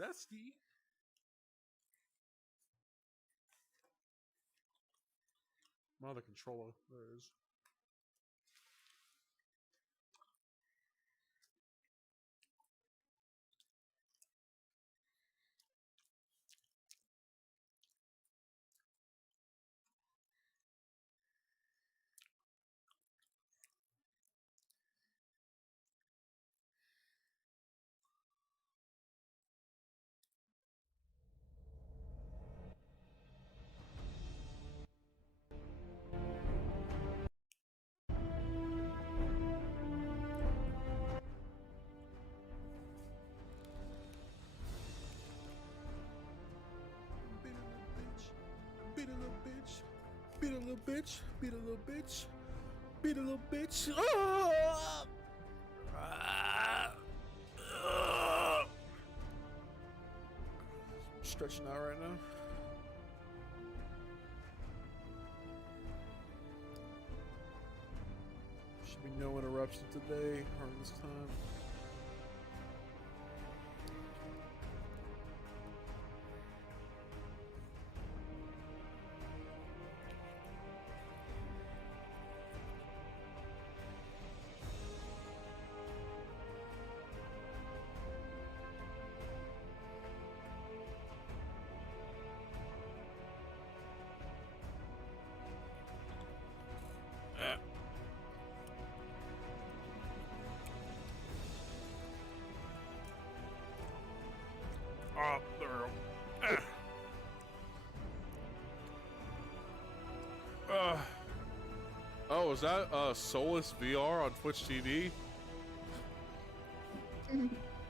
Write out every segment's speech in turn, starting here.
zesty. Oh, the controller. There it is. Beat a little bitch. Beat a little bitch. Beat a little bitch. Beat a little bitch. Oh! Stretching out right now. Should be no interruption today or this time. Oh, there we go. Oh, is that Solus VR on Twitch TV?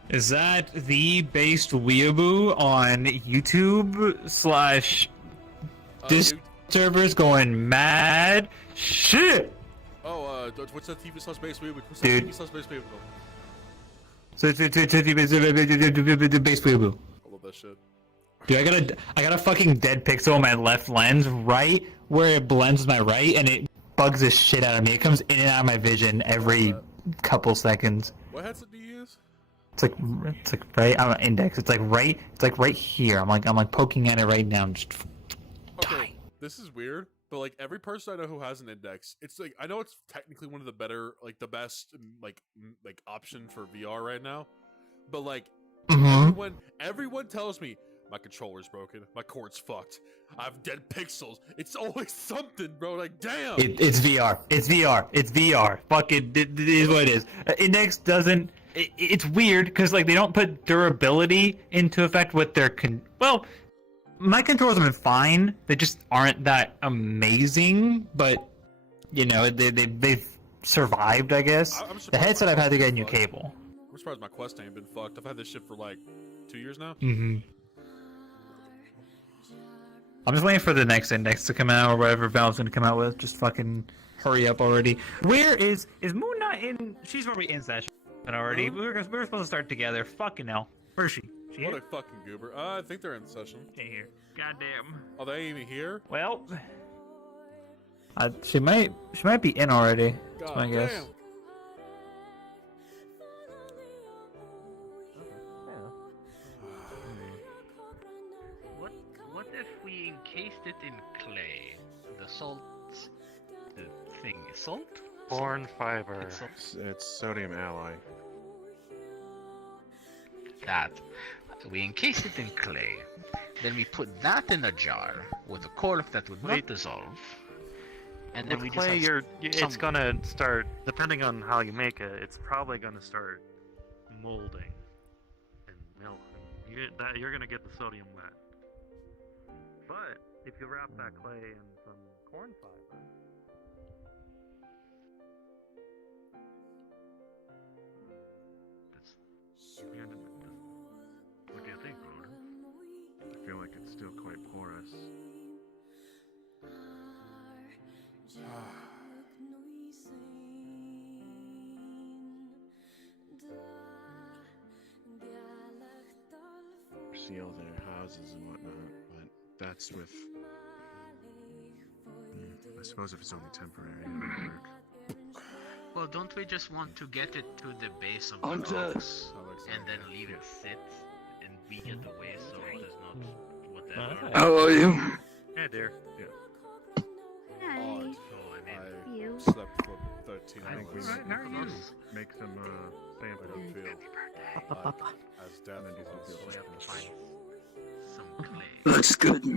Is that the based weeaboo on YouTube / this servers going mad shit? Oh, what's that TV / based weeaboo? What's Dude. that TV / based weeaboo? So based weeaboo. I love that shit. Dude, I got a fucking dead pixel on my left lens, right where it blends with my right, and it bugs the shit out of me. It comes in and out of my vision every couple seconds. What headset do you use? It's like right on my index. It's like right here. I'm like poking at it right now. I'm just Okay, this is weird, but like every person I know who has an index, it's like I know it's technically one of the better, like the best, like option for VR right now, but like everyone tells me my controller's broken, my cord's fucked, I have dead pixels. It's always something, bro. Like damn. It's VR. It's VR. It's VR. Fuck it. It is what it is. Index doesn't. It's weird because like they don't put durability into effect with their well. My controllers have been fine. They just aren't that amazing, but you know they've survived, I guess. The headset I've had to get a new cable. I'm surprised my Quest ain't been fucked. I've had this shit for like 2 years now. I'm just waiting for the next index to come out or whatever Valve's gonna come out with. Just fucking hurry up already. Where is Moon not in? She's probably in session already. We were supposed to start together. Fucking hell. Where is she? She What here? a fucking goober. I think they're in session. She here. Goddamn. Are they even here? Well, she might be in already. That's my guess. Damn. What if we encased it in clay? The salt, the thing, salt? Corn fiber. It's salt. It's sodium alloy. That. We encase it in clay. Then we put that in a jar with a cork that would not dissolve. And then With we clay, just have it's gonna start, depending on how you make it, it's probably gonna start molding and melting. You're gonna get the sodium wet. But if you wrap that clay in some corn fiber, what do you think, Gordon? I feel like it's still quite porous. Seal their houses and whatnot, but that's with. I suppose if it's only temporary, it would work. Well, don't we just want to get it to the base of the Hunter. rocks and then leave it sit and we get away, so there's not whatever. How are you? Yeah, dear. Yeah. Hi. Odd. So, I mean, You. I slept for 13 I hours. was Alright, how are you? Make some I samples. don't feel happy birthday. as death So we have to find some clay. That's good. Do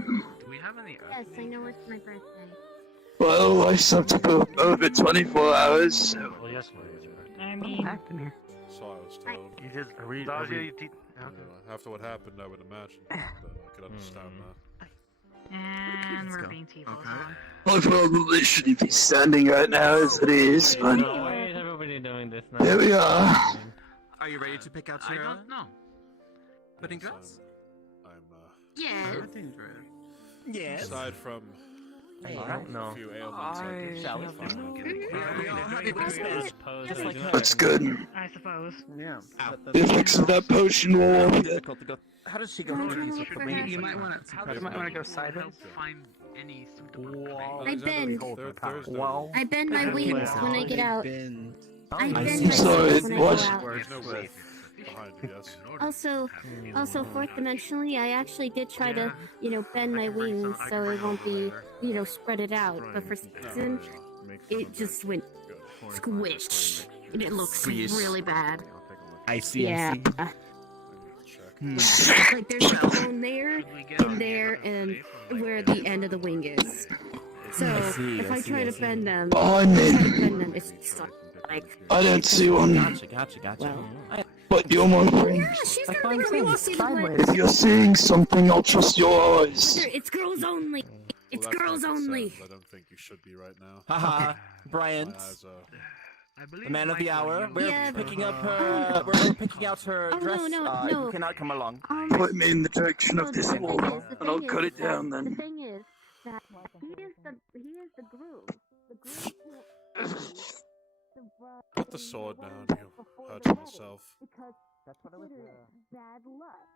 we have any Yes, earth I know leaves? it's my birthday. Well, I slept for over 24 hours, so... Well, yes, my birthday. I mean, So I was told. You just are we? After what happened, I would imagine. I could understand that. And we're being T-balls. I probably shouldn't be standing right now as it is, but why is everybody doing this now? here we are. Are you ready to pick out I your don't know. wedding Yes, dress? I'm Yes. Wedding dress. Yes. aside from I don't know. a few ailments, Shall we? I'm We all happy Christmas. Just like That's good. I suppose. Yeah. If fixing that potion will work. Difficult to go. How does she go I'm through trying to these? look for You her. might want to. How You does might wanna one go help find any suitable clay? I bend. there's no I bend my wings when I get out. I bend my Sorry, wings when I what? go out. There's no wolf behind you, yes. Also, fourth dimensionally, I actually did try to, bend my wings so it won't be, spread it out. But for some reason, it just went squish, and it looks Squish. really bad. I see. Yeah. Check. Like there's a bone there, Should we get and there, and where the end of the wing is. So if I try to bend them, Behind me. it's just like, I don't see one, Gotcha. well. but you're my friend. Yeah, she's gonna make me walk through the woods. If you're seeing something, I'll trust your eyes. It's girls only. It's Well, that's girls not only. concerned. I don't think you should be right now. Haha, My Bryant, eyes are... I believe the man of the hour. We're Yeah, picking up her. We're picking out her Oh, dress. no. You cannot come along. Point me in the direction No, of this the wall, thing is- and I'll cut it down The then. thing is that he is the groom. The groom Put the sword down, you hurt yourself. because bad luck.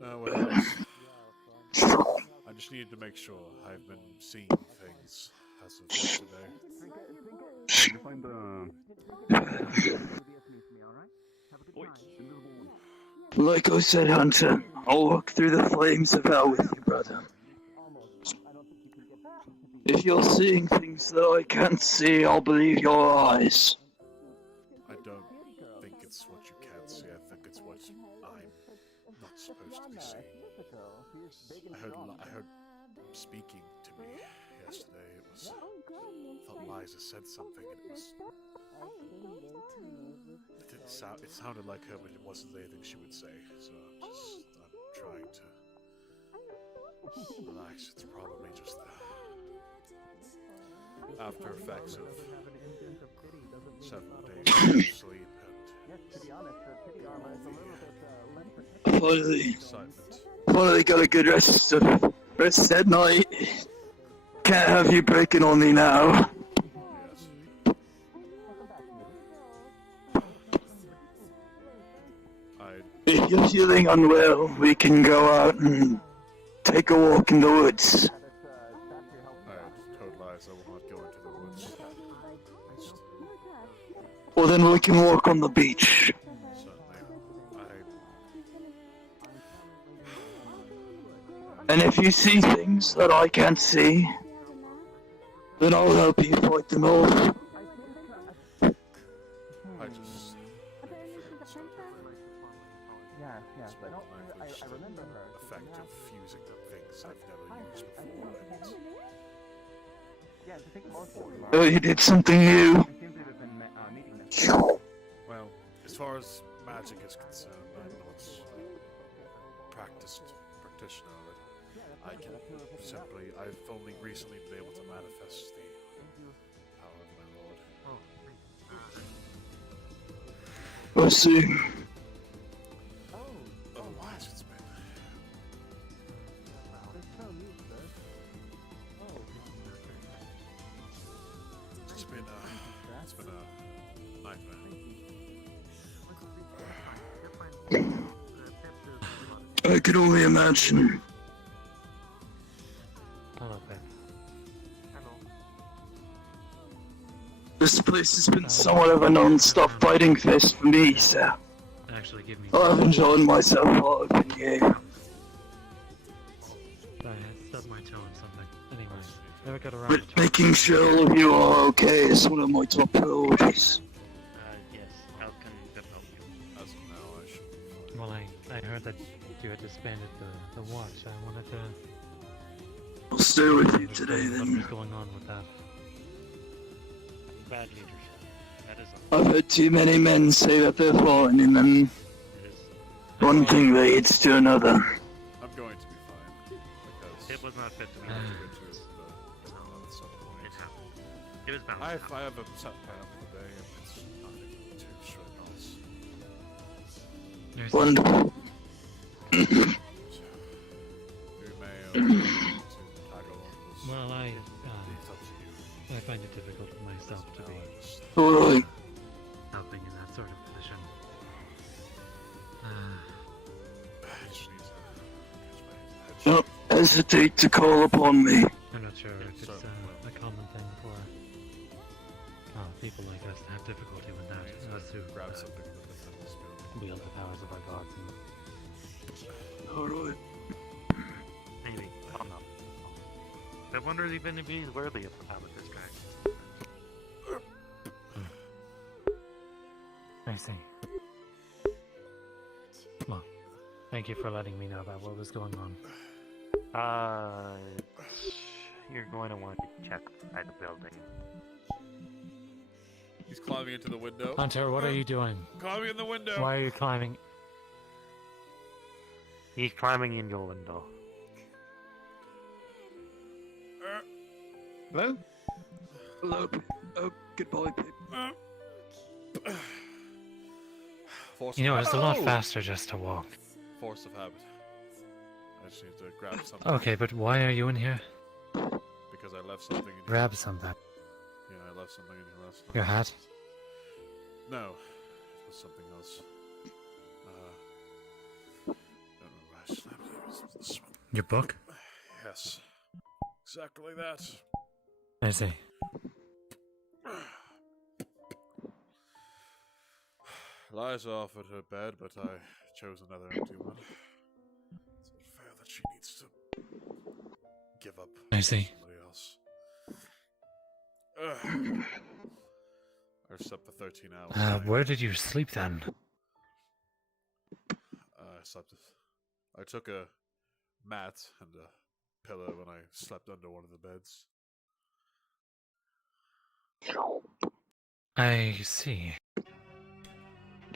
No, what else? I just needed to make sure I've been seeing things as of yesterday. Like I said, Hunter, I'll walk through the flames of hell with you, brother. If you're seeing things that I can't see, I'll believe your eyes. I don't think it's what you can't see, I think it's what I'm not supposed to be seeing. I heard speaking to me yesterday. It was... I thought Liza said something and it was... It didn't sound... It sounded like her, but it wasn't anything she would say. So I'm trying to relax. It's probably just the after effects of several days of sleep and Finally got a good rest that night. Can't have you breaking on me now. Yes. If you're feeling unwell, we can go out and take a walk in the woods. I told Liza I will not go into the woods. Or then we can walk on the beach. And if you see things that I can't see, then I'll help you fight them off. I just... effective fusing of things I've never used before. Oh, you did something new. Well, as far as magic is concerned, I'm not practitioner of it. I can simply... I've only recently been able to manifest the power of my lord. I see. Otherwise, it's been... It's been a nightmare. I can only imagine. This place has been somewhat of a non-stop fighting fest for me, so Actually, give me. I've enjoyed myself while I've been here. I stubbed my toe in something. Anyway, never got around But to making sure all of you are okay is one of my top priorities. yes, how can that help you? As of now, I should be fine. Well, I heard that you had disbanded the watch. I wanted to. I'll stay with you What today was then. going on with that? Bad leadership. That is I've heard too many men say that they're fine, and then it is. one thing leads to another. I'm going to be fine. Because It was not fit to I be. have to go to the at some point. It happened. It was bound. I have a set plan for the day, and it's nothing too strenuous. Wonderful. You may to tag along this. Well, It's up to you. I find it difficult for myself to be Alright. helping in that sort of position. I just need to catch my head. Don't hesitate to call upon me. I'm not sure if it's a common thing for people like us to have difficulty with that. Us who Grab something within this building. wield the powers of our gods. Alright. Maybe. I don't know. I wonder even if he's worthy of the power with this guy. I see. Well, thank you for letting me know about what was going on. You're going to want to check outside the building. He's climbing into the window. Hunter, what are you doing? Climbing in the window. Why are you climbing? He's climbing in your window. Hello? Hello. Oh, goodbye, Pip. Force You know, of it's a habit. lot faster just to walk. Force of habit. I just need to grab something. Okay, but why are you in here? Because I left something in Grab something. Yeah, I left something in here last night. Your hat? No, it was something else. Don't remember where I slept. It was this one. Your book? Yes. Exactly that. I see. Liza offered her bed, but I chose another empty one. It's unfair that she needs to give up I see. somebody else. I've slept for 13 hours. Where did you sleep then? I slept. I took a mat and a pillow when I slept under one of the beds. I see.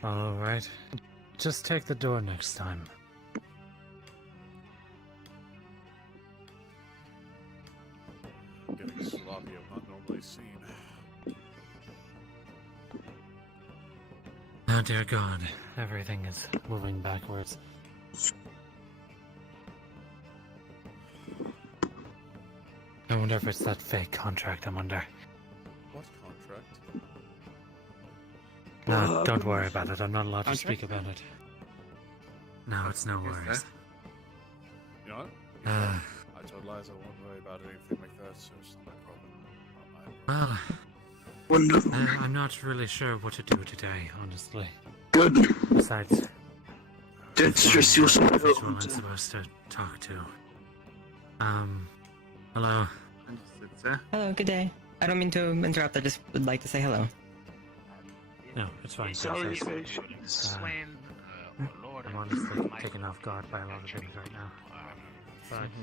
Alright. Just take the door next time. I'm getting sloppy. I'm not normally seen. Oh dear God. Everything is moving backwards. I wonder if it's that fake contract I'm under. What contract? No, don't worry about it. I'm not allowed to speak about it. No, it's no worries. You know what? Uh, I told Liza I won't worry about anything like that, so it's not my problem. Not my well, Wonderful. I'm not really sure what to do today, honestly. Good. Besides, That's just your visual I'm support. supposed to talk to. Hello. Hello, good day. I don't mean to interrupt, I just would like to say hello. No, it's fine. Sorry, It's fine. patience. I'm honestly taken off guard by a lot of things right now.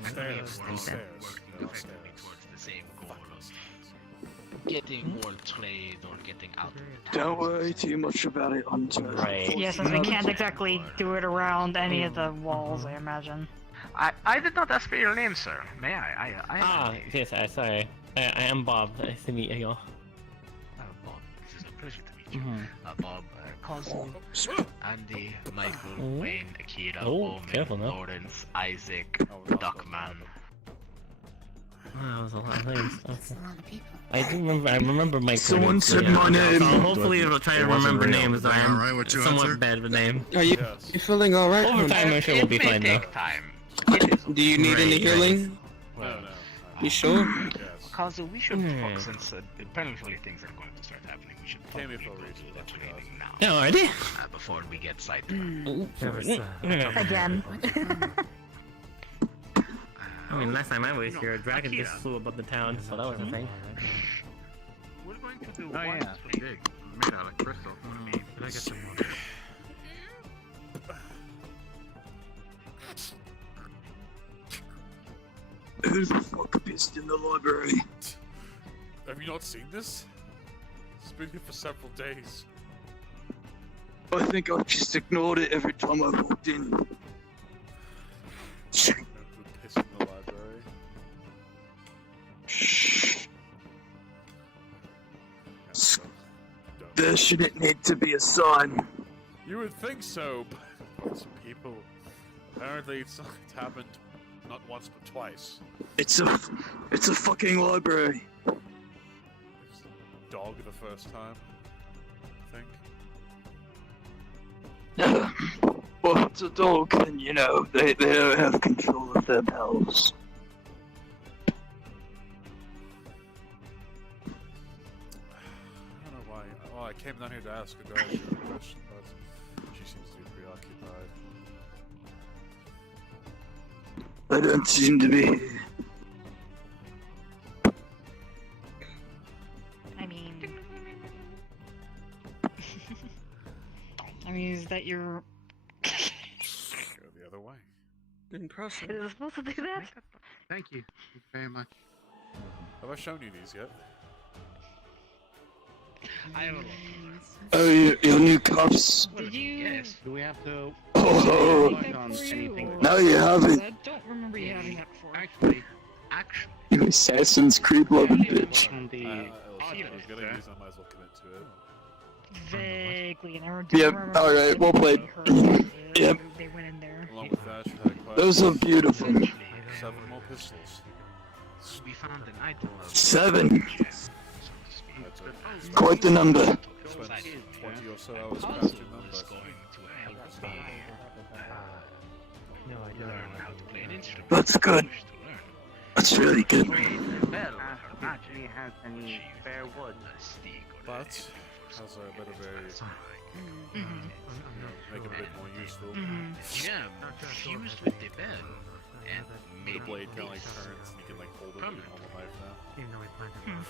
Stairs. Okay. Stairs. Towards the same goal of getting all trade or getting out of the Don't worry too much about it, Hunter. Right. Yeah, since we can't exactly do it around any of the walls, I imagine. I did not ask for your name, sir. May I? I Yes, sorry. I am Bob. Nice to meet you. Bob, this is a pleasure to meet you. Mm-hmm. Bob, Cosmo, Andy, Michael, Oh. Wayne, Akira, Oh, Omen, careful now. Lawrence, Isaac, Duckman. Wow, that was a lot of names. Okay. I remember Mike. Someone said my name. So hopefully it'll try to remember names. I am somewhat bad with name. Are you Yes. you feeling alright? Over time, I'm sure we'll be It may fine though. take time. Do you need any Right, healing? No, no. You sure? Yes. Kazu, we should fuck since apparently things are going to start happening. We should Came probably here for a go reason, do the that's what training now. No, I did. Before we get sidetracked. Again. I mean, last time I was here, a dragon just flew above the town, so that was a thing. We're going to do one for big, made out of crystal. Can I get some more? Who the fuck pissed in the library? Have you not seen this? It's been here for several days. I think I've just ignored it every time I walked in. Who pissed in the library? Shh. Yeah, don't. There shouldn't need to be a sign. You would think so, but some people. Apparently, it's happened not once but twice. It's a fucking library. It was the dog the first time, I think. Well, it's a dog, and you know, they don't have control of their pals. I don't know why. Well, I came down here to ask a girl a question, but she seems to be preoccupied. They don't seem to be here. I mean, is that your... Go the other way. Impressive. Is it supposed to do that? Thank you very much. Have I shown you these yet? I have a look. Oh, your new cuffs. Did you... Yes. Do we have to Oh, Make that on for you, anything? or- no, you haven't. I don't remember you having that before. Actually, You Assassin's Creed loving bitch. On the I was gonna use it, I might as well commit to it. Vaguely, and I don't Yep, remember alright, well played. Yep. They went in there. Along with that, should have quite Those are beautiful. 7 more pistols. we found an item of 7. That's a Quite the number. 20 or so hours crafting them, but That's good. That's really good. actually has any spare wood. but has a bit of a make it a bit more useful. Yeah, fused with the bed. And The maybe blade kind of like makes turns and you can like hold it with a normal knife now. Even though we planted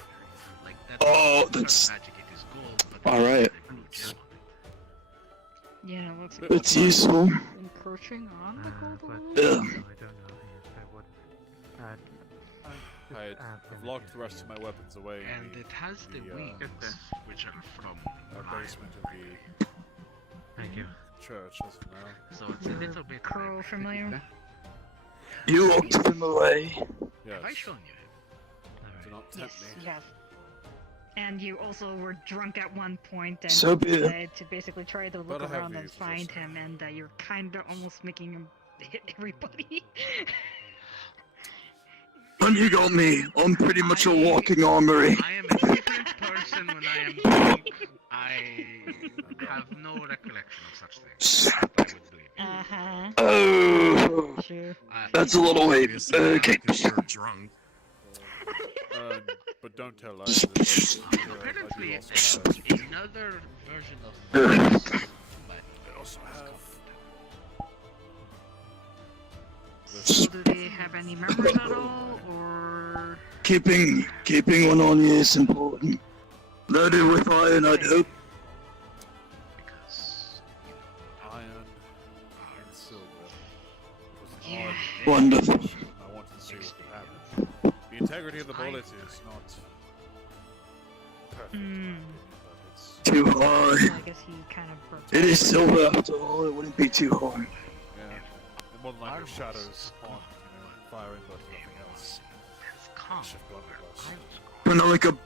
like that. Oh, sort of that's- magic. It is gold, but Alright. Yeah, it looks like It's useful. encroaching on the gold a little Yeah. bit. I've locked the rest of my weapons away And in it has the the, wings, which are from the mine. basement of the Thank you. church as of now. So it's a little bit. Crow familiar? You locked them away. Yes. Have I shown you? Do not tempt Yes, me. yes. And you also were drunk at one point and So be it. decided to basically try to But look I have around and these, as I find said. him, and you're kind of almost making him hit everybody. And you got me. I'm pretty much a walking armory. I am a different person when I am drunk. I have no recollection of such things. I would believe you. Uh-huh. Oh, Sure. that's a little weight. Okay. drunk. But don't tell lies. Apparently, I it's do also have. another version of Ugh. this, but I also have. So do they have any members at all, or... Keeping one on you is important. Loaded with iron, I'd hope. because Iron and silver. Was an Yeah. odd Wonderful. I wanted to see what could happen. The integrity of the bullet is not perfect, in my opinion, but it's Too high. I guess he kind of broke It is silver after all, it wouldn't be too hard. yeah. It more than likely shadows upon firing, but nothing else. it's calm. Shift blood with us. Kinda like a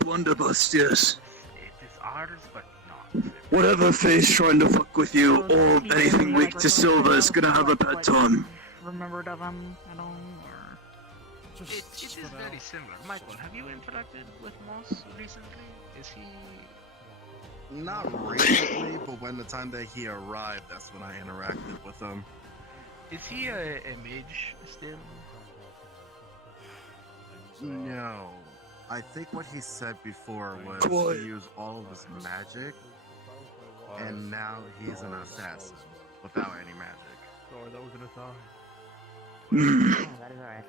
blunderbuss, yes. It is ours, but not. Whatever face trying to fuck with you or anything weak to silver is gonna have a bad time. Remembered of him at all, or... Just, It just is for very now. similar. Michael, have you interacted with Moss recently? Is he... Not recently, but when the time that he arrived, that's when I interacted with him. Is he a mage still? So No. I think what he said before was What? he used all of his magic, and now he's an assassin without any magic. Sorry, that was an aside. That is alright.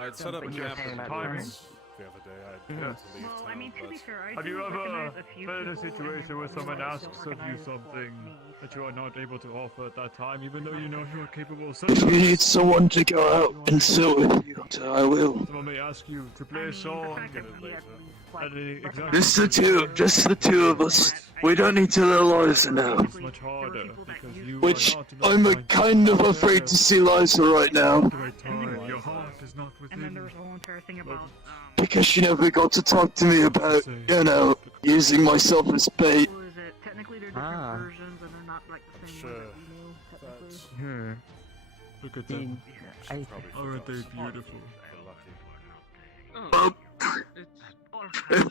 I'd set up a But you were camp saying in about the timing. woods the other day. I had to leave Well, town, I mean, to be but fair, I Have do you ever recognize a few been in a people situation where who someone are asks of you organized something like me, that you are so- not able to offer at that time, even though you know you are capable of If you need such? someone to go out and sit with you, I will. Someone may ask you to play I a mean, the song fact that he at at least, any like, exact Just the two of us. We don't need to let Liza know. It's much harder because you Which are not in I'm the a kind of afraid to see Liza right now. right time. Your heart is not And then within. there was a whole entire thing about Because she never got to talk to me about, using myself as bait. what is it? Technically, they're different Ah. versions, and they're not like the same Sure. ones that we know. Technically. Hmm. Look at them. I probably Aren't they forgot. beautiful? Well,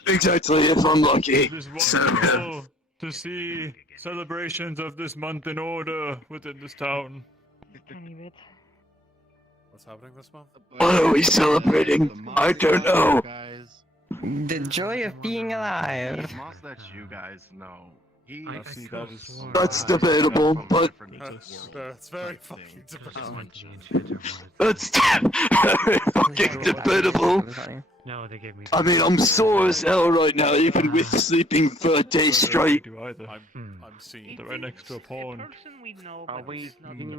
exactly, if I'm lucky. It is So, wonderful to see celebrations of this month in order within this town. Tiny bit. What's happening this month? what are we celebrating? I don't know. Guys, The joy of being alive. Moss lets you guys know. He I see that is That's debatable, but That's very fucking depressing. that's very fucking debatable. No, they gave me. I mean, I'm sore as hell right now, even with sleeping for a day straight. Do either. I'm seeing. They're right next to a pond.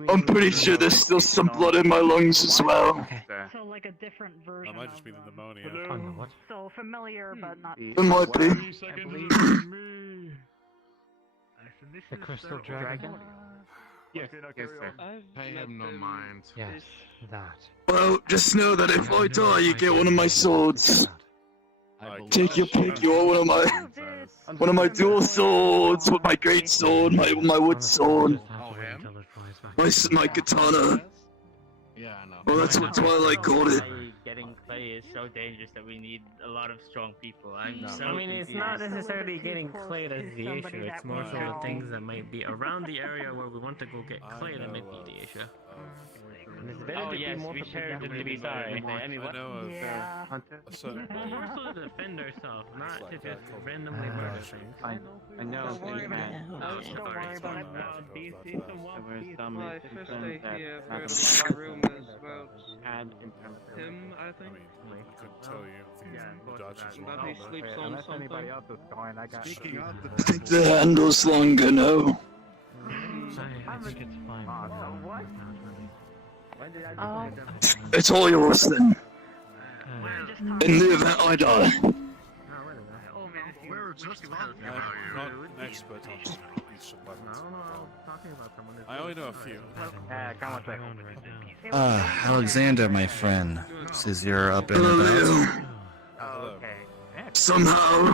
I'm pretty sure there's still some blood in my lungs as well. So like a different version. That might just be the of, pneumonia. Hello. So familiar, but not. It might be. 30 seconds of me. The crystal dragon? Yes, sir. Pay him no mind. Yes, that. Well, just know that if I die, you get one of my swords. Take your pick. You want one of my dual swords, with my great sword, my wood sword, my katana. Yeah, I know. Well, that's what Twilight called it. Getting clay is so dangerous that we need a lot of strong people. I'm so I I mean, it's not necessarily getting clay that's the issue. It's more so the things that might be around the area where we want to go get clay that might be the issue. Oh yes, we shared to be sorry. I mean, I what? know of Yeah. a certain Well, more so to defend ourselves, not to just randomly murder things. I know. Don't worry about it. Don't worry about it. Do you see someone? My first idea for the room is about him, I I think. mean, I couldn't tell you. The Dutch is That one, he but sleeps on something. Speaking of I think the handle's longer now. I think it's fine. It's all yours then. We're just In the event I die. Oh man, if you we were just talking I'm about not you. an expert on these shit weapons. I only know a few. Alexander, my friend, says you're up and Hello, about. you. Hello. Somehow.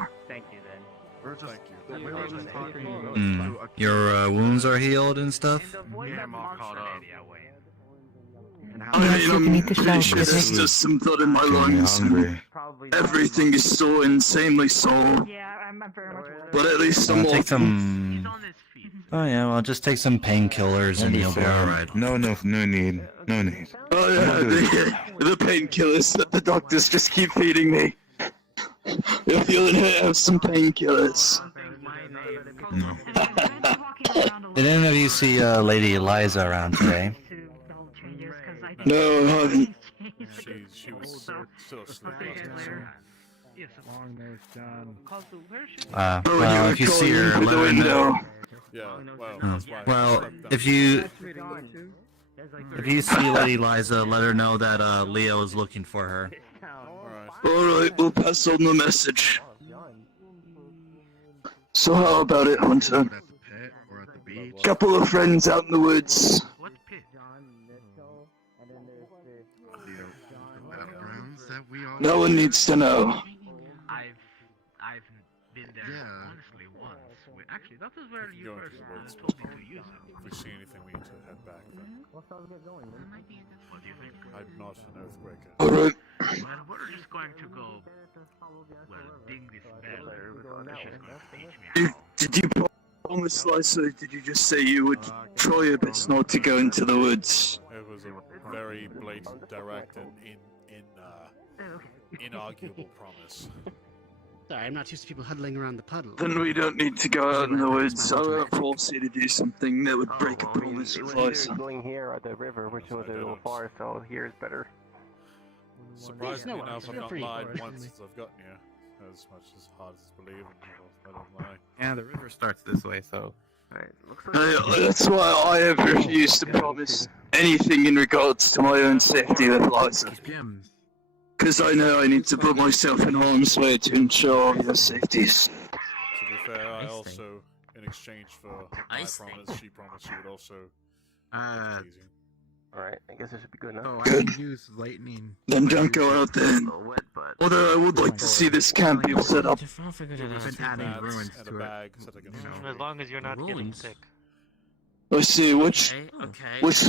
We're just, Thank you. we were just talking Mm. Your wounds are healed and stuff? Yeah, I'm all caught up. I mean, I'm pretty sure there's still some blood in my lungs. Hungry. Everything is so insanely sore. Yeah, I'm very much. But at least I'm Take walking. some. Oh yeah, well just take some painkillers and you'll be alright. No need. No need. Oh yeah, the painkillers that the doctors just keep feeding me. You're feeling hurt, have some painkillers. No. Did any of you see Lady Eliza around today? No, I haven't. She was still asleep last night. Well, if you see her, through let the her know. window. Yeah, well, Oh. that's why I Well, slept if down. you see Lady Eliza, let her know that Leo is looking for her. Alright, we'll pass on the message. So how about it, Hunter? At the pit or at the beach. Couple of friends out in the woods. The battlegrounds that we all. No one needs to know. I've been there Yeah. honestly once. Actually, that is where you Go first into the woods. told me to use it. If we see anything, we need to head back then. What do you think? I'm not an earthquaker. Alright. Well, we're just going to go, well, ding this bell because it's just going to teach me Did you promise, Lysa, did you just say you would try your best not to go into the woods? It was a very blatant, direct, and inarguable promise. Sorry, I'm not used to people huddling around the puddle. Then we don't need to go out in the woods. I won't force you to do something that would break a promise with Liza. Going here at the river, which was a little far, so here is better. Surprisingly enough, I've not lied once since I've gotten here. As much as hard as believable, I don't lie. Yeah, the river starts this way, so. That's why I have refused to promise anything in regards to my own safety with Liza. Because I know I need to put myself in harm's way to ensure your safety. To be fair, I also, in exchange for my promise, she promised she would also. Alright, I guess it should be good now. Oh, good. Then don't go out there. Although I would like to see this camp you've set up. As long as you're not getting sick. I see. Which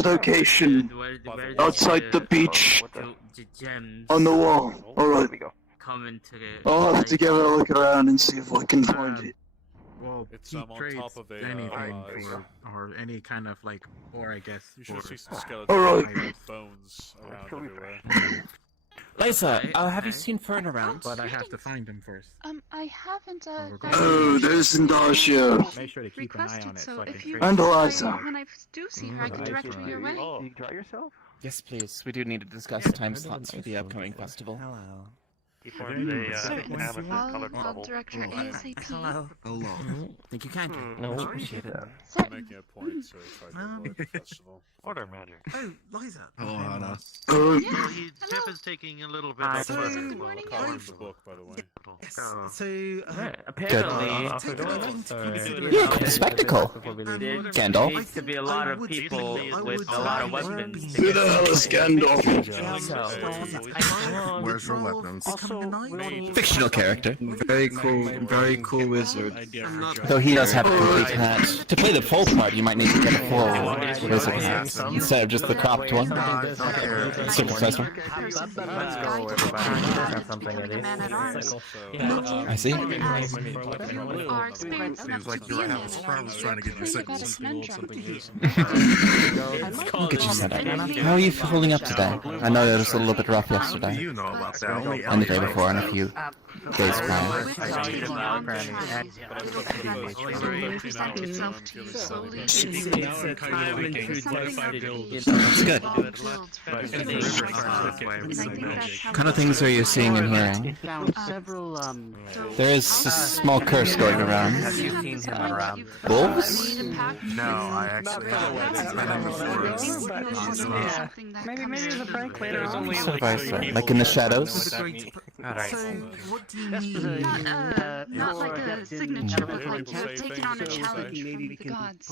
location? Outside the beach. On the wall. Alright. I'll have to give it a look around and see if I can find it. Well, it's on top of a anything or any kind of like, or I guess. You should see some skeletons with bones around everywhere. Liza, have you seen Fern around? But I have to find him first. I haven't. Oh, there's Indacia. Make sure to keep an eye on it so I can trace. And Liza. When I do see her, I can direct her your way. Did you try yourself? Yes, please. We do need to discuss time slots for the upcoming festival. Hello. He forms a colored I'll bubble. direct her ASAP. Hello. Think you can? No, appreciate it. I'm making a point to try to avoid the festival. Order magic. Oh, Liza. Oh, Hannah. Jeff is taking a little bit of the book, by the way. So, apparently, Yeah, quite a spectacle. Gandalf. needs to be a lot of people with a lot of weapons. Who the hell is Gandalf? Where's your weapons? Fictional character. Very cool wizard. Though he does have a complete hat. To play the full part, you might need to get a full wizard hat instead of just the cropped one. Circumcised one. Let's go, everybody. Have something at least. I see. Seems like you're having problems trying to get your sickles. Look at you, Neded. How are you holding up today? I know it was a little bit rough yesterday. You know about that. And the day before, and a few days prior. That's good. What kind of things are you seeing and hearing? There is a small curse going around. Have you seen him around? Wolves? No, I actually Maybe there's a prank later on. What have I said? Like in the shadows? Alright. What do you mean? Not like a signature, but like taking on a challenge from the gods.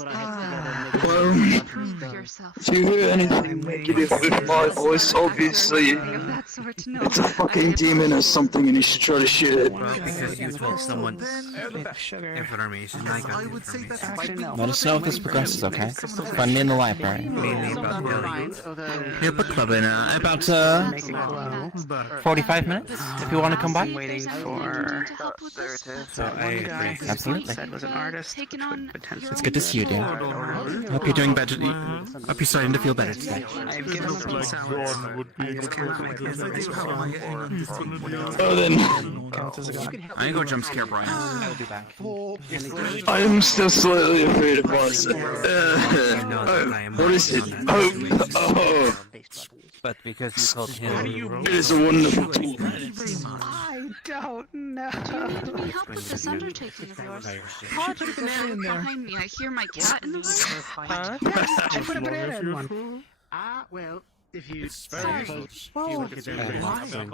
Well, Prove yourself. if you hear anything negative with my voice, obviously it's a fucking demon or something and you should try to shoot it. Because you told someone information like that. Let us know if this progresses, okay? Find me in the library. Here, book club in about 45 minutes, if you want to come by. Waiting for. Absolutely. Was an artist. It's good to see you, dear. Hope you're doing better. Hope you're starting to feel better today. Oh, then. I ain't gonna jump scare Brian. I am still slightly afraid of Liza. What is it? Oh. But because you told him... It is a wonderful tool. I don't know. Do you need any help with this undertaking of yours? Apologies for the man behind me. I hear my cat in the room. Yes, I put a banana in one. Well, if you... It's very close. I don't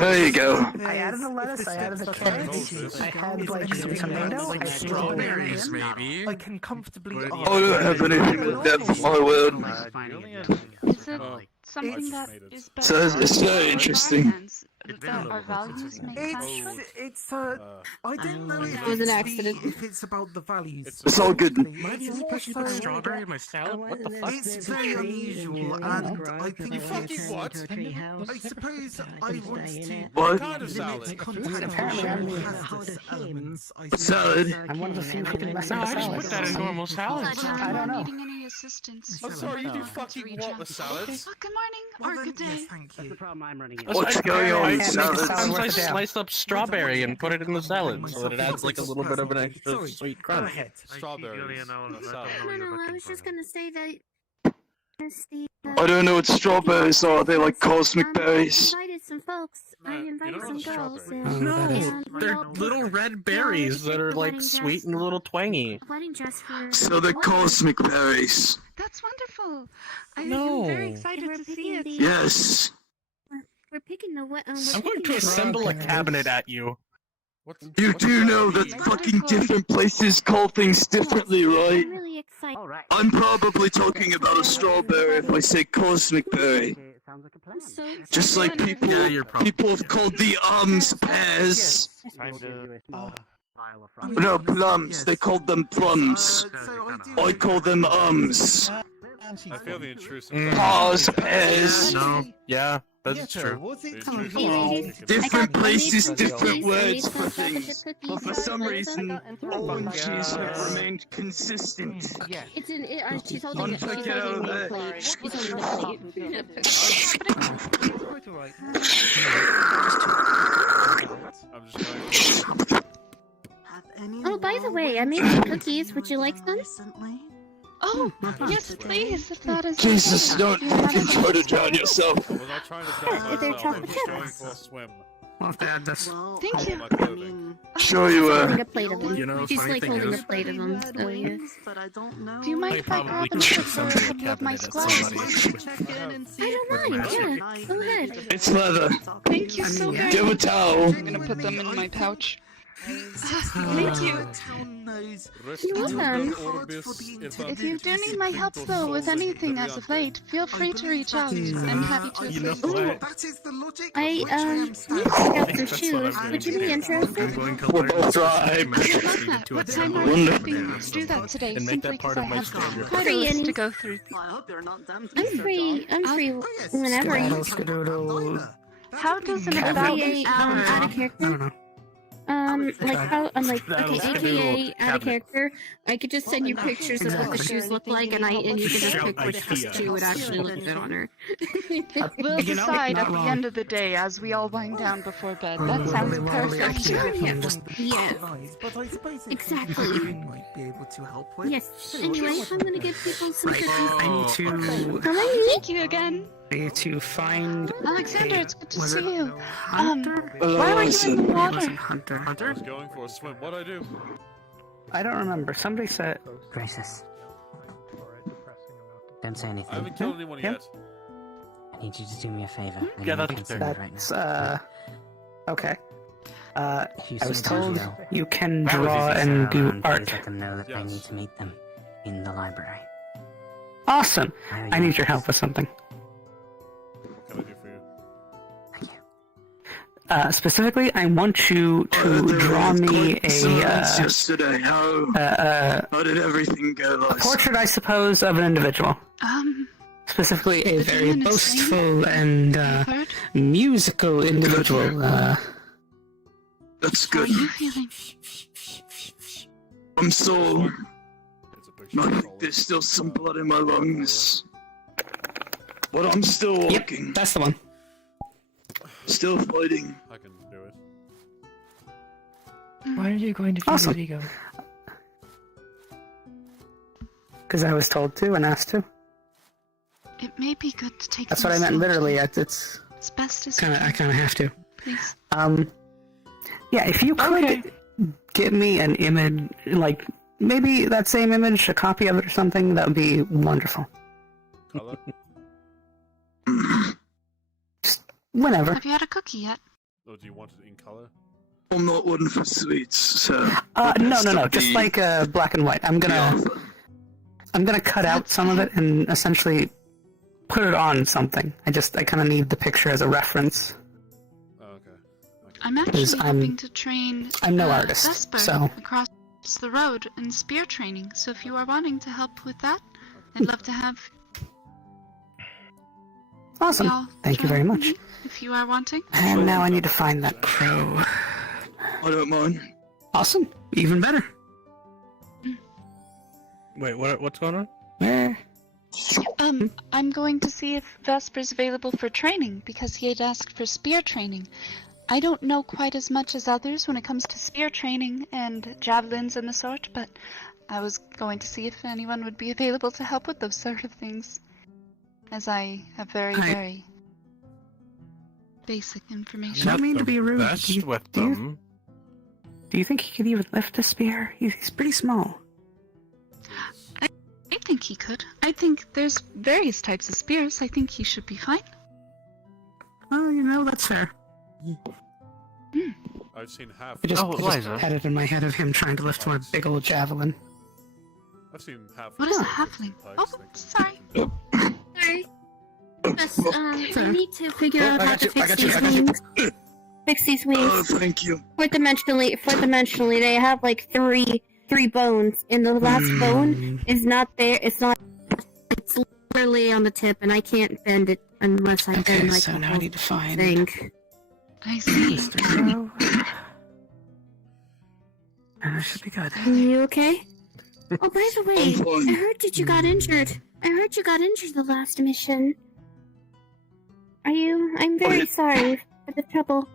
There you go. I added the lettuce, I added the carrots, I had like some tomato and strawberries, maybe. I can comfortably... I don't have anything with that for my world. Is it something that is better? So it's very interesting. Our values make sense. It's I don't know It was an accident. if it's about the values. It's all good. Why did you put strawberry in my salad? What the fuck? It's very unusual, and I think You fucking what? I suppose I want to. What? Kind of salad. Salad. I'm one of the few people that No, I just put that in normal salad. I'm not needing any assistance. I'm sorry, you do fucking what with salads? Oh, good morning, or good day. That's the problem I'm running into. What's going on, Sometimes I salad? slice up strawberry and put it in the salad so that it adds like a little bit of an extra Sorry, sweet go crunch. ahead. Strawberries. No, I was just gonna say that. I don't know what strawberries are. They're like cosmic berries. I invited some folks. I invited some girls. No, and they're little red berries that are like sweet and a little twangy. Wedding dress for. So they're cosmic berries. That's wonderful. I'm No. very excited to see it. Yes. We're picking the what? I'm going to assemble a cabinet at you. You do know that fucking different places call things differently, right? I'm really excited. I'm probably talking about a strawberry if I say cosmic berry. Just like people have called the pears. No, plums. They called them plums. I call them I feel the intrusive. Pause, pears. No, yeah, that's true. Different places, different words for things. But for some reason, oranges have remained consistent. It's in. She's holding it. She's holding the plate. She's holding the plate. Oh, by the way, I made some cookies. Would you like some? Oh, yes, please, if that is Jesus, don't fucking try to drown yourself. I was not trying to drown They're myself. I chocolate was going chips. for a swim. Thank you. My clothing. Sure you Holding were. a plate of them. You know, She's funny like thing holding is- a plate of them. So yeah. Do you mind I if I grab probably and could put for a assemble a couple of my cabinet at gloves? somebody. I don't mind. Yeah, go ahead. It's leather. Thank you so very Give a much. towel. I'm gonna put them in my pouch. Thank you. You're welcome. If you do need my help though with anything as of late, feel free to reach out. I'm happy to You know assist. what? I need to pick out some shoes. Would you be interested? We're both dry. What time are you hoping to do that today? And make that Simply part because I of my have schedule. quite a list to go through. I'm free. I'm free whenever you. How does an AKA about out of character. Like how I'm like okay, AKA out of character. I could just send you pictures of what the shoes look like, and you can just pick which shoe would actually look good on her. We'll decide at the end of the day as we all wind down before bed. That sounds perfect. Yeah, exactly. Yes. Anyway, I'm gonna give people some cookies. I need to. Thank you again. I need to find. Alexander, it's good to see you. Hunter? Why were you in the water? Hunter. I was going for a swim. What'd I do? I don't remember. Somebody said. Gracious. Don't say anything. I haven't killed anyone yet. I need you to do me a favor. Yeah, that's That's okay. If you I was see told Sergio, you can That was draw please and do please art. let them know that I Yes. need to meet them in the library. Awesome. How are I you? need your help with something. What can I do for you? Thank you. Specifically, I want you to draw me yesterday. How did everything go, a Lois? portrait, I suppose, of an individual. Specifically, a very demon is boastful and Heard? musical individual. That's How good. are you feeling? I'm sore. It's a picture I of think there's still some blood in my lungs. But I'm still walking. That's the one. Still fighting. I can do it. Why are you going to Awesome. feed Ego? Because I was told to and asked to. It may be good to take. That's them what I meant slow. literally. It's As best as kind of. I kind of have to. please. Yeah. If you could give me an image, like maybe that same image, a copy of it or something, that would be wonderful. Color? Whenever. Have you had a cookie yet? Oh, do you want it in color? I'm not one for sweets, so. No. Just like black and white. I'm gonna cut out some of it and essentially put it on something. I kind of need the picture as a reference. Oh, I'm Because actually hoping to train I'm no artist, Vesper so across the road in spear training. So if you are wanting to help with that, I'd love to have awesome. y'all Thank you join very much. me if you are wanting. And now I need to find that crow. I don't mind. Awesome. Even better. Wait, what's going on? Where? I'm going to see if Vesper's available for training because he had asked for spear training. I don't know quite as much as others when it comes to spear training and javelins and the sort, but I was going to see if anyone would be available to help with those sort of things, as I have very basic information. I don't mean to be rude. Best with do them. you think he could even lift a spear? He's pretty small. I think he could. I think there's various types of spears. I think he should be fine. Oh, that's fair. I've seen half. I just had it in my head of him trying to lift my big old javelin. I've seen half. What is a halfling? Oh, sorry. Sorry. Yes, we need to figure out how to fix these wings. Fix these wings. Oh, thank you. Fourth dimensionally, they have like three bones, and the last bone is not there. It's literally on the tip, and I can't bend it unless I bend like so the now I whole need to find thing. I see. Mr. Crow. And I should be good. Are you okay? Oh, by the way, I'm fine. I heard that you got injured. I heard you got injured the last mission. Are you? I'm very sorry for the trouble.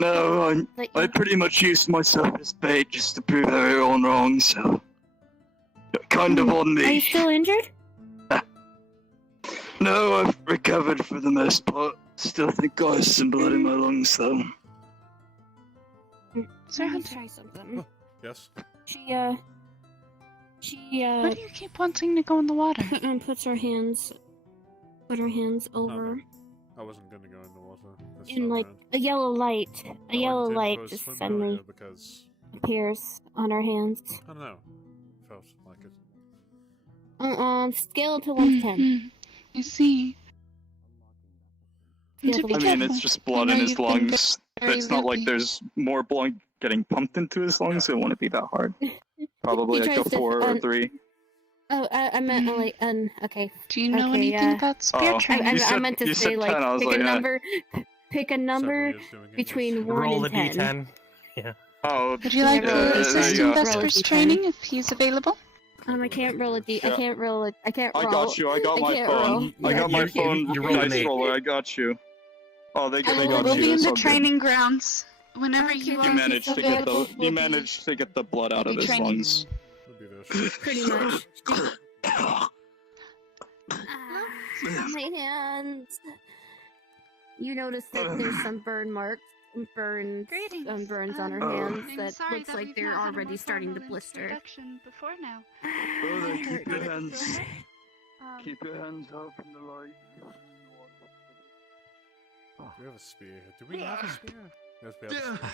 No, I pretty much used myself as bait just to prove everyone wrong, so... Kind of on me. Are you still injured? No, I've recovered for the most part. Still think I have some blood in my lungs, though. Sir, I'll try something. Yes. She Why do you keep wanting to go in the water? Put her hands over I wasn't gonna go in the water. This in time like around. a yellow light. A I yellow did light go just swim suddenly earlier because appears on her hands. I don't know. Felt like it. Scale to 1 to 10. You see. Scale I to 1 to mean, 10. it's just blood in his lungs. It's not like there's more blood getting pumped into his lungs. It wouldn't be that hard. Probably He like a tries to, 4 or 3. Oh, I meant like okay. Do you know Okay, anything yeah. about spear training? I meant to say like 10, I was pick like, a number. Pick a number between 1 Roll a and 10. d10. Yeah. Oh, Would you like to there assist you in go. Vesper's training if he's available? I can't roll a D. Yeah. I can't roll it. I can't I roll. got you. I got my can't phone. roll. I got my Yeah, phone. you rolled an Dice 8. roller. I got you. Oh, they got We'll you. be in It's the all good. training grounds whenever you are You managed to get the available. managed to get the blood out of be his training. lungs. Pretty much. My hands. You notice that there's some burn marks, burns on her hands I'm that sorry looks that like we've they're not had a already more starting to formal blister. introduction before now. Brother, keep your hands. Keep your hands up in the light. Do we have a spear? Do we have a spear? Yes, we have a spear.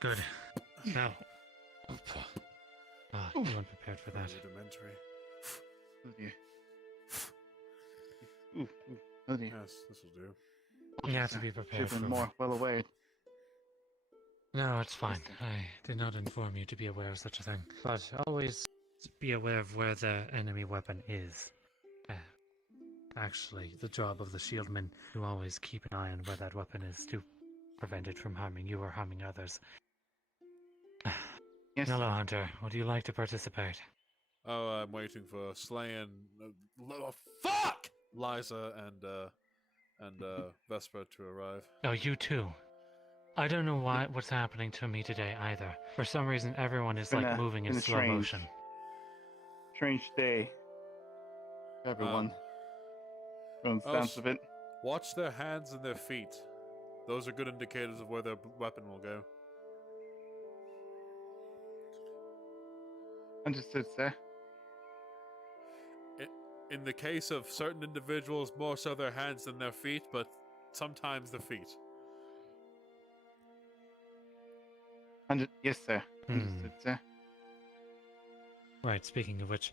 Good. Now. You weren't prepared for that. Rudimentary. Oh dear. Oh dear. Yes, this will do. You have to be prepared Should've for been more well aware. No, it's fine. I did not inform you to be aware of such a thing. But always be aware of where the enemy weapon is. Actually, the job of the shieldman to always keep an eye on where that weapon is to prevent it from harming you or harming others. Yes. Hello, Hunter. Would you like to participate? Oh, I'm waiting for Slay and fuck Liza and Vesper to arrive. Oh, you too. I don't know what's happening to me today either. For some reason, everyone is like moving in slow motion. Strange day. Everyone. From the sounds of it. Watch their hands and their feet. Those are good indicators of where their weapon will go. Understood, sir. In the case of certain individuals, more so their hands than their feet, but sometimes the feet. Yes, sir. Understood, sir. Right, speaking of which,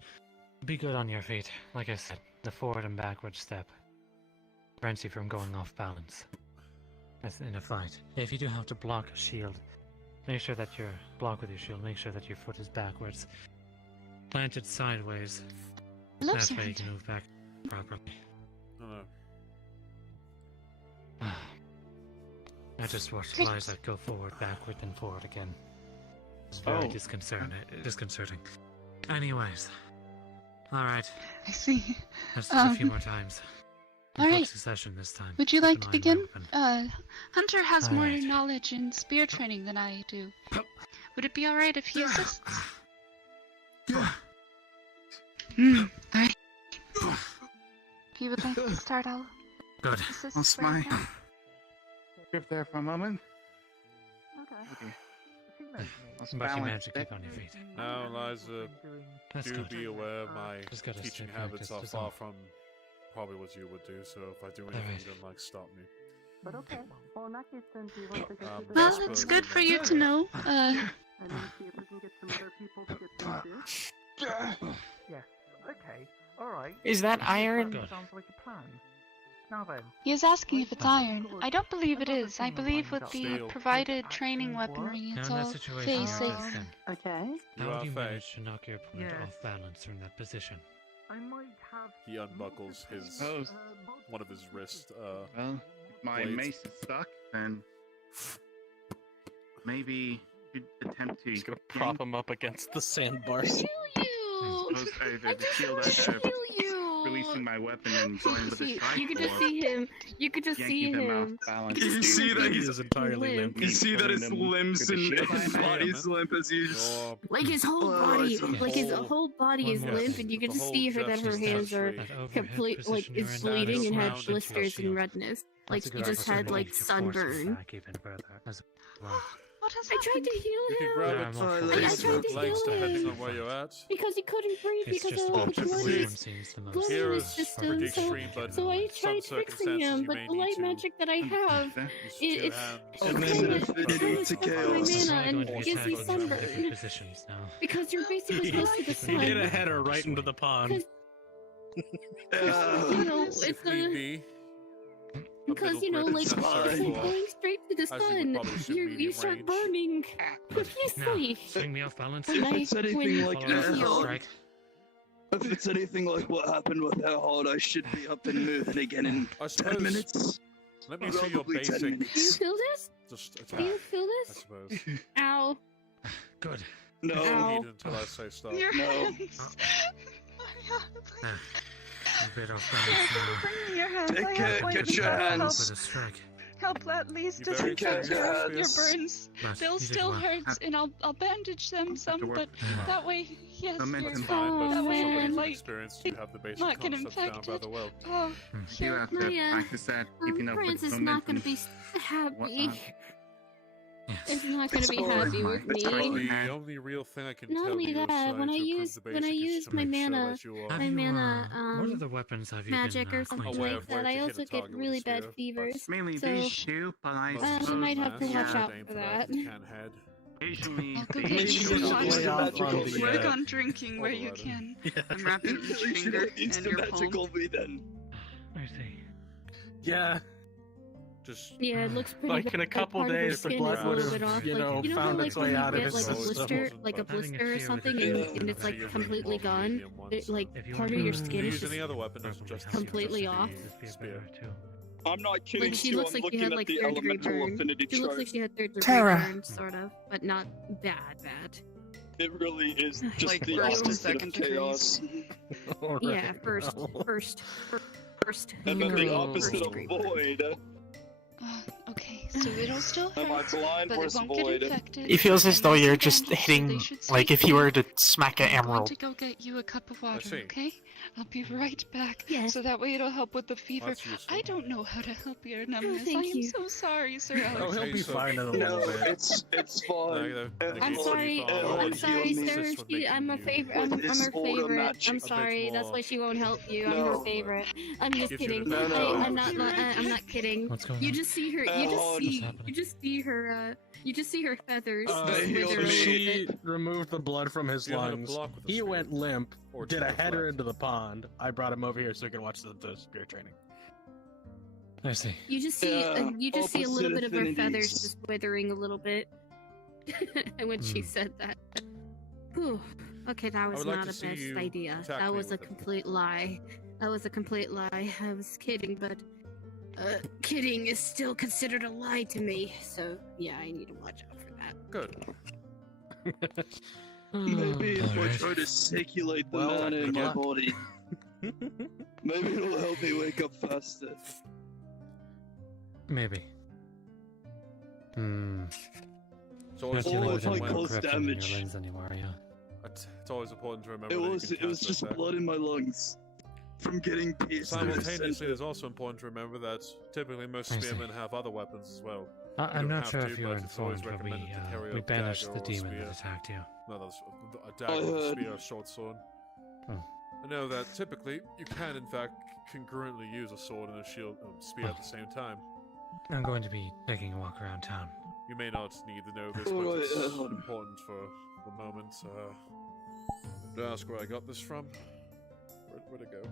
be good on your feet. Like I said, the forward and backward step prevents you from going off balance. As in a fight. If you do have to block a shield, make sure that your block with your shield, make sure that your foot is backwards. Planted sideways. Looks That way you right. can move back properly. I just watched Great. flies that go forward, backward, then forward again. It's very disconcerting. Anyways. Alright. I see. Let's do it a few more times. Alright. Succession this time. Would you like to Keep an eye on begin? my weapon. Hunter has more Alright. knowledge in spear training than I do. Would it be alright if he assists? Alright. If you would like to start, I'll Good. assist What's right my... now. Grip there for a moment. Okay. Let's But you balance managed to keep it. on your feet. Now, Eliza, That's do good. be aware my Just gotta teaching stay habits are focused, far is from probably what you would do, so if I do anything, Alright. then like stop me. But okay. Well, in that case, then do you want to go to the Well, Vesper it's is good in for there. you to know. and then see if we can get some other people to get them too? Yes. Okay. All right. Is that iron? Good. Sounds like a plan. Now then. He is asking if it's iron. I don't believe it is. I believe with the Steel. provided training weaponry, Now it's in that all situation, very like safe. this then. Okay. You How are have you fake. managed to knock your opponent Yes. off balance from that position? I might have. He unbuckles his one of his wrist. Well, if my blades. mace is stuck, then maybe you'd attempt to. He's gonna prop him up against the sandbars. Kill you! Suppose over I the just shield want I to have, kill you! releasing my weapon and going with a strike. You could just or see him. You could just see yanking them off him. balance. You see that He he's is entirely limp. You see that pulling his them limbs with the and shield his I have. body's limp as you. Oh, Like his whole Oh, body, it's a like his whole- whole body is Yes, limp, and you can the just whole see her that her justice hands are tree. That overhead complete, like position you're it's in, bleeding and that has is grounded to your blisters and shield. redness. That's Like a he good just had opportunity like to force the sunburn. back even further. As well. What has I tried happened? to heal You can him grab Yeah, it I'm to all for the it. I tried to legs heal depending him. on where you're at. because he couldn't breathe It's because just of about the which blood one seems the most. blood in Here his is system. pretty So, extreme, but so I in tried some fixing him, circumstances, but you the may light need to magic that I have, use two it's hands. And then it's infinity to my chaos. It's mana only and going to be gives me attacking from different sunburn positions now. because you're basically close to the He hit a sun. header right into the pond. You know, it's If need a be, because you know, middle like grip is necessary for- going straight to the as you would sun, probably shoot you medium start range. burning Now, profusely. bring me off balance. And If it's anything like Follow up with a heal. strike. If it's anything like what happened with her hard, I should be up and moving again in I 10 suppose. minutes. Let me see your Probably 10 basic. Do you minutes. feel this? Just Do attack. you feel I this? suppose. Ow. Good. No. Ow. Need until I say stop. Your No. hands. A bit off balance now. Bring me your hands. Take I care, have get poison your that'll hands. With a strike. help at least You very disinfect careful. your burns. But They'll you did still well. hurt, and I'll bandage them some, work. but that way, yes, Momentum. you're That's fine, but Oh, for somebody man. from Like, experience, you have the basic not get concepts down infected. rather well. Oh, You have to Maya, practice that, keeping up with Prince is momentum. not going to be happy. whatnot. It's not going to be It's happy fine. with It's me. fine. The only real thing I can Not tell only you that, when I aside to use prove the basic is use to my make sure mana, that you are Have my you, mana, what other weapons have you magic been or something acquainted aware like of where that, to I hit also a get target with a really bad spear, fevers. Mainly So, these two, but I Most I of might those have to mass watch should out aim for that. that. You can head. occasionally I'll go they get Maybe you you a should shot. lay off on the, Work on drinking where you Colorado. can. I'm wrapping each finger It's and the your palm. magical me then. I see. Yeah, Just Yeah, it looks pretty like bad. in a couple part of her days, the skin blood is a would little have, bit off. you Like, know, you know how found like its when way you out of get his like a system. blister, like a Having a blister or fear something, with and, it and it's is like you're completely more gone. medium ones, It, like If you part want of to your skin use is any just other weapon as just completely just off. the spear. I'm not kidding Like she too, looks I'm like she looking had at like the third degree elemental burn. affinity She looks chart. like she had third degree Tara. burn, sort of, but not bad. It really is just Like the first and opposite of second chaos. Yeah, first. And then the degree, opposite first of degree. void. Okay, so it'll still Am I hurt, blind but or it won't void? get infected. It feels as and though there's you're some just bandages, so hitting, they should like stay if you were clean. to smack an I'm going emerald. to go get you a cup of water, see. okay? I'll be right back. Yes. So that way it'll help with the fever. That's useful. I don't know how to help your numbness. thank I am you. so sorry, Sir Oh, Alex. he'll be so- fine in a No, little bit. it's fine. I'm sorry, I'm sorry, sir. I'm a favorite. I'm her favorite. I'm sorry. That's why she won't help you. I'm her No. favorite. I'm just Get you kidding. to- No. I'm not kidding. What's going You on? just see her. You just see her. You just see her feathers They healed wither a me. little She bit. removed the blood from his You know how to lungs. block with a He spear. went limp, 14 did a header left. into the pond. I brought him over here so he can watch the spear training. I see. You just see a little bit of her feathers just withering a little bit. And when she said that, whew, okay, that was not a best idea. That was a complete lie. That was a complete lie. I was kidding, but kidding is still considered a lie to me. So yeah, I need to watch out for that. Good. Maybe if I try to circulate the mana in my body, maybe it'll help me wake up faster. Maybe. It's always Or if I cause damage. Anymore, yeah. It's always important to remember. It was just blood in my lungs from getting pierced. Simultaneously, it's also important to remember that typically most spearmen have other weapons as well. I'm not sure if you were informed, but we banished the demon that attacked you. No, that's a dagger, spear, or short sword. I know that typically you can, in fact, concurrently use a sword and a shield spear at the same time. I'm going to be taking a walk around town. You may not need to know this, but it's important for the moment. Don't ask where I got this from. Where'd it go?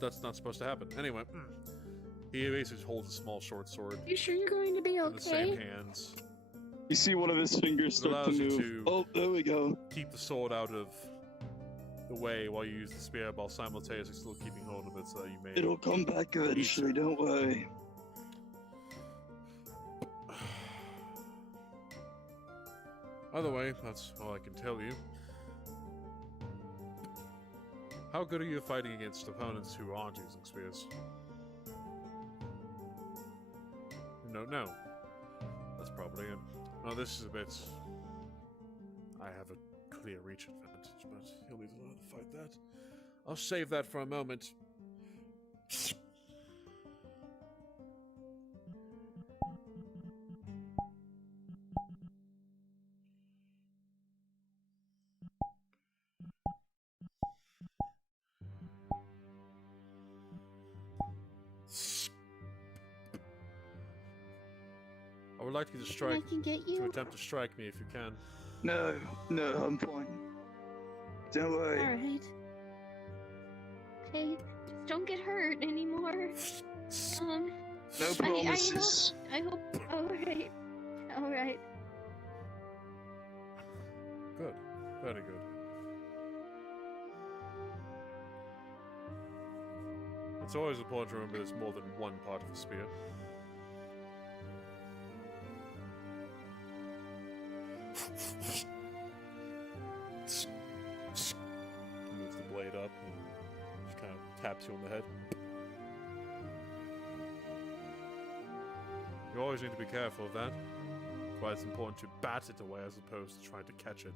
That's not supposed to happen. Anyway, he basically holds a small short sword. You sure you're going to be okay? In the same hands. You see one of his fingers start to move. Oh, there we go. Keep the sword out of the way while you use the spear, while simultaneously still keeping hold of it, so that you may. It'll come back eventually. Don't worry. Either way, that's all I can tell you. How good are you at fighting against opponents who aren't using spears? No. That's probably it. Oh, this is a bit... I have a clear reach advantage, but he'll need to learn to fight that. I'll save that for a moment. I would like you to strike. I can get you. To attempt to strike me if you can. No, I'm fine. Don't worry. Alright. Okay, just don't get hurt anymore. No promises. I hope. Alright. Alright. Good. Very good. It's always important to remember there's more than one part of a spear. Moves the blade up and just kind of taps you on the head. You always need to be careful of that. That's why it's important to bat it away as opposed to trying to catch it.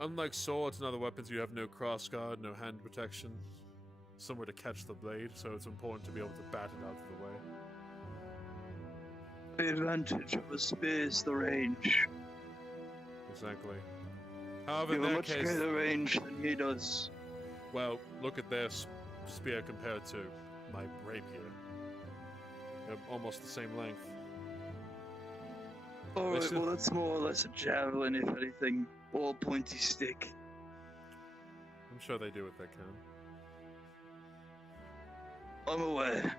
Unlike swords and other weapons, you have no crossguard, no hand protection, somewhere to catch the blade, so it's important to be able to bat it out of the way. The advantage of a spear is the range. Exactly. However, You in have a their much case, greater range than he does. well, look at their spear compared to my rapier. They're almost the same length. Alright, well that's more or less a javelin, if anything, or a pointy stick. I'm sure they do what they can. I'm aware.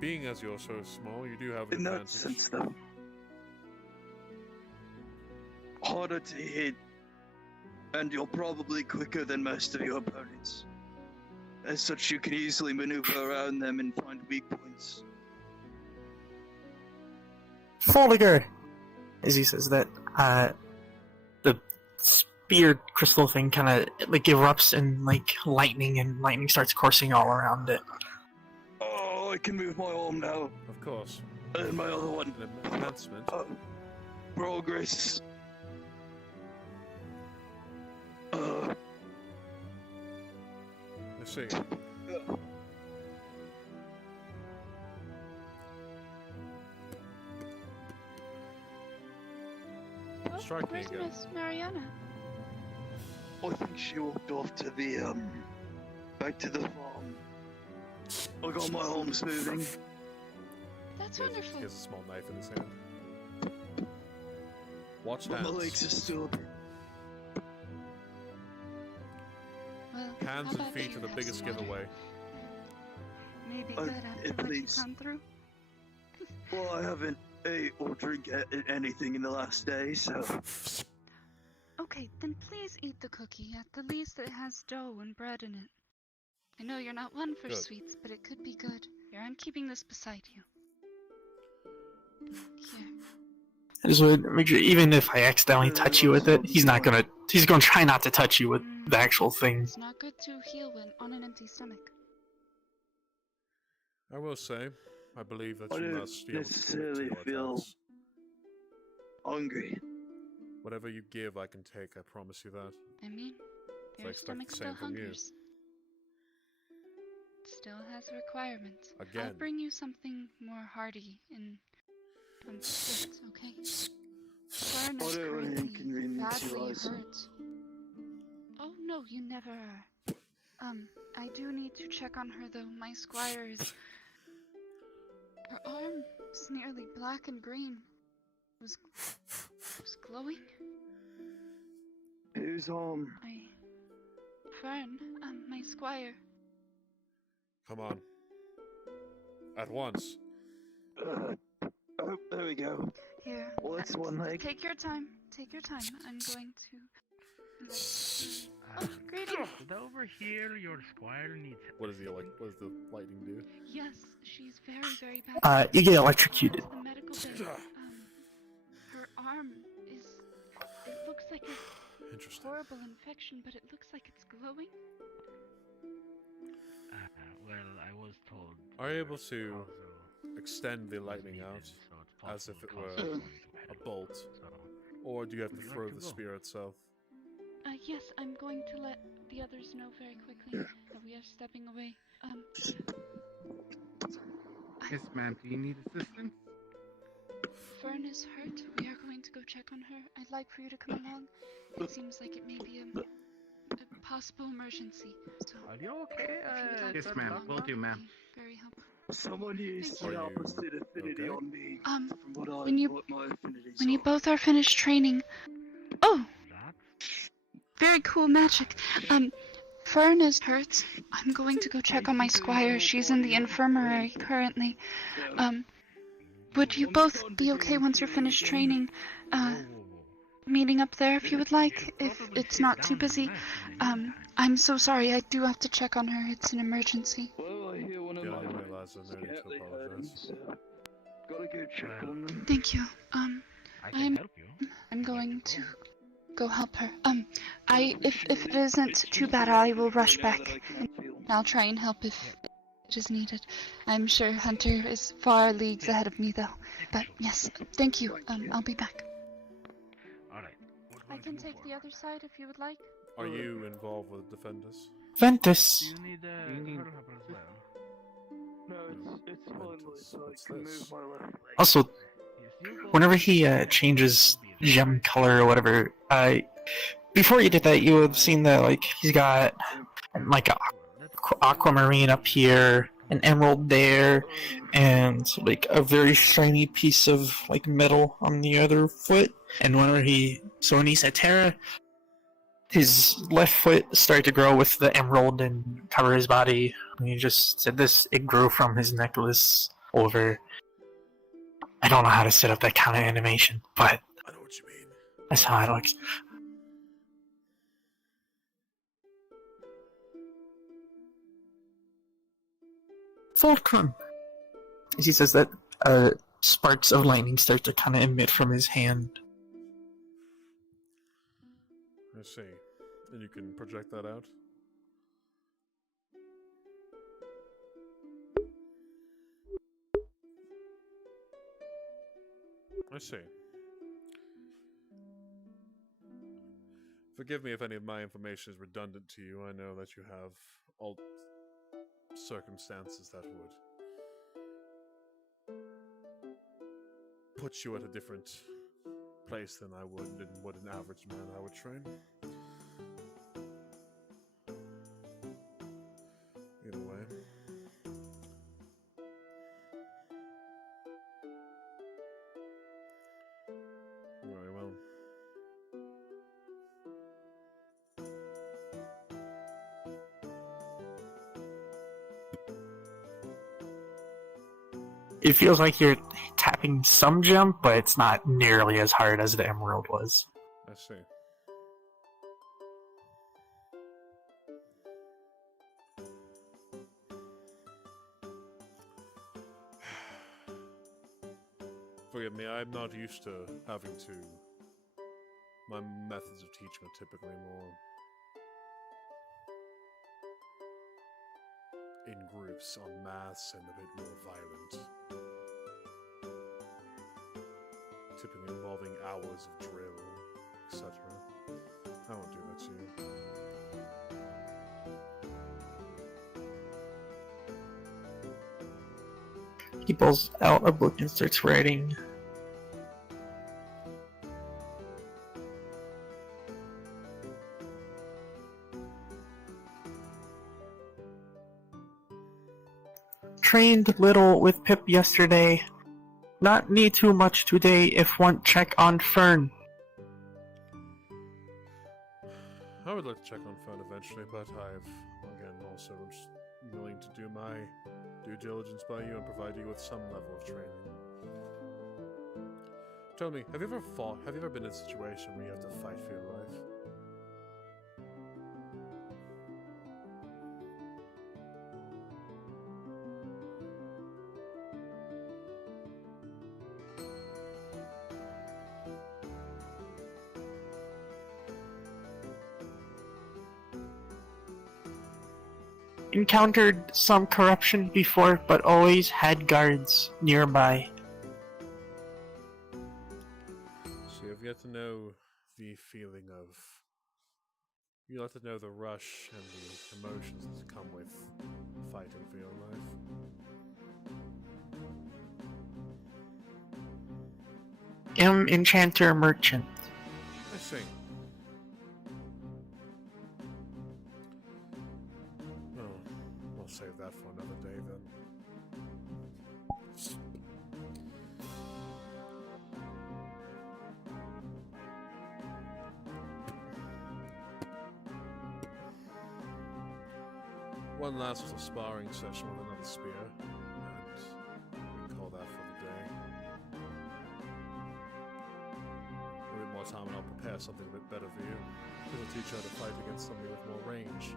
Being as you're so small, you do have an In that advantage. sense, though. Harder to hit, and you're probably quicker than most of your opponents. As such, you can easily maneuver around them and find weak points. Folliger, as he says that, the spear crystal thing kind of like erupts in like lightning, and lightning starts coursing all around it. Oh, I can move my arm now. Of course. And my other one. An advancement. Progress. Let's see. Strike me Where's again. Miss Mariana? I think she walked off to the, back to the farm. I got my arms moving. That's He wonderful. has a small knife in his hand. Watch But my hands. legs are still a bit Well, Hands how and about feet you are the have biggest some water? giveaway. Maybe good after what you've gone through. Well, I haven't ate or drink anything in the last day, so. Okay, then please eat the cookie. At the least, it has dough and bread in it. I know you're not one for Good. sweets, but it could be good. Here, I'm keeping this beside you. Here. I just would make sure, even if I accidentally touch you with it, he's gonna try not to touch you with the actual thing. It's not good to heal when on an empty stomach. I will say, I believe that I you don't must be able to necessarily commit to feel attacks. hungry. Whatever you give, I can take. I promise you that. I mean, So I your expect stomach the still same from you. hungers. It still has requirements. I'll Again. bring you something more hearty in foods, okay? Fern is I don't want to currently inconvenience you, badly Liza. hurt. Oh no, you never are. I do need to check on her though. My squire is... Her arm is nearly black and green. It was glowing? Who's home? Fern, my squire. Come on. At once. Oh, there we go. Here. Well, it's one leg. Take your time. Take your time. I'm going to... Oh, greetings. Over here, your squire needs. What does what does the lightning do? Yes, she's very, very bad. You get electrocuted. The medical bay. Her arm is... It looks like a Interesting. horrible infection, but it looks like it's glowing. Well, I was told. Are you able to extend the lightning out as if it were a bolt? Or do you have to throw the spear itself? Yes, I'm going to let the others know very quickly that we are stepping away. Yes, ma'am. Do you need assistance? Fern is hurt. We are going to go check on her. I'd like for you to come along. It seems like it may be a possible emergency. So, are you okay? If you would like Yes, to come ma'am. along, Will do, that would ma'am. be very helpful. Someone used the opposite affinity on me from what I what my affinities When you are. both are finished training. Oh! Very cool magic. Fern is hurt. I'm going to go check on my squire. She's in the infirmary currently. Would you both be okay once you're finished training? Meeting up there if you would like, if it's not too busy. I'm so sorry, I do have to check on her. It's an emergency. Well, I hear one of my realize I need to apologize. Gotta go check on them. Thank you. I'm going to go help her. If it isn't too bad, I will rush back. And I'll try and help if it is needed. I'm sure Hunter is far leagues ahead of me, though. But yes, thank you. I'll be back. Alright. I can take the other side if you would like. Are you involved with Defenders? Ventus. Do you need her help as well? No, it's fine, so I can move my left leg. Also, whenever he changes gem color or whatever, before you did that, you would have seen that like he's got like a aquamarine up here, an emerald there, and like a very shiny piece of like metal on the other foot. And when he said Terra, his left foot started to grow with the emerald and cover his body. And he just said it grew from his necklace over. I don't know how to set up that kind of animation, but I know what you mean. that's how it looks. Falcon! As he says that, sparks of lightning start to kind of emit from his hand. I see. And you can project that out? I see. Forgive me if any of my information is redundant to you. I know that you have all circumstances that would put you at a different place than I would and what an average man I would train. Either way. Very well. it feels like you're tapping some jump, but it's not nearly as hard as the emerald was. I see. Forgive me, I'm not used to having to... My methods of teaching are typically more... in groups, on mass, and a bit more violent. Typically involving hours of drill, etc. I won't do that to you. He pulls out a book and starts writing. Trained little with Pip yesterday. Not need too much today if want check on Fern. I would like to check on Fern eventually, but I've, again, also just willing to do my due diligence by you and provide you with some level of training. Tell me, have you ever been in a situation where you have to fight for your life? Encountered some corruption before, but always had guards nearby. So you've yet to know the feeling of... You have to know the rush and the emotions that come with fighting for your life. Am enchanter merchant. I see. Oh, I'll save that for another day then. One last little sparring session with another spear, and we can call that for the day. A bit more time and I'll prepare something a bit better for you. It'll teach you how to fight against somebody with more range.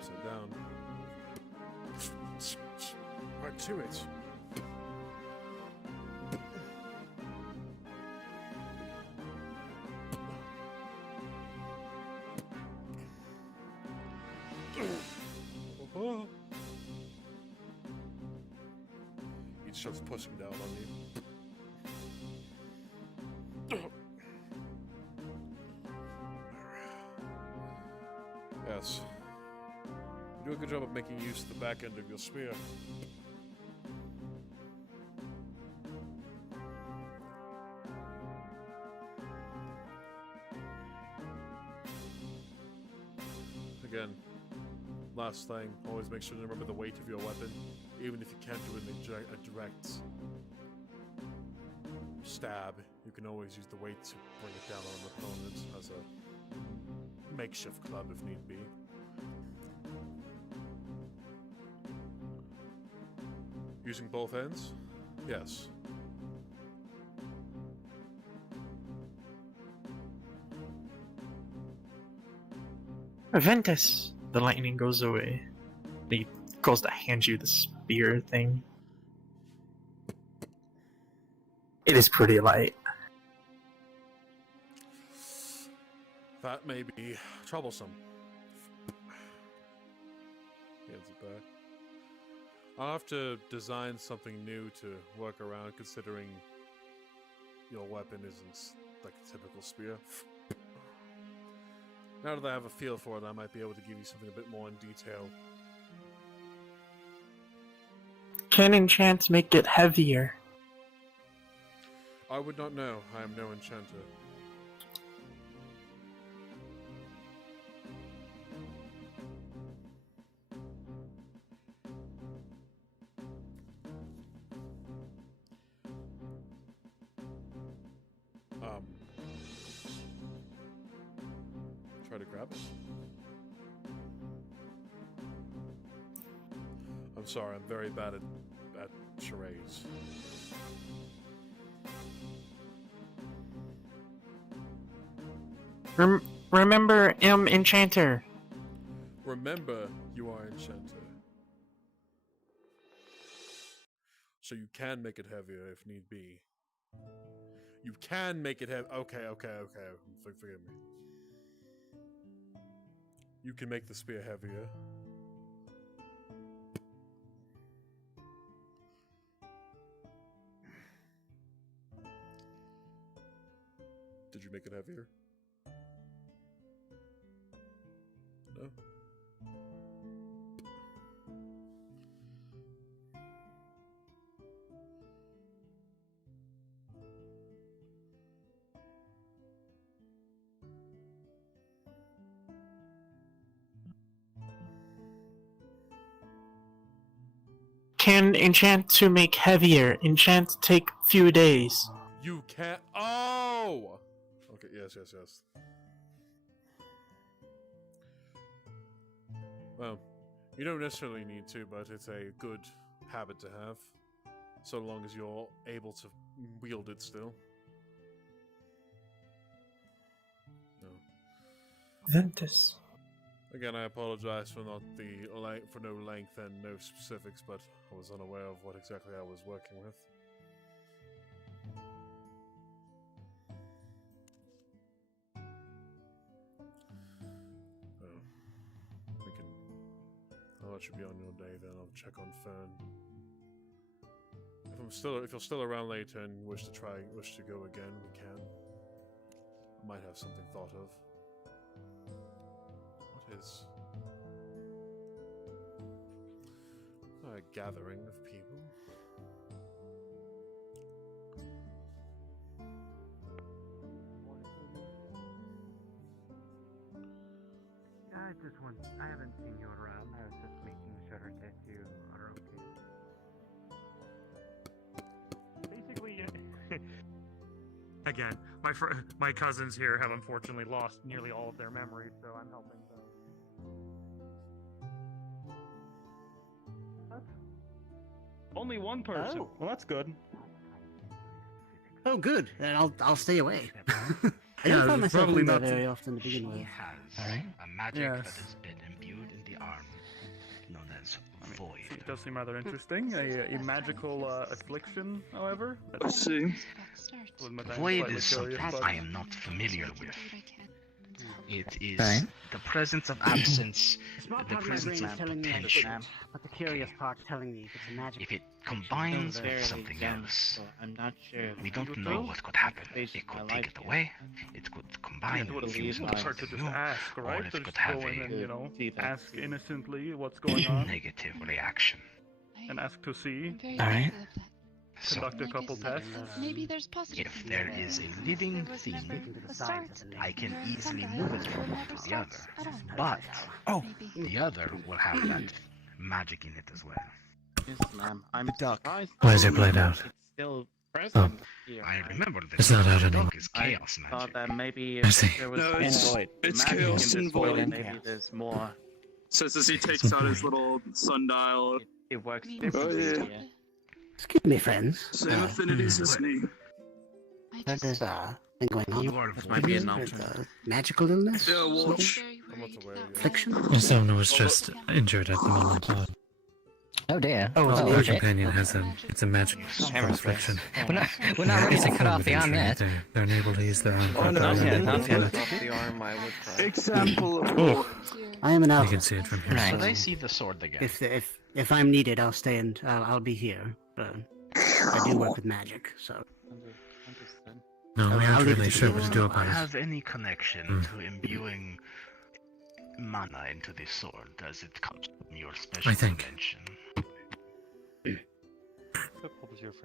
Sit down. Right to it. He starts pushing down on you. Yes. You do a good job of making use of the back end of your spear. Again, last thing, always make sure to remember the weight of your weapon, even if you can't do a direct stab. You can always use the weight to bring it down on an opponent as a makeshift club if need be. Using both ends? Yes. Aventus! The lightning goes away. He goes to hand you the spear thing. It is pretty light. That may be troublesome. Hands it back. I'll have to design something new to work around, considering your weapon isn't like a typical spear. Now that I have a feel for it, I might be able to give you something a bit more in detail. Can enchants make it heavier? I would not know. I am no enchanter. Try to grab it. sorry, I'm very bad at charades. Remember, Enchanter. Remember, you are Enchanter. So you can make it heavier if need be. You can make it heavy. Okay. Forgive me. You can make the spear heavier. Did you make it heavier? No? Can enchant to make heavier. Enchant take few days. You can't. Oh! Okay, yes. Well, you don't necessarily need to, but it's a good habit to have. So long as you're able to wield it still. No. Ventus. Again, I apologize for not for no length and no specifics, but I was unaware of what exactly I was working with. I'll let you be on your day then. I'll check on Fern. If you're still around later and wish to go again, we can. I might have something thought of. What is a gathering of people? I haven't seen you around. I was just making sure that you are okay. Basically, again, my cousins here have unfortunately lost nearly all of their memories, so I'm helping them. Only one person. Oh, well, that's good. Oh, good. Then I'll stay away. I Yeah, don't find myself probably in that not to- very often to begin with. He has Alright. a magic Yes. that has been imbued in the arm, known as Void. It does seem rather interesting. A magical affliction, however. I see. Void is something I am not familiar with. It is Right. the presence of absence, The smart the part of my presence brain of is telling me potential. but the curious part's telling me if it's a magic. If it combines with something else, I'm not sure. we don't know what could happen. It could take it away, it could combine It would with be something hard to just new, ask, or right? it To could just have go in and, a ask innocently what's going on. negative reaction. And ask to see. Alright. Conduct a couple tests. Maybe there's positive. If there is a living thing, I can easily move it from one to the other. But the other will have that magic in it as well. Yes, ma'am. I'm surprised. Why is it played out? It's still present here. I remember that It's not out anymore. dog is chaos I magic. thought that maybe I see. if there was No, more it's magic chaos in and this world, void. maybe there's more. Says as he takes out his little sundial. It works Oh, differently yeah. here. Excuse me, friends. Same affinities as me. There's been going on. You are with might be you? an There's option. a magical illness? Yeah, watch. Affliction? Someone was just injured at the moment. Oh dear. Oh, it's an Our injury. companion has it's a magic affliction. We're not ready It's a to cut off the arm injury. yet. They're unable to use their arm. Oh, no, properly. not yet. Feel it. Example of Oh. I am an You elf. can see it from here. Right. Should I see the sword again? If I'm needed, I'll stay and I'll be here. But I do work with magic, so. No, we I'll aren't leave it really to sure you. what to do about Have it. any connection Hmm. to imbuing mana into this sword? Does it come from your special I think. dimension?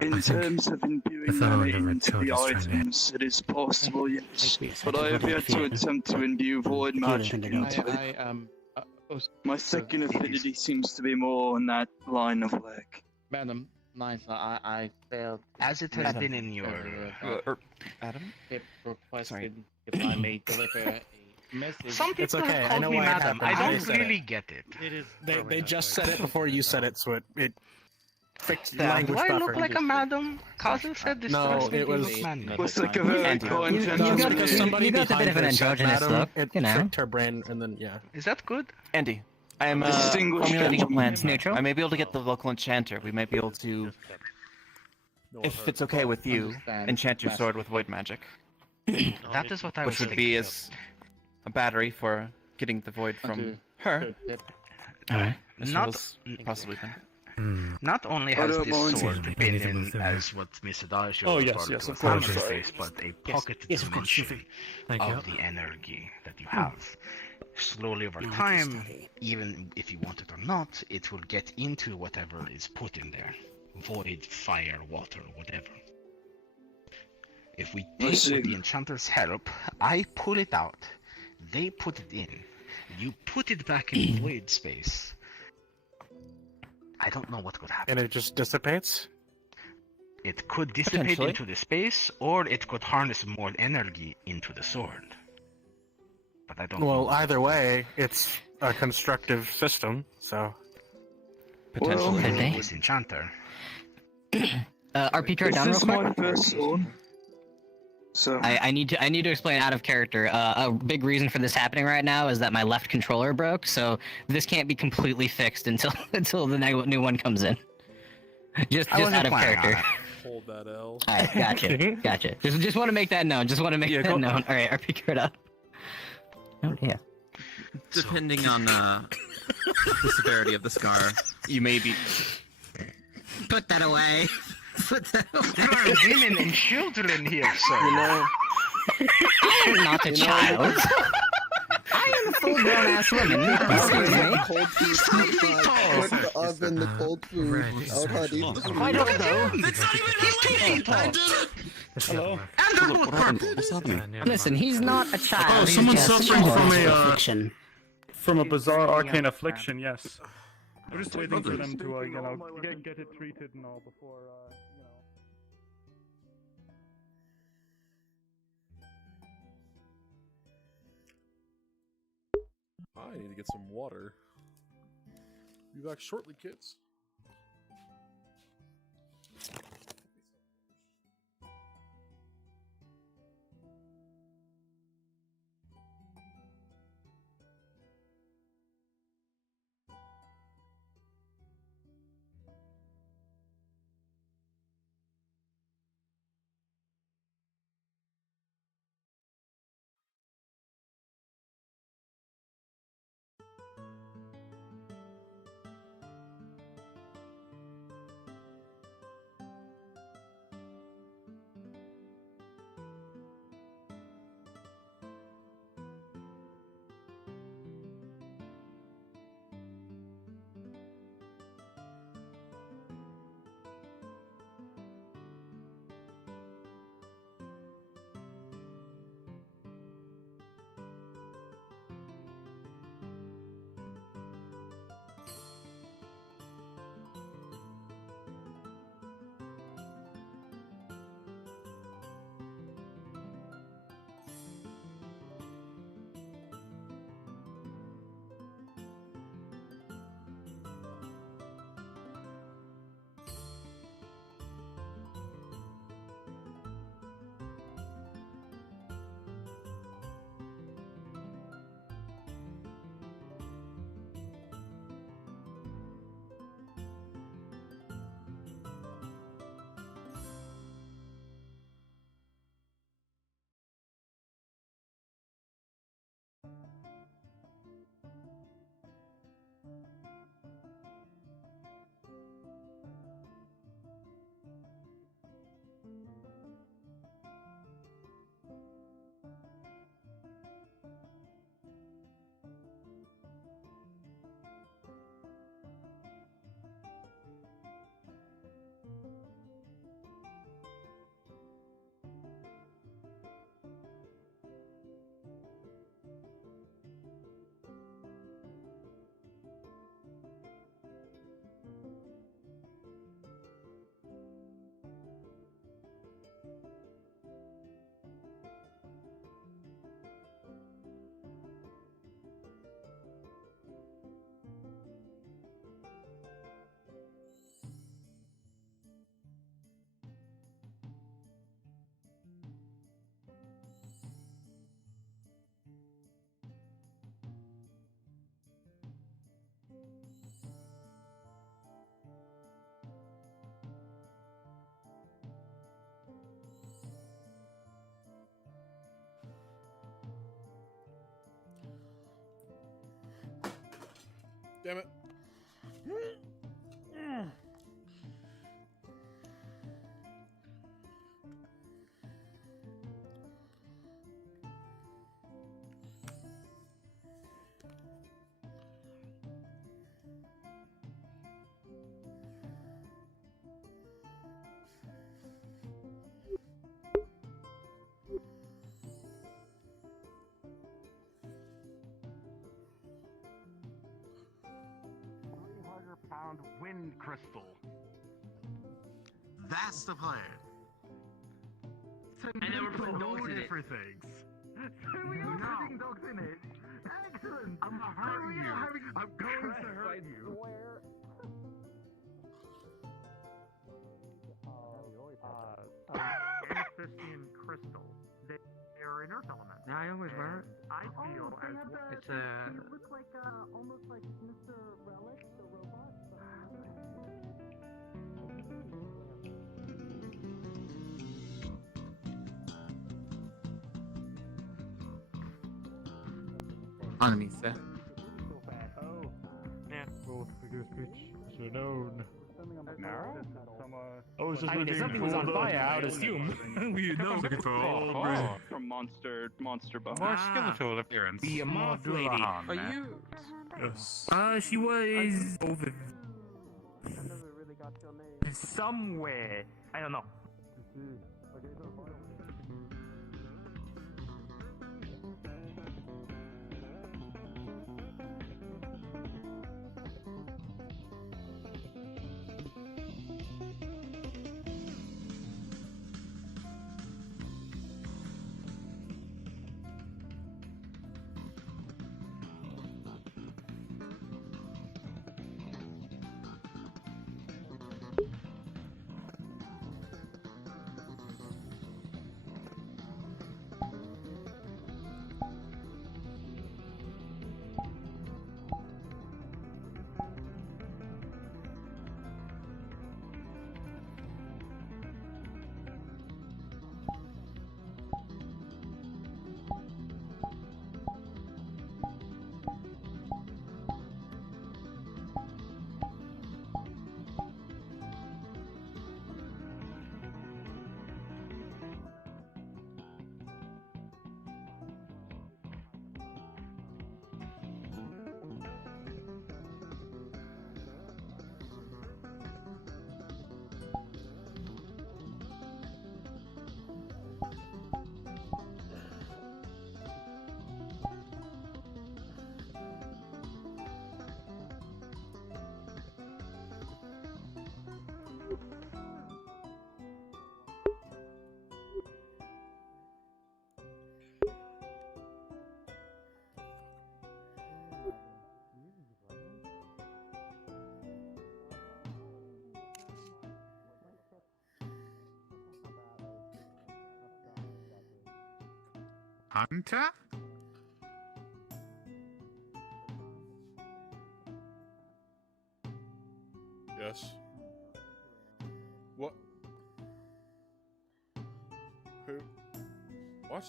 In terms of imbuing the fellow mana in the red into coat the is trying to- items, it is possible, yes. Wait a But I second, have what yet did I to feel? attempt to imbue void magic into it. Oh, My second affinity seems to be more on that line of work. Madam, nice. I failed. As it has been in your Adam? It requested if I may deliver a Some people It's okay. have I called know me why it madam. happened. I They don't said really it. get it. It is. They just said it before you said it, so it fixed the Yeah, language do I look buffer. like a madam? Kazu said this No, dress made it me was. look manly. Looks like a very kind You gentleman. got, because somebody you got a bit of an behind her said androgynous madam, look, it you know. tricked her brain, and then yeah. Is that good? Andy, I am Distinguished formulating a gentleman. plan. Neutral? I may be able to get the local enchanter. We might be able to, if it's okay with you, enchant your sword with void magic, That is what I was which would thinking. be as a battery for getting the void from her. Alright. As well as possibly them. Not only I has don't this mind. sword been in as what Mr. Dash Oh, was yes, part yes, to of a course. thunder face, but a pocketed yes, of course, dimension Thank of you. the energy that you have. Slowly over time, even if you want it or not, it will get into whatever is put in there. Void, fire, water, whatever. If we I take see. with the enchanter's help, I pull it out, they put it in, you put it back in void space. I don't know what could happen. And it just dissipates. It could dissipate Potentially. into the space, or it could harness more energy into the sword. But I don't know. Well, either way, it's a constructive system, so. Potentially. Could they? This enchanter. RP, turn This down real is my quick. first sword. So I need to explain out of character. A big reason for this happening right now is that my left controller broke, so this can't be completely fixed until the new one comes in. Just wasn't out of planning on character. it. Hold that L. Alright, gotcha. Just want to make that known. Just want to make that known. Alright, RP, turn up. Oh yeah. Depending on the severity of the scar, you may be. Put that away. Put that away. There are women and children here, sir. you know, I am not a child. I am a full-grown ass woman. Excuse me. Cold food outside. Put the oven, the cold food out hot. I don't know. Hello? What's happening? Listen, he's not a child. Oh, he's someone's just suffering from Affliction. from a bizarre arcane affliction. Yes. I'm just waiting for them to, get it treated and all before, I need to get some water. Be back shortly, kids. Damn it. Pound wind crystal. That's the plan. I never put dogs in it. For things. We are putting dogs in it. Excellent. I'm gonna hurt you. I'm going to hurt you. Amethystian crystal. They are inert element. I always wear it. I feel as It's a. You look like almost like Mr. Relic, the robot. On me, sir. Oh. Yeah. Oh, figure speech. Should known. Narrow? I was just I mean, if something was on fire, I would assume. We know. From Monster Behind. More skeletal appearance. Be a moth lady. Are you? Yes. She was over somewhere. I don't know. Hunter? Yes. What? Who? What?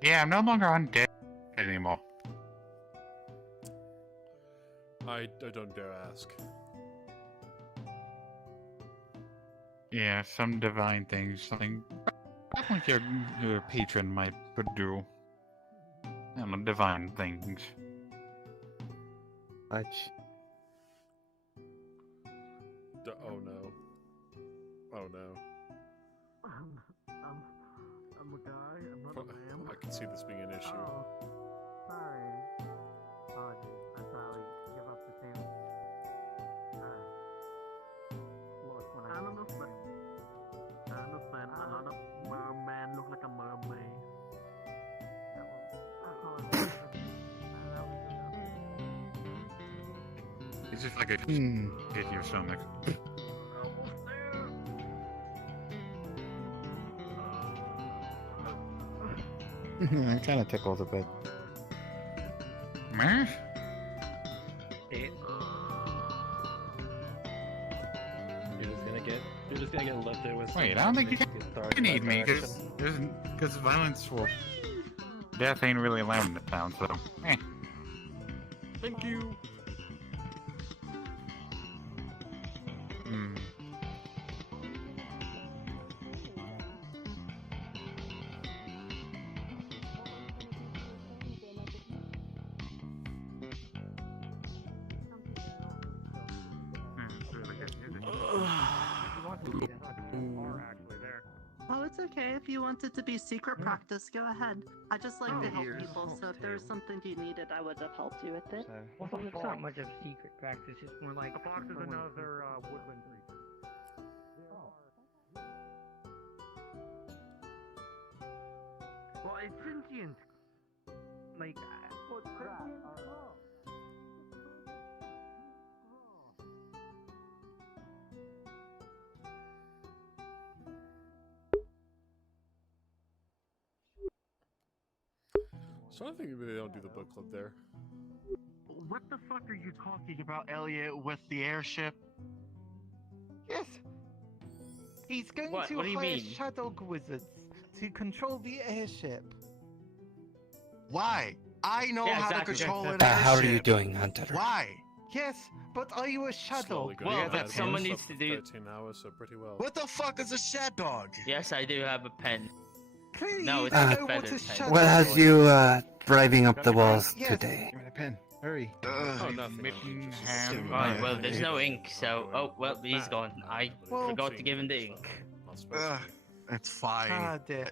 Yeah, I'm no longer undead anymore. I don't dare ask. Yeah, some divine things, something like your patron might could do. I don't know, divine things. Oh no. Oh no. I'm a guy. I'm not a man. I can see this being an issue. Oh, sorry. Apologies. I probably give up the same. Look, when I understand. A lot of merman look like a mermaid. It's just like a hit in your stomach. I'm kind of tickled a bit. Meh? You're just gonna get left there with. Wait, I don't think you can need me because violence will Death ain't really allowed in the town, so eh. Thank you. Hmm. Oh, it's okay. If you want it to be secret practice, go ahead. I just like to help people, so if there was something you needed, I would have helped you with it. Well, it's not much of secret practice. It's more like A fox is another woodland creature. Well, it's sentient. Like, what crap? So I think maybe they don't do the book club there. What the fuck are you talking about, Elliot, with the airship? Yes. He's going What? to What do you hire mean? shadow wizards to control the airship. Why? I know Yeah, how to exactly. control an How are you airship. doing, Hunter? Why? Yes, but are you a shadow? Slowly going Well, ahead. but someone It's needs up to do- 13 hours, so pretty well. What the fuck is a shed dog? Yes, I do have a pen. Clearly No, you it's don't a know what feathered a pen. shadow What has is. you driving up the walls Yes. today? Give me a pen. Hurry. Oh, nothing. Mittenham. Right, well, there's no ink, so... Oh, well, he's gone. I forgot to give him the ink. It's fine. Ah, dear.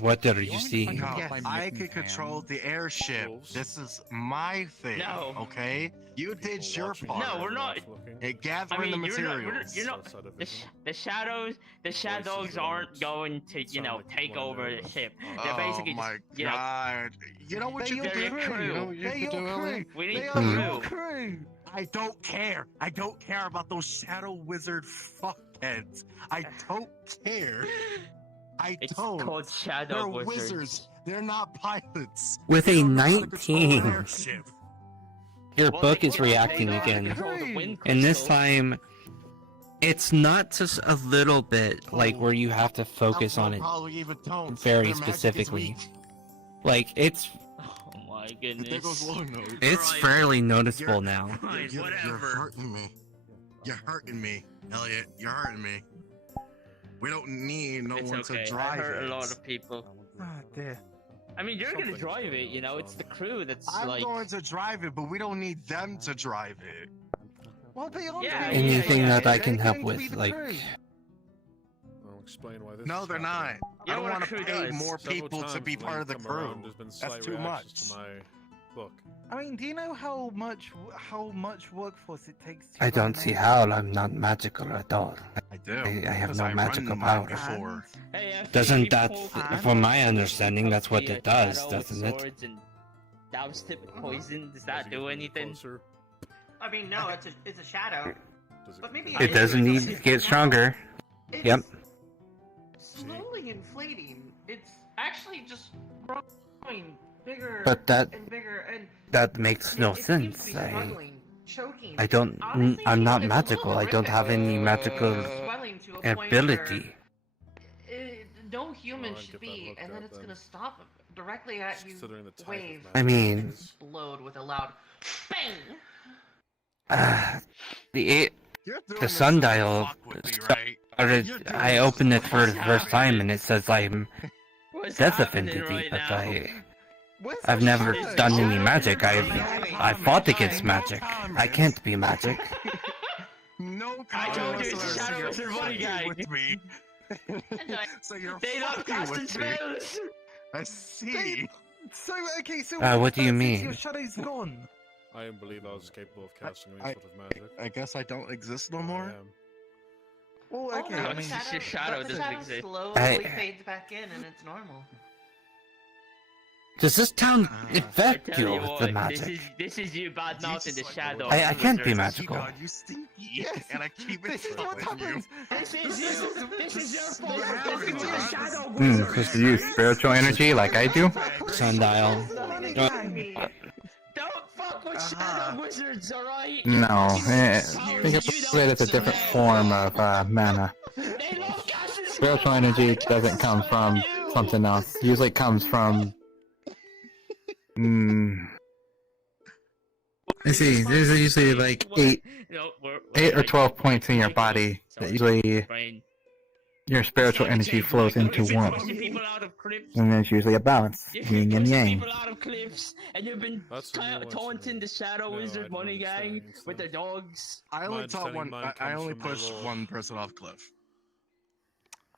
What did you see? No, I could control the airship. This is my thing. No. Okay? You did your part. No, we're not. Gathering the you're not, materials. you're not. The shadows aren't going to, take over the ship. They're basically oh my just, god. You know what you They're could your do? crew. You know what you They're could your do, crew. Elliot? We need They crew. are your crew. I don't care. I don't care about those shadow wizard fuckheads. I don't care. I It's don't. called Shadow They're Wizards. wizards. They're not pilots. With They a don't know how to control an 19. airship. Your Well, book they- is well, they reacting know how to again. control the wind And this crystals. time, it's not just a little bit, like, where you have to focus on it Probably even don't. very Their magic is specifically. weak. Like, it's Oh my There goodness. goes long nose. it's fairly noticeable You're- now. Fine, You're whatever. hurting me. You're hurting me, Elliot. You're hurting me. We don't need no It's one okay. to drive I hurt it. a lot of people. Ah, dear. I mean, you're gonna drive it, it's the crew that's I'm like... going to drive it, but we don't need them to drive it. Well, they are Yeah, doing Anything it. that I They're can help going to be with, the like, crew. I'll explain why this No, is they're not. happening. You I know don't what want a to crew pay does? more Several people to times be when part of the come crew. around, there's been That's slight too reactions much. to my book. I mean, do you know how much workforce it takes to I don't run see a- how I'm not magical at all. I do. I have because no I magical run mine power. before. Hey, a few Doesn't that, people from my who understanding, that's what be a it does, shadow with doesn't it? swords and doused it with poison. Does that do anything? Closer. I mean, no, it's a shadow. Does But maybe It doesn't need to get stronger. It's Yep. slowly inflating. It's actually just growing bigger But that- and bigger, and That makes no it seems to sense. be struggling, choking. I don't. Honestly, I'm not it's a little magical. I don't have any magical swelling to a point where ability. no human I'd should get that be, looked and then at it's then. gonna stop directly at you. Considering the type of Wave. magic I mean- it is. Explode with a loud bang. The You're doing the this sundial to fuck with me, right? started. You're doing I this opened to it for the fuck first with time, me. and it says I'm What's death happening affinity, right but now? Where's I've the never shadow? done any Shadow magic. wizards I fought against magic. I can't be magic. No I told you it's whatsoever, so Shadow you're Wizard Buddy fucking Guy. with me. So you're They love fucking casting with me. spells. I see. So, okay, so What do you since mean? Your shadow's gone. I believe I was capable of casting any sort of magic. I guess I don't exist no more. Well, Oh, okay, no, I the mean, your shadow the doesn't shadow exist. slowly I- fades back in, and it's normal. Does this town I affect tell you you with what, the magic? this is you bad mouthing the shadow. I can't be wizards. magical. God, you stinky. Yes, and I keep it this is what telling you. happens. This is you. This is your fault. Yeah, Fucking with the yeah. shadow Supposed to use spiritual energy like I do? Sundial. Don't fuck with shadow wizards, alright? No, I think it's a different form of mana. They love casting Spiritual energy doesn't come from something else. Usually it comes from Let's see. There's usually like 8 or 12 points in your body that usually your spiritual energy flows into one. And there's usually a balance, yin and yang. People out of cliffs, and you've been taunting the Shadow Wizard Money Gang with their dogs. I only taught one. I only pushed one person off cliff.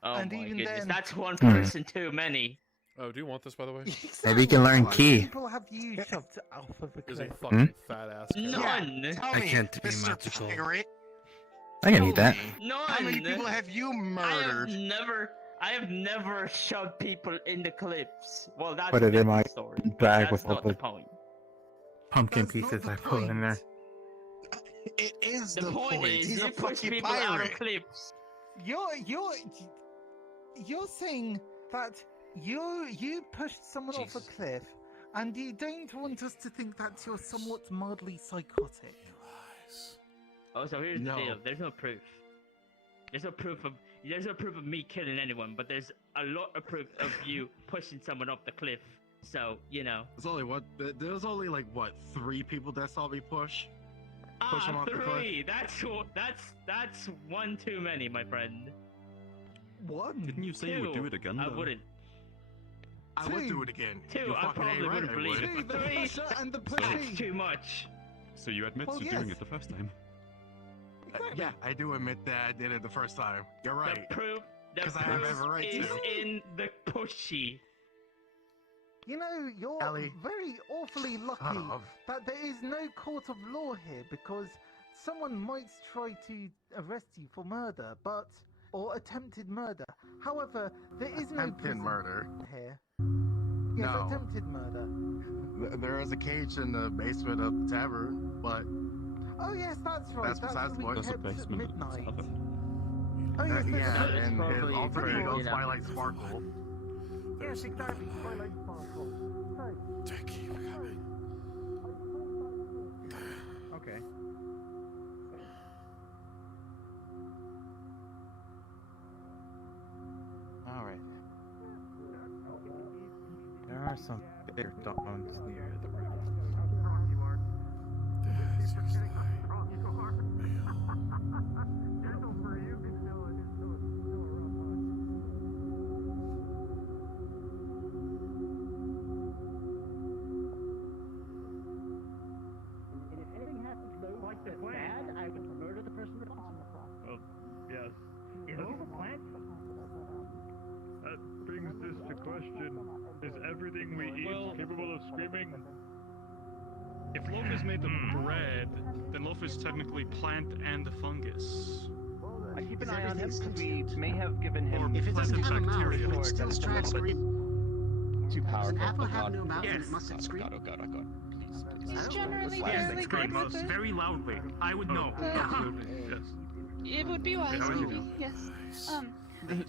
Oh And my even goodness, then- that's one person too many. Oh, do you want this, by the way? Maybe you can learn key. People have you shoved off of a Is a cliff? fucking fat ass. None. I can't be Mr. magical. Pirate. I can eat that. None. How many people have you murdered? I have never shoved people in the cliffs. Well, that's Put it in my story, but bag that's with all not the the point. pumpkin pieces I put in there. It is The point is, He's you a push fucking people out of pirate. cliffs. You're saying that you pushed someone off a cliff, and you don't want us to think that you're somewhat mildly psychotic. Oh, so here's No. the deal. There's no proof. There's no proof of me killing anyone, but there's a lot of proof of you pushing someone off the cliff. So, you know. There's only what? There's only like what 3 people that saw me push. Push him off the cliff. 3. That's one too many, my friend. One? Didn't you say you would do it again? I though? wouldn't. I would do it again. 2, You're I fucking probably A right, wouldn't I believe would. it. But 3, pusher and the that's pussy. too much. So you admit Well, to doing yes. it the first time? Yeah, I do admit that I did it the first time. You're right. The proof I have every right is to. in the pushy. You know, you're Ellie. very awfully lucky that there is no court of law here, because someone might try to arrest you for murder, or attempted murder. However, there is no Attempted prison murder. here. Yes, No. attempted murder. There is a cage in the basement of the tavern, but Oh yes, that's right. That's besides what we the point. kept That's at a midnight. Oh yes, yeah, that's and his probably alter pretty, ego you know. Twilight Sparkle. Yes, exactly. Twilight Sparkle. Okay. Alright. There are some bigger stones near the river. And if anything happens to go like that bad, I would murder the person responsible. Well, yes. Is this a plan? That brings this to question. Is everything we eat capable of screaming? If loaf is made of bread, then loaf is technically plant and a fungus. I keep an eye on him because we may have given him. If it doesn't have a mouth, bacteria, it still try to scream. Too powerful. Apple Oh have god. no mouth and Yes. it mustn't scream? Oh god, oh god, oh god. Please, please. He's generally Yes, fairly Scream good with it. very loudly. I would know. Absolutely. Yes. It would be wise, How would you maybe. know? Yes.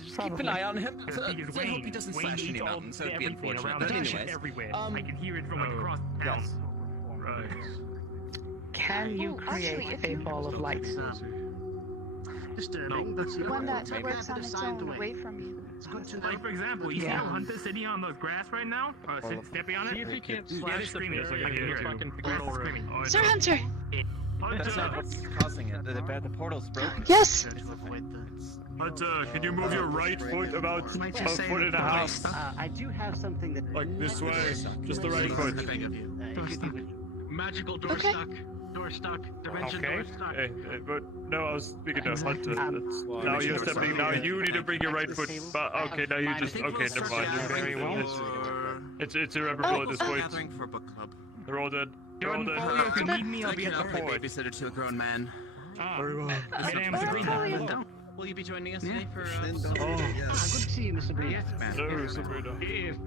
Just keep an eye on him. Because I hope Wayne- he doesn't Wayne slash eats any all mountains. That would be everything unfortunate. around But the anyways, kitchen everywhere. I can hear it from across town. yes. Right. Can you Oh, actually, create if a you- ball of light? Disturbing, but you know One that maybe works I on could its decide own to away from you. It's good to know. Like, for example, you see how Hunter's sitting on the grass right now? Stepping on it? See if he can't Yeah, slash it's screaming. the I can hear it. fucking The grass is portal. screaming. Oh, Sir no. Hunter! That's not what's causing it. The portal's broken. Yes! Hunter, can you move your right foot about a foot and a half? I do have something that. Like this way, just the right foot. Magical door Okay. stuck. Door stuck. Dimension Okay. door stuck. But no, I was speaking to Hunter. Now you're stepping. Now you need to bring your right foot. But okay, now you just. Okay, never mind. Very well. It's irreparable at this point. Gathering for book club. They're all dead. They're all dead. If you need me, I'll be at the Taking fort. babysitter to a grown man. Very well. Mr. Folio. Will you be joining us today for Good to see you, Mr. Bree. Yes, ma'am. No, Sabrina. If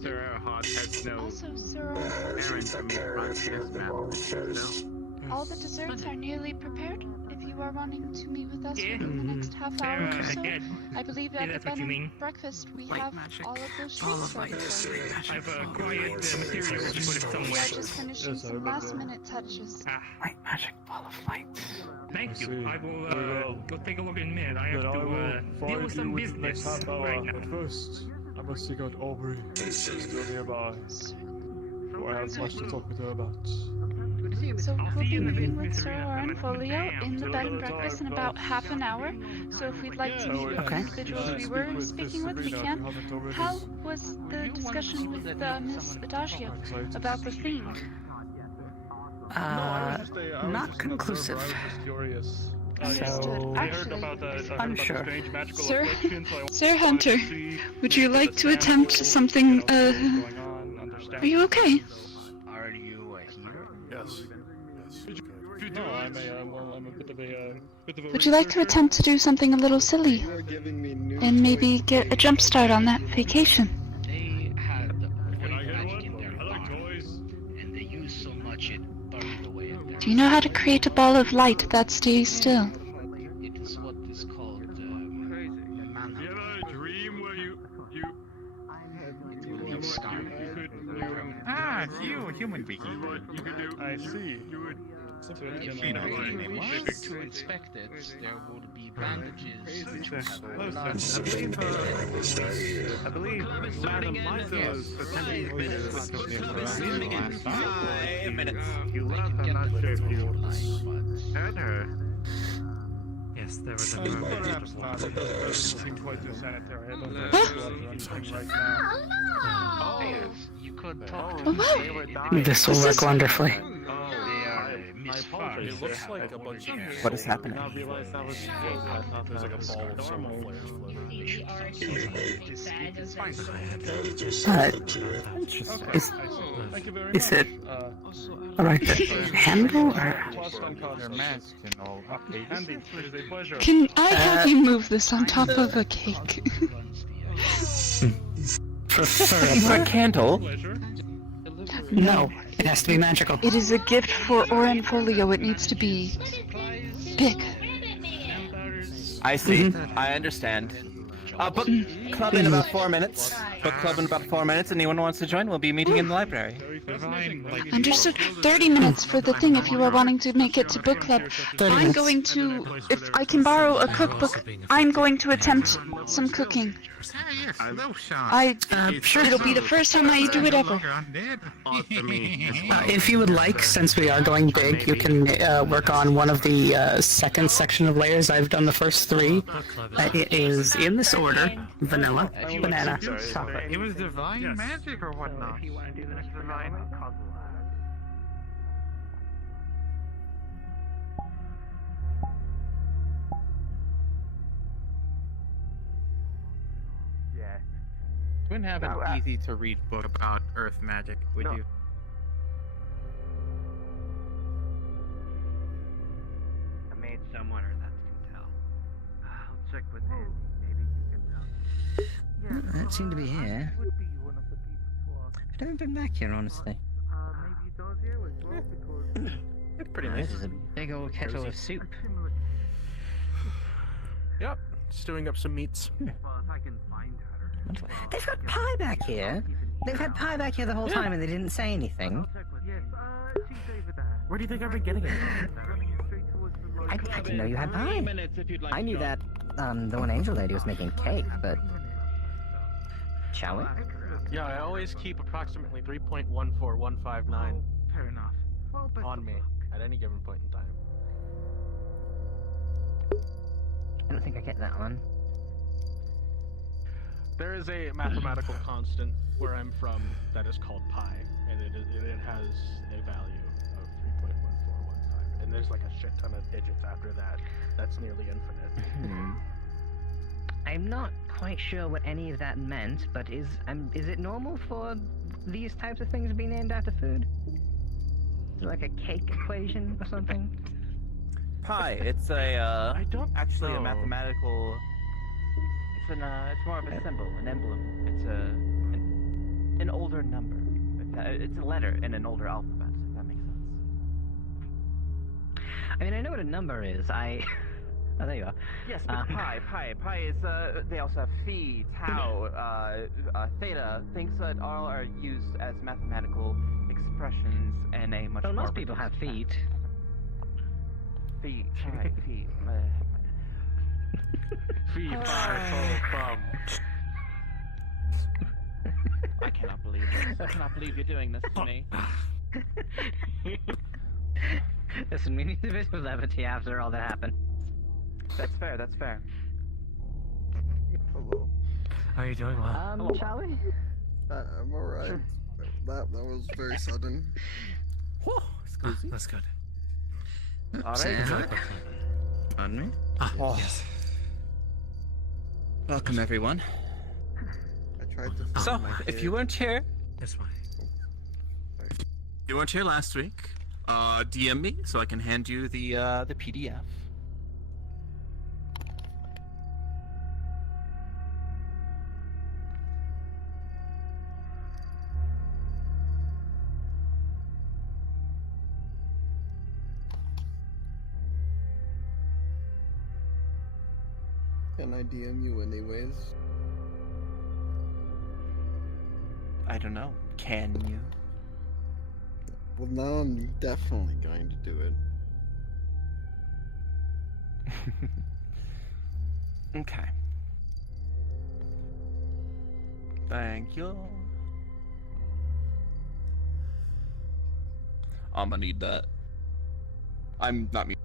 Sir Erhard has no Also, Sir, errand for me to run, yes, ma'am. all the desserts are nearly prepared. If you are wanting to meet with us Yeah. within the next half hour or so, yeah. I believe Yeah, at the that's bed what you and mean. breakfast we Like have magic. all of those Ball treats of ready light. for you. I've acquired the materials to put it We somewhere. are just finishing some last minute touches. White magic ball of light. Thank you. see. I will Very well. go take a look in a minute. I have Then I to will deal find with you some within the next business half hour. right now. But first, I must seek out Aubrey. She's still nearby. I have much to talk with her about. So we'll be meeting with Sir Orenfolio in the bed and breakfast in about half an hour. So if we'd like to meet with the individuals we were speaking with, we can. How was the discussion with Miss Adagio about the theme? Not conclusive. Understood. Actually, unsure. Sir Hunter, would you like to attempt something, are you okay? Are you a healer? Yes. No, I'm a bit of a Would you like to attempt to do something a little silly? And maybe get a jump start on that vacation? They had void magic in their arms, and they used so much it burned away in their Do you know how to create a ball of light that stays still? It is what is called manhunt. You have a dream where you It will leave scarred. Ah, it's you, a human being. I see. If you wish to inspect it, there will be bandages which will have I believe Madam Liza was attending this company for last 5 minutes. You left, I'm not sure if you heard her. Yes, there was a Perhaps not. It doesn't seem quite too sanitary. I don't think it's anything right now. You could talk Oh, wow. This will work wonderfully. I apologize. It looks like a bunch of... What is happening? I realized that was fake. I thought there was like a ball of solar flares floating. Is it alright to handle or? Your mask and all. Andy, it is a pleasure. Can I have you move this on top of a cake? For a candle? No, it has to be magical. It is a gift for Orenfolio. It needs to be big. I see. I understand. Book club in about 4 minutes. Book club in about 4 minutes. Anyone who wants to join, we'll be meeting in the library. Understood. 30 minutes for the thing if you are wanting to make it to book club. I'm going to, if I can borrow a cookbook, I'm going to attempt some cooking. It'll be the first time I do it ever. If you would like, since we are going big, you can work on one of the second section of layers. I've done the first 3. It is in this order: vanilla, banana, chocolate. It was divine magic or whatnot. If you want to do the next divine, Yeah. You wouldn't have an easy-to-read book about Earth magic, would you? I made someone or that can tell. I'll check with Andy. Maybe he can tell. That seemed to be here. I haven't been back here, honestly. Maybe Dazio as well, because... Looks pretty nice. This is a big old kettle of soup. Yep, stewing up some meats. Well, if I can find her. They've got pie back here. They've had pie back here the whole time and they didn't say anything. Yes, she's over there. Where do you think I've been getting it? I didn't know you had pie. I knew that the one angel lady was making cake, but... Shall we? Yeah, I always keep approximately 3.14159 Fair enough. Well, best on of me luck. at any given point in time. I don't think I get that one. There is a mathematical constant where I'm from that is called pi, and it has a value of 3.1415, and there's like a shit ton of digits after that. That's nearly infinite. I'm not quite sure what any of that meant, but is it normal for these types of things to be named after food? Is it like a cake equation or something? Pi. It's a I don't actually know. a mathematical. It's more of a symbol, an emblem. It's an older number. It's a letter in an older alphabet. If that makes sense. I mean, I know what a number is. Oh, there you are. Yes, but pi is. They also have phi, tau, theta. Things that all are used as mathematical expressions in a much. Well, more most people have feet. Feet, pi, feet. Fee, fi, fo, fum. I cannot believe it. I cannot believe you're doing this to me. Listen, we need a bit of levity after all that happened. That's fair, that's fair. Hello. How are you doing, well? Shall we? I'm alright. That was very sudden. That's good. Alright. On me? Oh. Yes. Welcome, everyone. I tried to So, find my if kid. you weren't here, That's fine. you weren't here last week, DM me so I can hand you the PDF. Can I DM you anyways? I don't know. Can you? Well, now I'm definitely going to do it. Okay. Thank you. I'm gonna need that. I'm not me.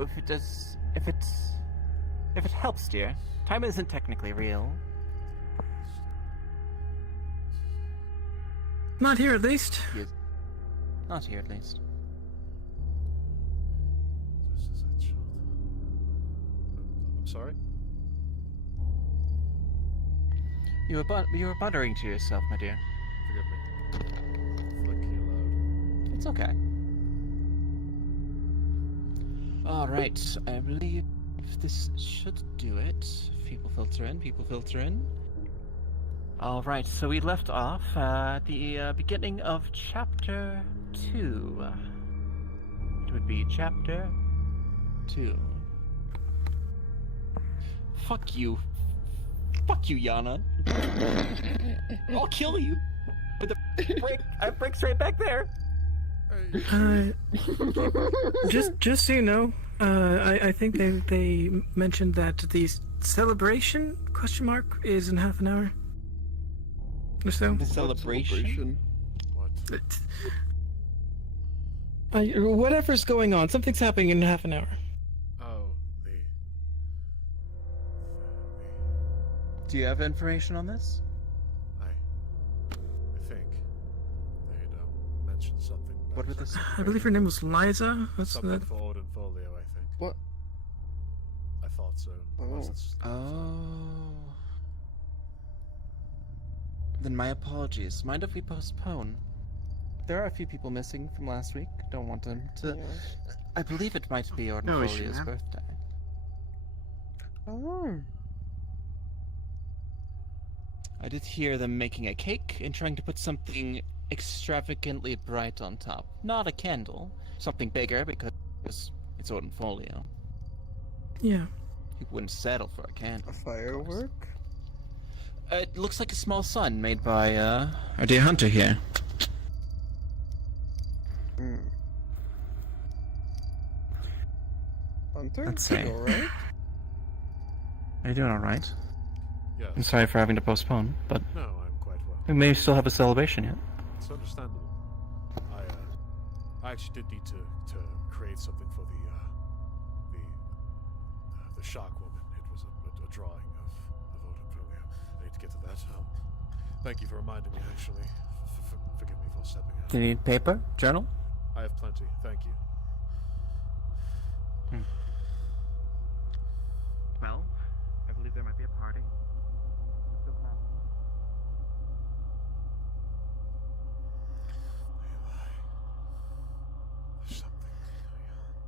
Oh, if it helps, dear. Time isn't technically real. Not here, at least. Yes. Not here, at least. I'm sorry? You were muttering to yourself, my dear. Forgive me. Flicking you loud. It's okay. Alright, I believe this should do it. People filter in. Alright, so we left off at the beginning of Chapter 2. It would be Chapter 2. Fuck you. Fuck you, Yana. I'll kill you. With the brick. I have bricks right back there. Just so you know, I think they mentioned that the celebration is in half an hour. Or so. The celebration? Whatever's going on, something's happening in half an hour. Oh, Do you have information on this? I think they'd mentioned something. What would this? I believe her name was Liza. What's Something that? for Odin Folio, I think. What? I thought so. Oh. Then my apologies. Mind if we postpone? There are a few people missing from last week. Don't want them to. Yeah. I believe it might be Odin No, we Folio's shouldn't. birthday. Oh. I did hear them making a cake and trying to put something extravagantly bright on top. Not a candle. Something bigger because it's Odin Folio. Yeah. He wouldn't settle for a candle. A firework? It looks like a small sun made by our dear Hunter here. Hunter? Let's see. You alright? Are you doing alright? Yes. I'm sorry for having to postpone, but No, I'm quite well. we may still have a celebration yet. It's understandable. I actually did need to create something for the shock woman. It was a drawing of Odin Folio. I need to get to that. Thank you for reminding me. Actually, forgive me for stepping out. Do you need paper? Journal? I have plenty. Thank you. Well, I believe there might be a party. Let's go past. There's something going on.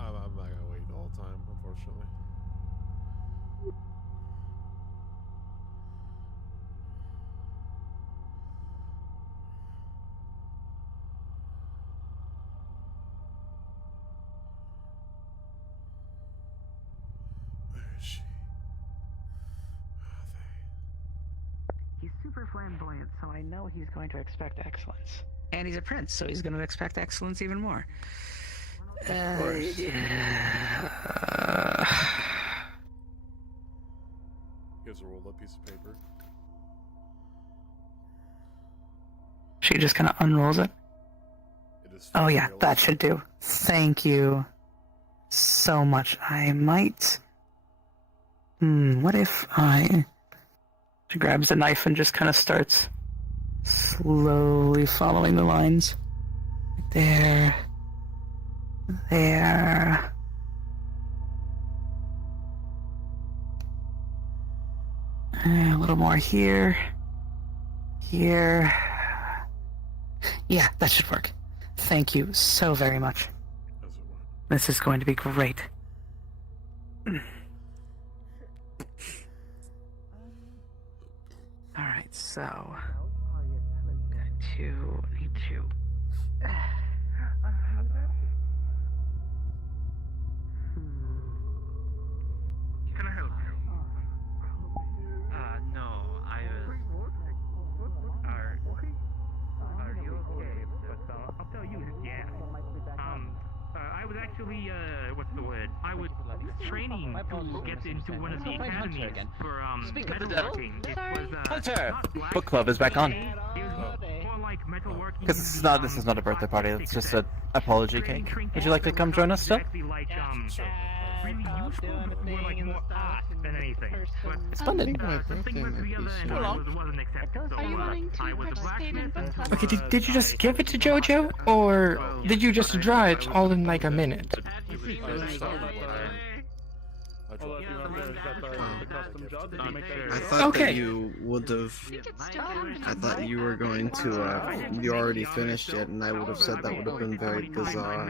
I'm not gonna wait the whole time, unfortunately. Where is she? He's super flamboyant, so I know he's going to expect excellence. And he's a prince, so he's going to expect excellence even more. Of course. He gives a rolled up piece of paper. She just kind of unrolls it. Oh yeah, that should do. Thank you so much. I might... what if I... She grabs the knife and just kind of starts slowly following the lines. There. There. A little more here. Here. Yeah, that should work. Thank you so very much. This is going to be great. Alright, so... Need to... Can I help you? No, I was... Are you okay? But, I'll tell you, yeah. I was actually, what's the word? I was training to get into one of the academies for, metalworking. It was, Hunter! not black, Book club is back on. it was more like metalworking. Because this is not a birthday party. It's just an apology cake. Would you like to come join us still? Exactly like, really useful, but more like more art than anything. But, Splendid. something went together and I wasn't accepted, so, Are you wanting to I was a participate in book club? Okay, did you just give it to JoJo, or did you just draw it all in like a minute? I thought that you would have. I thought you were going to. You already finished it, and I would have said that would have been very bizarre.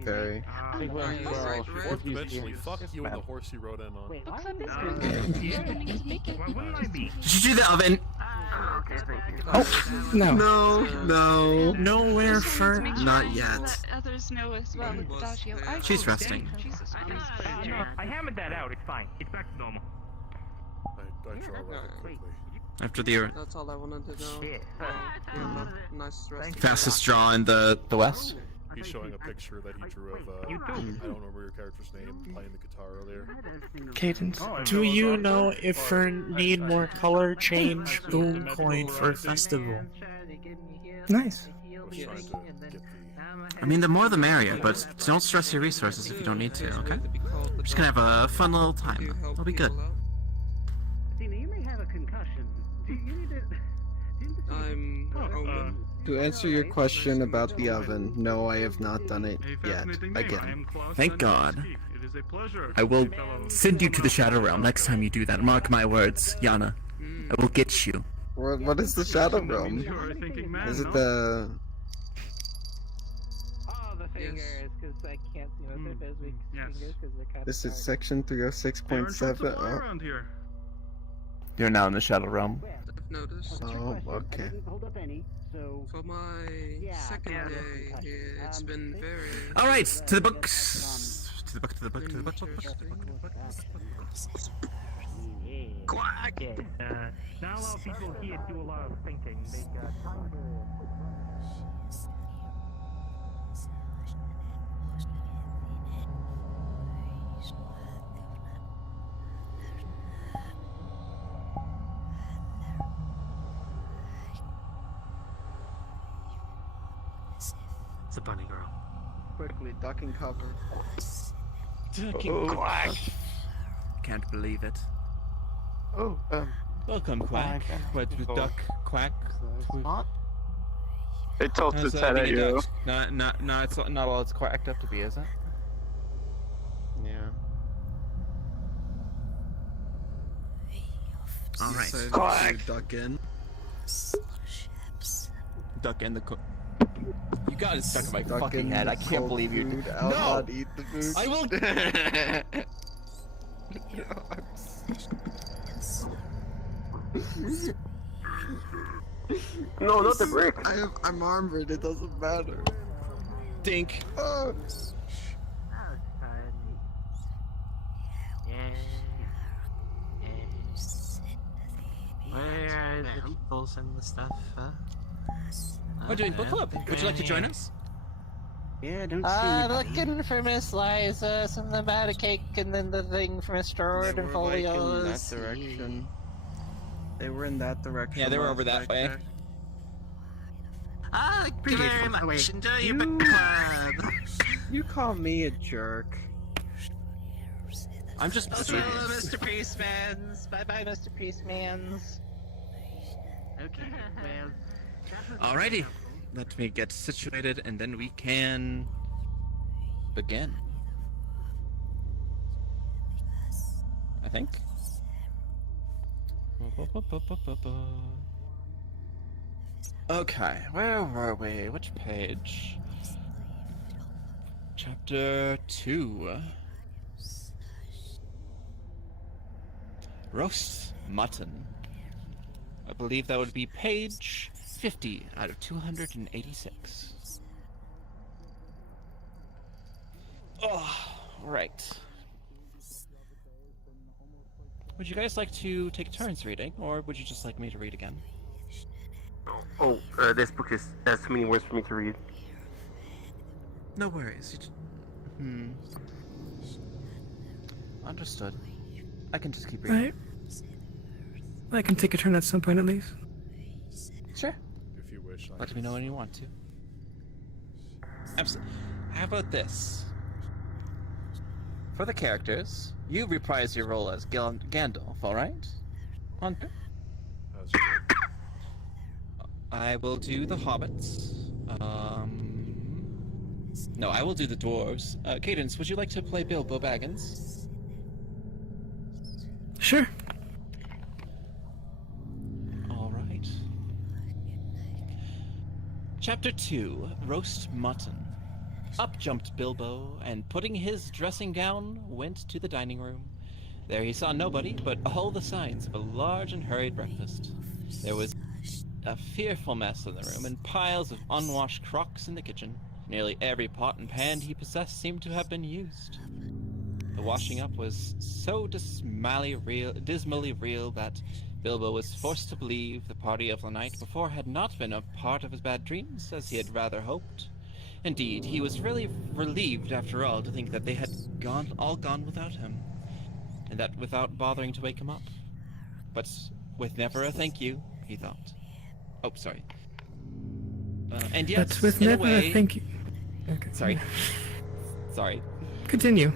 Very. Or eventually, fuck you and the horse you rode in on. Did you do the oven? Oh, no. No. Nowhere for... Not yet. Others know as well with Adagio. She's resting. Jesus Christ. I hammered that out, it's fine. It's back to normal. I draw rather quickly. After the That's all I wanted to know. Nice rest. fastest draw in the West. He's showing a picture that he drew of, I don't remember your character's name, playing the guitar earlier. Cadence, do you know if for need more color change boom coin for festival? Nice. I mean, the more the merrier, but don't stress your resources if you don't need to, okay? We're just gonna have a fun little time. It'll be good. Athena, you may have a concussion. Do you need to... I'm home. To answer your question about the oven, no, I have not done it yet. Again. Thank God. I will send you to the Shadow Realm next time you do that. Mark my words, Yana. I will get you. What is the Shadow Realm? Is it the... Oh, the fingers, because I can't see my fingers because they're kind of... This is section 306.7? Oh. You're now in the Shadow Realm. I've noticed. Oh, okay. For my second day here, it's been very... Alright, to the books! To the book. Quack! Not a lot of people here do a lot of thinking. They got time to... It's a bunny girl. Quickly, duck and cover. Quack! Can't believe it. Oh, welcome, Quack. What, duck, Quack? It tilts its head at you. No, it's not all it's quacked up to be, is it? Yeah. Alright. Quack! Duck in. Duck in the You got it stuck in my fucking head. I can't believe you did. I'll No! not eat the food. I will. No, not the brick. I'm armored. It doesn't matter. Dink. Oh. Where are the peoples and the stuff? We're doing book club. Would you like to join us? Yeah, don't see anybody. Looking for Miss Liza, something about a cake, and then the thing for Mr. They Jordan were like in that Folios. direction. They were in that direction. Yeah, they were over last that way. I checked. Thank you very much. Wait. Enjoy your book club. You call me a jerk. I'm just. Hello, Mr. Priestmans. Bye bye, Mr. Priestmans. Okay, well. Alrighty. Let me get situated, and then we can begin. I think. Okay, where were we? Which page? Chapter 2. Roast mutton. I believe that would be page 50 out of 286. Oh, right. Would you guys like to take turns reading, or would you just like me to read again? Oh, this book has too many words for me to read. No worries. Understood. I can just keep reading. Right. I can take a turn at some point at least. Sure. If you wish. Let me know when you want to. Absolutely. How about this? For the characters, you reprise your role as Gandalf, alright? Hunter? I will do the hobbits. No, I will do the dwarves. Cadence, would you like to play Bilbo Baggins? Sure. Alright. Chapter 2, Roast Mutton. Up jumped Bilbo, and putting his dressing gown, went to the dining room. There he saw nobody, but all the signs of a large and hurried breakfast. There was a fearful mess in the room, and piles of unwashed crocks in the kitchen. Nearly every pot and pan he possessed seemed to have been used. The washing up was so dismally real that Bilbo was forced to believe the party of the night before had not been a part of his bad dreams, as he had rather hoped. Indeed, he was really relieved after all to think that they had all gone without him, and that without bothering to wake him up. But with never a thank you, he thought. Oh, sorry. And yet, But with in never a way... a thank you. Okay. Sorry. Sorry. Continue.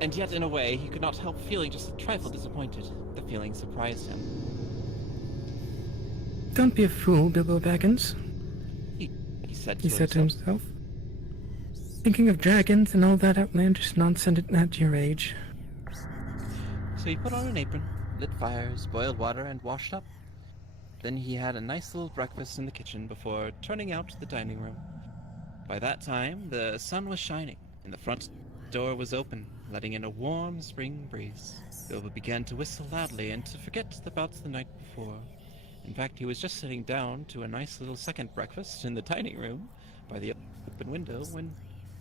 And yet, in a way, he could not help feeling just a trifle disappointed. The feeling surprised him. Don't be a fool, Bilbo Baggins. He said to himself. Thinking of dragons and all that outlandish nonsense at your age. So he put on an apron, lit fires, boiled water, and washed up. Then he had a nice little breakfast in the kitchen before turning out to the dining room. By that time, the sun was shining, and the front door was open, letting in a warm spring breeze. Bilbo began to whistle loudly and to forget about the night before. In fact, he was just sitting down to a nice little second breakfast in the dining room by the open window when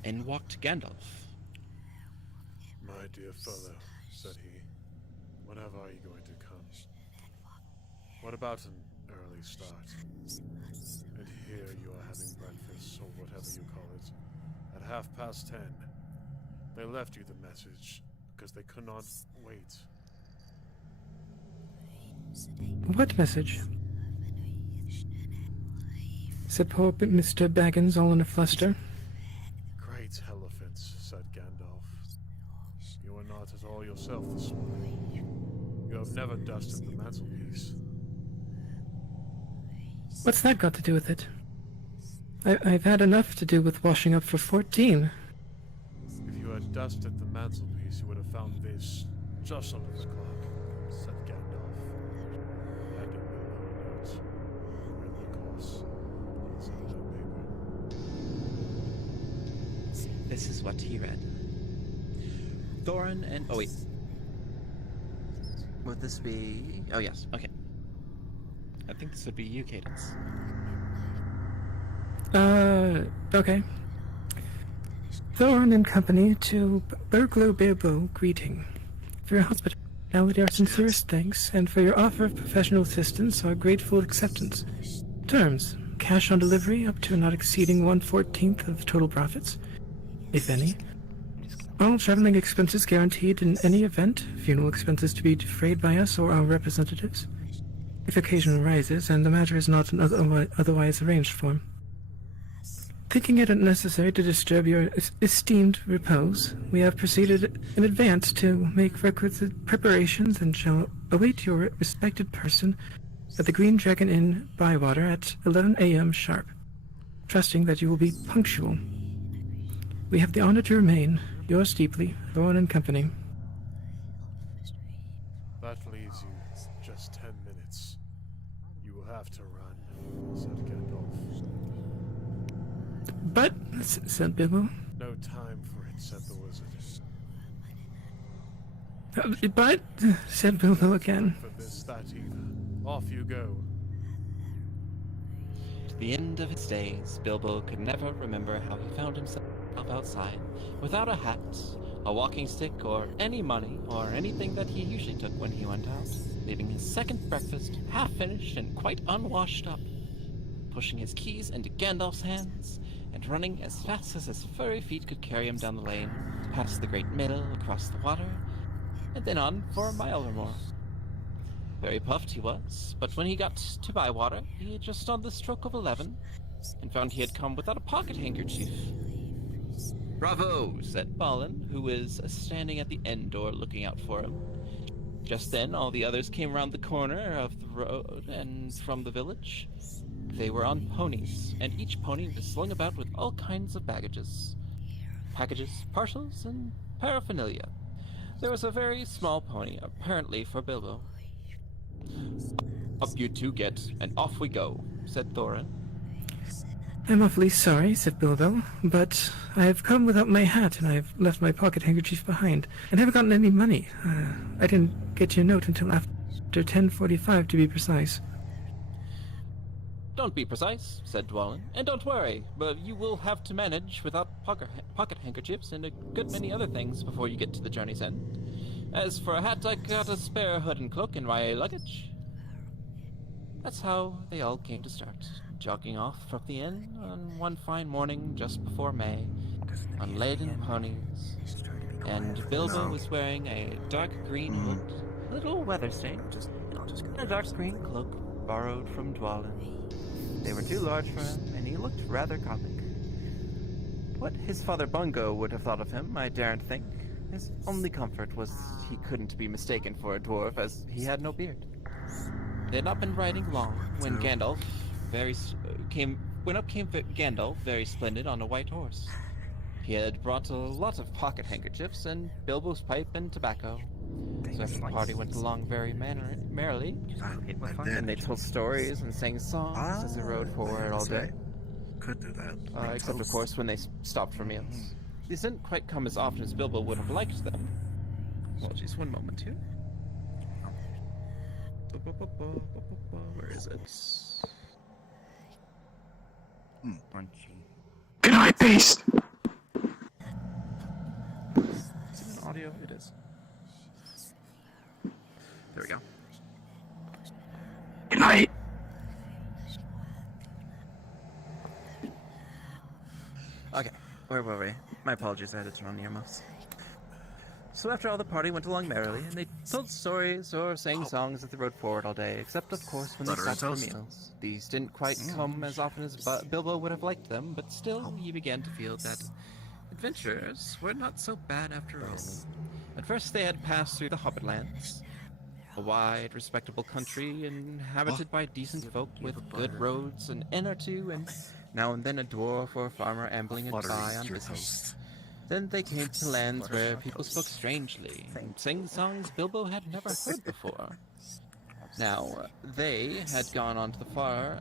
in walked Gandalf. My dear fellow, said he, whenever are you going to come? What about an early start? And here you are having breakfast, or whatever you call it, at 10:30. They left you the message, because they could not wait. What message? Said poor Mr. Baggins all in a fluster. Great elephants, said Gandalf. You are not at all yourself this morning. You have never dusted the mantelpiece. What's that got to do with it? I've had enough to do with washing up for 14. If you had dusted the mantelpiece, you would have found this just under the clock, said Gandalf. Handing the lower note, and of course, on this is what he read. Thorin and... Oh, wait. Would this be... Oh, yes. Okay. I think this would be you, Cadence. Okay. Thorin and company to Burglo Bilbo, greeting. For your hospitality, our sincerest thanks, and for your offer of professional assistance, our grateful acceptance. Terms: cash on delivery up to not exceeding 1/14 of total profits, if any. All traveling expenses guaranteed in any event, funeral expenses to be defrayed by us or our representatives, if occasion arises and the matter is not otherwise arranged for. Thinking it unnecessary to disturb your esteemed repose, we have proceeded in advance to make requisite preparations and shall await your respected person at the Green Dragon Inn, Bywater, at 11 a.m. sharp, trusting that you will be punctual. We have the honor to remain, yours deeply, Thorin and Company. That leaves you just 10 minutes. You will have to run, said Gandalf. But, said Bilbo. No time for it, said the wizard. But, said Bilbo again. For this, that either. Off you go. To the end of his days, Bilbo could never remember how he found himself outside, without a hat, a walking stick, or any money, or anything that he usually took when he went out, leaving his second breakfast half-finished and quite unwashed up, pushing his keys into Gandalf's hands, and running as fast as his furry feet could carry him down the lane, past the Great Mill, across the water, and then on for a mile or more. Very puffed he was, but when he got to Bywater, he had just on the stroke of 11, and found he had come without a pocket handkerchief. "Bravo!" said Balin, who was standing at the end door looking out for him. Just then, all the others came round the corner of the road and from the village. They were on ponies, and each pony was slung about with all kinds of packages, parcels, and paraphernalia. There was a very small pony, apparently for Bilbo. "Up you two get, and off we go," said Thorin. I'm awfully sorry, said Bilbo, but I have come without my hat, and I have left my pocket handkerchief behind, and haven't gotten any money. I didn't get your note until after 10:45, to be precise. "Don't be precise," said Dwalin, "and don't worry, but you will have to manage without pocket handkerchiefs and a good many other things before you get to the journey's end. As for a hat, I got a spare hood and cloak in my luggage." That's how they all came to start, jogging off from the inn on one fine morning just before May, on laden ponies, and Bilbo was wearing a dark green hood, a little weather-stained, and a dark green cloak borrowed from Dwalin. They were too large for him, and he looked rather comic. What his father Bungo would have thought of him, I daren't think. His only comfort was he couldn't be mistaken for a dwarf, as he had no beard. They had not been riding long when Gandalf came Gandalf, very splendid, on a white horse. He had brought a lot of pocket handkerchiefs and Bilbo's pipe and tobacco. So after the party went along very merrily, and they told stories and sang songs as they rode forward all day. Could do that. Except, of course, when they stopped for meals. These didn't quite come as often as Bilbo would have liked them. Apologies, one moment here. Where is it? Good night, Beast! Is it an audio? It is. There we go. Good night! Okay, where were we? My apologies, I had to turn on the earmuffs. So after all, the party went along merrily, and they told stories or sang songs as they rode forward all day, except, of course, when they stopped for meals. These didn't quite come as often as Bilbo would have liked them, but still, he began to feel that adventures were not so bad after all. At first, they had passed through the Hobbitlands, a wide, respectable country inhabited by decent folk with good roads, an inn or two, and now and then a dwarf or a farmer ambling it by on business. Then they came to lands where people spoke strangely, and sang songs Bilbo had never heard before. Now, they had gone on far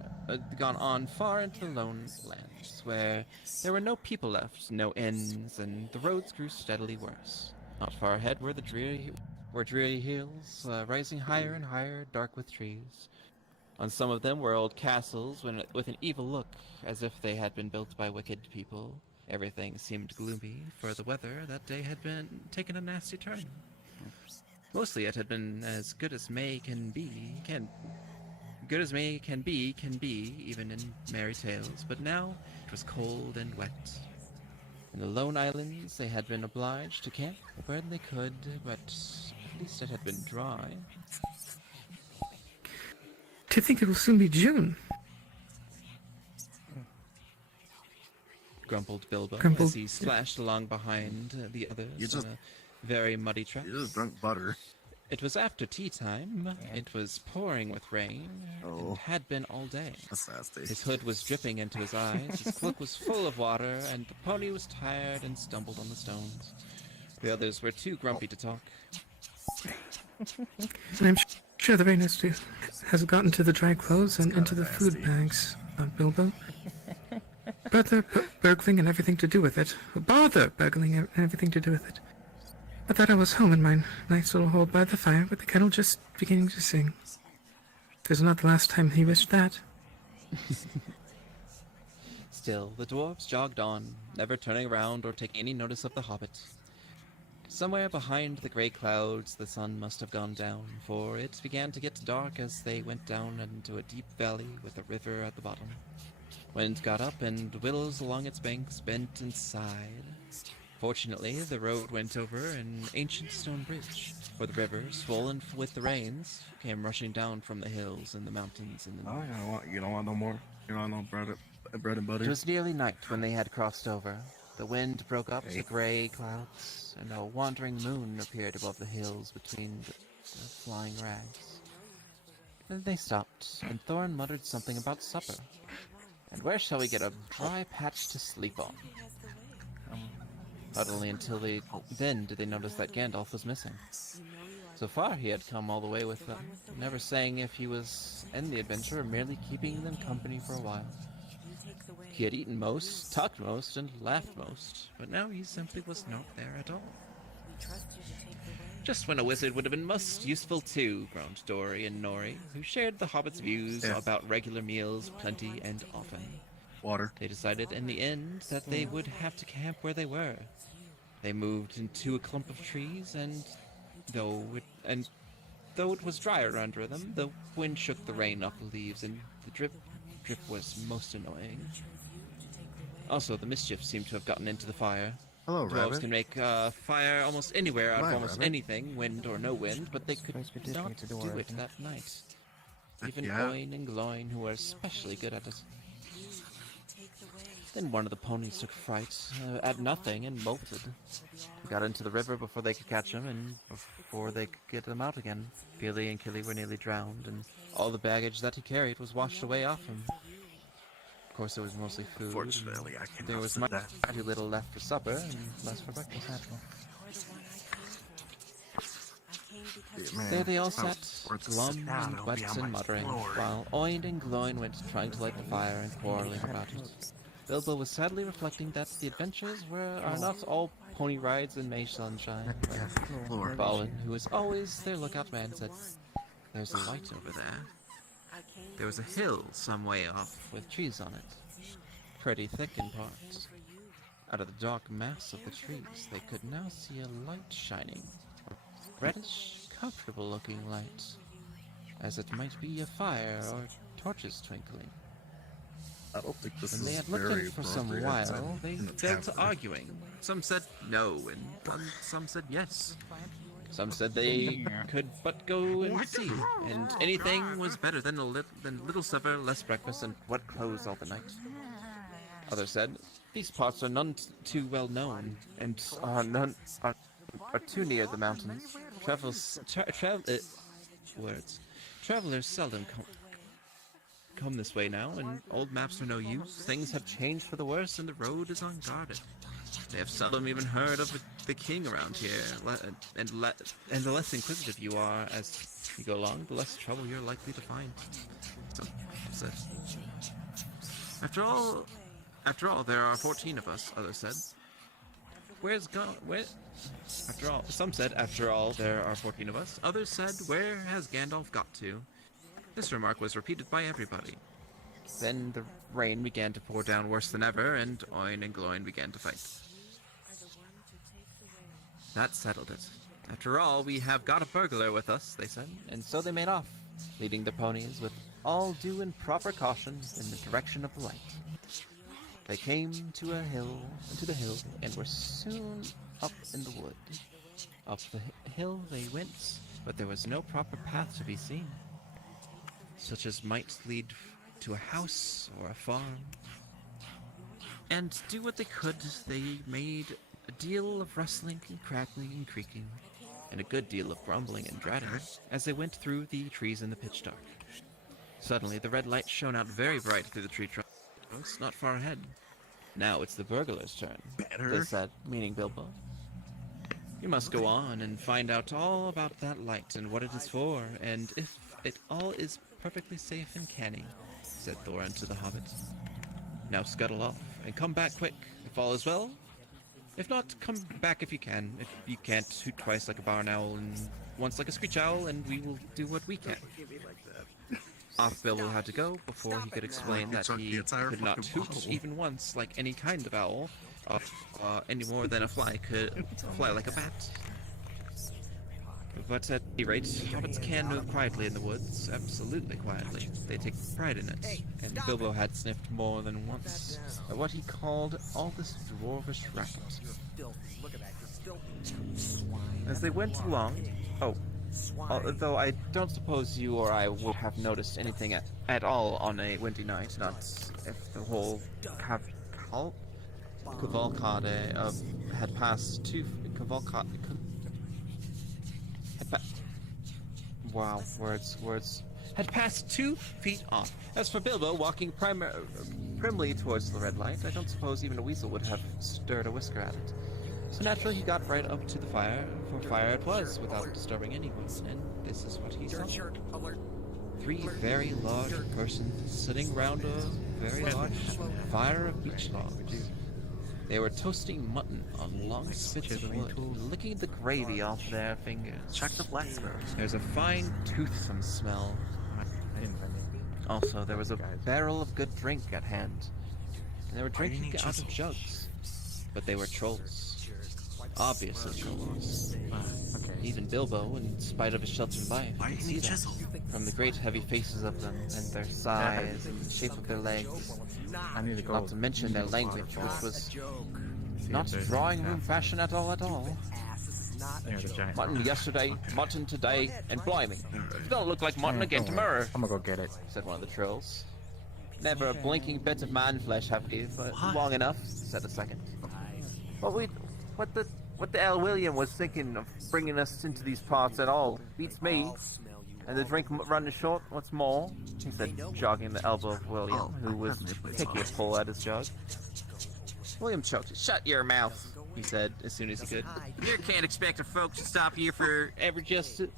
into the lone lands, where there were no people left, no inns, and the roads grew steadily worse. Not far ahead were dreary hills, rising higher and higher, dark with trees. On some of them were old castles with an evil look, as if they had been built by wicked people. Everything seemed gloomy, for the weather that day had taken a nasty turn. Mostly it had been as good as May can be, even in merry tales, but now it was cold and wet. In the lone islands they had been obliged to camp where they could, but at least it had been dry. To think it will soon be June. Grumbled Bilbo as he splashed along behind the others on a very muddy track. You just drunk butter. It was after tea time. It was pouring with rain, and had been all day. That's nasty. His hood was dripping into his eyes, his cloak was full of water, and the pony was tired and stumbled on the stones. The others were too grumpy to talk. I'm sure the rain has gotten to the dry clothes and into the food bags, Bilbo. Bother burgling and everything to do with it. Bother burgling and everything to do with it. I thought I was home in my nice little hole by the fire with the kettle just beginning to sing. This is not the last time he wished that. Still, the dwarves jogged on, never turning around or taking any notice of the hobbit. Somewhere behind the grey clouds the sun must have gone down, for it began to get dark as they went down into a deep valley with a river at the bottom. Wind got up, and willows along its banks bent and sighed. Fortunately, the road went over an ancient stone bridge, for the river, swollen with the rains, came rushing down from the hills and the mountains in the north. You don't want no more? You don't want no bread and butter? It was nearly night when they had crossed over. The wind broke up the grey clouds, and a wandering moon appeared above the hills between the flying rags. Then they stopped, and Thorin muttered something about supper. And where shall we get a dry patch to sleep on? Not only until then did they notice that Gandalf was missing. So far he had come all the way with them, never saying if he was in the adventure or merely keeping them company for a while. He had eaten most, talked most, and laughed most, but now he simply was not there at all. Just when a wizard would have been most useful too, groaned Dory and Nori, who shared the hobbits' views about regular meals, plenty, and often. Water. They decided in the end that they would have to camp where they were. They moved into a clump of trees, and though it was drier under them, the wind shook the rain off the leaves, and the drip was most annoying. Also, the mischief seemed to have gotten into the fire. Hello, Dwarves Rabbit. can make fire almost anywhere out of almost Rabbit. anything, wind or no wind, but they could not do it that night. Even Oin and Gloin, who were especially good at it. Then one of the ponies took fright at nothing and bolted. He got into the river before they could catch him, and before they could get him out again. Gilly and Killy were nearly drowned, and all the baggage that he carried was washed away off him. Of course, it was mostly food. Fortunately, I cannot There was see much that. too little left for supper, and less for breakfast. There they all sat, glum and wet and muttering, while Oin and Gloin went trying to light the fire and quarreling about it. Bilbo was sadly reflecting that the adventures are not all pony rides and May sunshine. Balin, who was always their lookout man, said, "There's a light over there." There was a hill some way off with trees on it, pretty thick in parts. Out of the dark mass of the trees, they could now see a light shining. A reddish, comfortable-looking light, as it might be a fire or torches twinkling. I don't think this When they is had looked very at it for some appropriate while, they in the fell to tavern. arguing. Some said no, and some said yes. Some said they could but go and see, and anything was better than little supper, less breakfast, and wet clothes all the night. Others said, these parts are none too well known, and are too near the mountains. Travelers seldom come this way now, and old maps are no use. Things have changed for the worse, and the road is unguarded. They have seldom even heard of the king around here, and the less inquisitive you are as you go along, the less trouble you're likely to find. So, that's it. After all, there are 14 of us, others said. After all, some said, after all, there are 14 of us. Others said, where has Gandalf got to? This remark was repeated by everybody. Then the rain began to pour down worse than ever, and Oin and Gloin began to fight. That settled it. After all, we have got a burglar with us, they said, and so they made off, leading their ponies with all due and proper caution in the direction of the light. They came to the hill, and were soon up in the wood. Up the hill they went, but there was no proper path to be seen, such as might lead to a house or a farm. And do what they could, they made a deal of rustling and crackling and creaking, and a good deal of grumbling and dreading, as they went through the trees in the pitch dark. Suddenly the red light shone out very bright through the tree trunks, not far ahead. Now it's the burglar's turn, they said, meaning Bilbo. You must go on and find out all about that light and what it is for, and if it all is perfectly safe and canny, said Thorin to the hobbit. Now scuttle off, and come back quick, if all is well. If not, come back if you can. If you can't, hoot twice like a barn owl and once like a screech owl, and we will do what we can. Off Bilbo had to go before he could explain that he could not hoot even once like any kind of owl, any more than a fly could fly like a bat. But at any rate, hobbits can move quietly in the woods, absolutely quietly. They take pride in it, and Bilbo had sniffed more than once at what he called all this dwarvish racket. As they went along, although I don't suppose you or I would have noticed anything at all on a windy night, not if the whole cavalcade had passed two had passed 2 feet off. As for Bilbo walking primly towards the red light, I don't suppose even a weasel would have stirred a whisker at it. So naturally he got right up to the fire, for fire it was, without disturbing anyone, and this is what he saw. 3 very large persons sitting round a very large fire of beech logs. They were toasting mutton on long spits of wood, licking the gravy off their fingers. Check the blacksmith. There's a fine, toothsome smell. Also, there was a barrel of good drink at hand, and they were drinking out of jugs. But they were trolls. Obviously trolls. Even Bilbo, in spite of his sheltered life, could see that from the great heavy faces of them, and their size, and the shape of their legs. Not to mention their language, which was not drawing room fashion at all. Mutton yesterday, mutton today, and blimey, you don't look like mutton again tomorrow. I'm gonna go get it, said one of the trolls. Never a blinking bit of man flesh have we, but long enough, said the second. What the hell William was thinking of bringing us into these parts at all? Beats me. And the drink running short, what's more, he said, jogging the elbow of William, who was taking a pull at his jug. William choked. Shut your mouth, he said, as soon as he could. You can't expect the folks to stop here for ever just to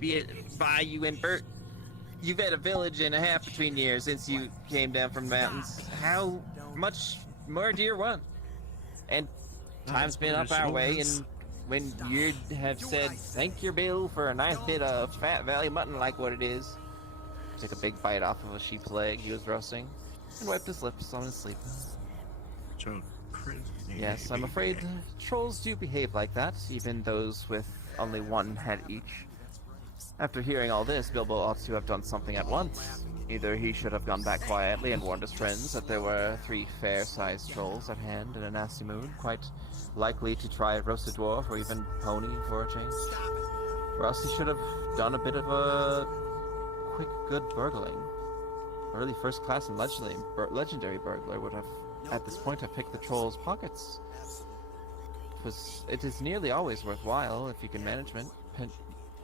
be by you and Bert. You've had a village and a half between years since you came down from the mountains. How much more do you want? And time's been up our way, and when you'd have said, thank your Bill for a nice bit of fat valley mutton like what it is. He took a big bite off of a sheep's leg he was roasting, and wiped his lips on his sleeve. Yes, I'm afraid trolls do behave like that, even those with only one head each. After hearing all this, Bilbo ought to have done something at once. Either he should have gone back quietly and warned his friends that there were 3 fair-sized trolls at hand in a nasty mood, quite likely to try a roasted dwarf or even pony for a change. Or else he should have done a bit of a quick, good burgling. A really first-class and legendary burglar would have, at this point, have picked the troll's pockets. It is nearly always worthwhile, if you can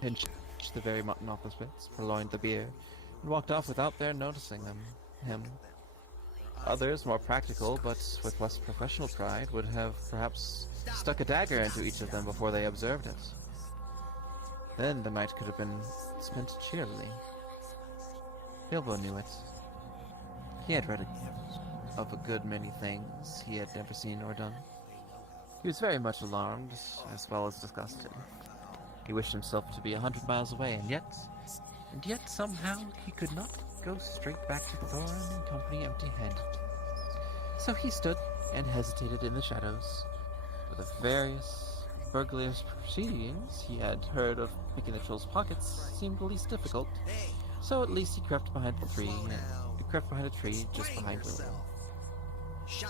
pinch the very mutton off the spits, purloin the beer, and walked off without their noticing him. Others, more practical, but with less professional pride, would have perhaps stuck a dagger into each of them before they observed it. Then the night could have been spent cheerily. Bilbo knew it. He had read of a good many things he had never seen or done. He was very much alarmed, as well as disgusted. He wished himself to be 100 miles away, and yet somehow he could not go straight back to Thorin and company empty-handed. So he stood and hesitated in the shadows. For the various burglarious proceedings he had heard of picking the troll's pockets seemed the least difficult, so at least he crept behind a tree just behind William.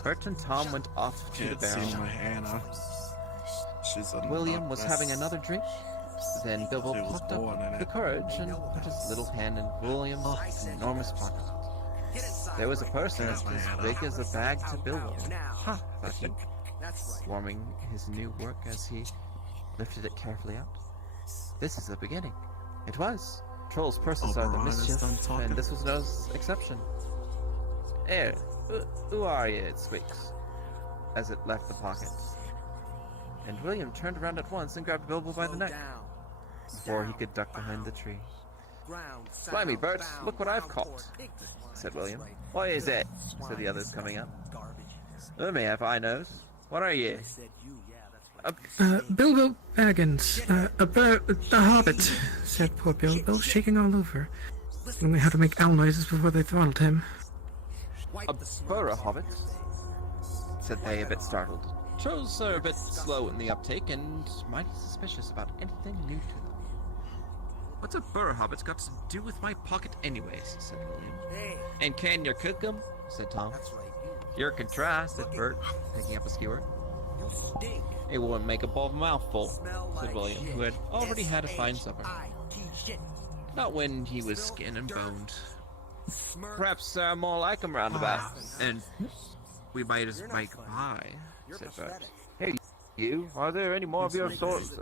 Bert and Tom went off to the barrel. William was having another drink. Then Bilbo plucked up the courage and put his little hand in William's enormous pocket. There was a person as big as a bag to Bilbo. Ha! Thought he, warming his new work as he lifted it carefully out. This is the beginning. It was. Trolls' purses are the mischief, and this was no exception. Here, who are you? It squeaks, as it left the pocket. And William turned around at once and grabbed Bilbo by the neck, before he could duck behind the tree. Blimey, Bert, look what I've caught, said William. What is it? Said the others coming up. Let me have I knows. What are you? Bilbo Baggins, a hobbit, said poor Bilbo, shaking all over. Learning how to make owl noises before they throttled him. A burra hobbit? Said they, a bit startled. Trolls are a bit slow in the uptake and mighty suspicious about anything new to them. What's a burra hobbit got to do with my pocket anyways? Said William. And can you cook them? Said Tom. You can try, said Bert, picking up a skewer. It wouldn't make a bowl of a mouthful, said William, who had already had a fine supper. Not when he was skin and boned. Perhaps more like him roundabout, and we might as make a pie, said Bert. Hey, you, are there any more of your sorts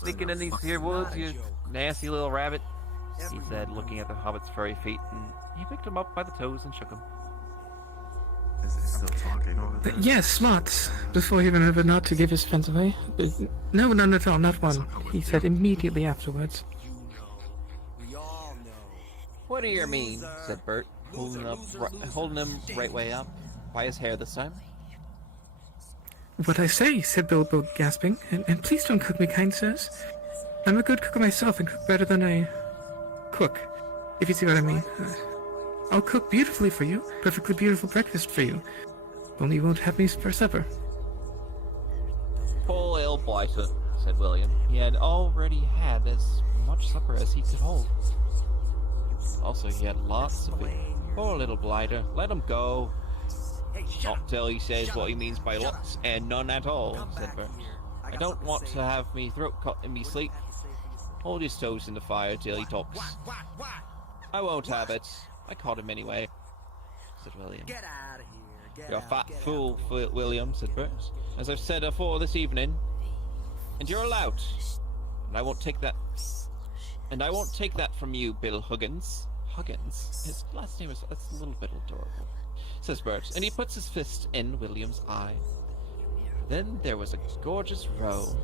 sneaking in these here woods, you nasty little rabbit? He said, looking at the hobbit's furry feet, and he picked him up by the toes and shook him. Is he still talking over there? Yes, smart. Before he even ever not to give his friends away. No, none at all, not one. He said immediately afterwards. What do you mean? Said Bert, holding him right way up, by his hair this time. What I say, said Bilbo, gasping, and please don't cook me, kind sirs. I'm a good cook myself and cook better than I cook, if you see what I mean. I'll cook beautifully for you, perfectly beautiful breakfast for you. Only you won't have me for supper. Poor ill blighter, said William. He had already had as much supper as he could hold. Also, he had lots of it. Poor little blighter, let him go. Not till he says what he means by lots and none at all, said Bert. I don't want to have me throat cut in me sleep. Hold his toes in the fire till he talks. I won't have it. I caught him anyway, said William. You're a fat fool, William, said Bert. As I've said afore this evening. And you're a lout. And I won't take that. And I won't take that from you, Bill Huggins. Huggins? His last name is that's a little bit adorable, says Bert, and he puts his fist in William's eye. Then there was a gorgeous row.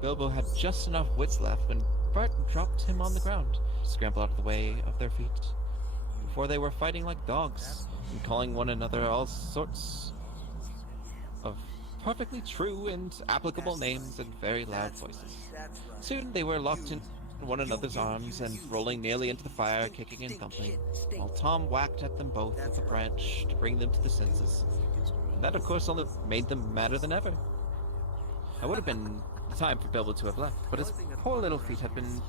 Bilbo had just enough wits left when Bert dropped him on the ground to scramble out of the way of their feet. Before they were fighting like dogs and calling one another all sorts of perfectly true and applicable names in very loud voices. Soon they were locked in one another's arms and rolling nearly into the fire, kicking and thumping, while Tom whacked at them both with a branch to bring them to the senses. And that, of course, only made them madder than ever. It would have been time for Bilbo to have left, but his poor little feet had been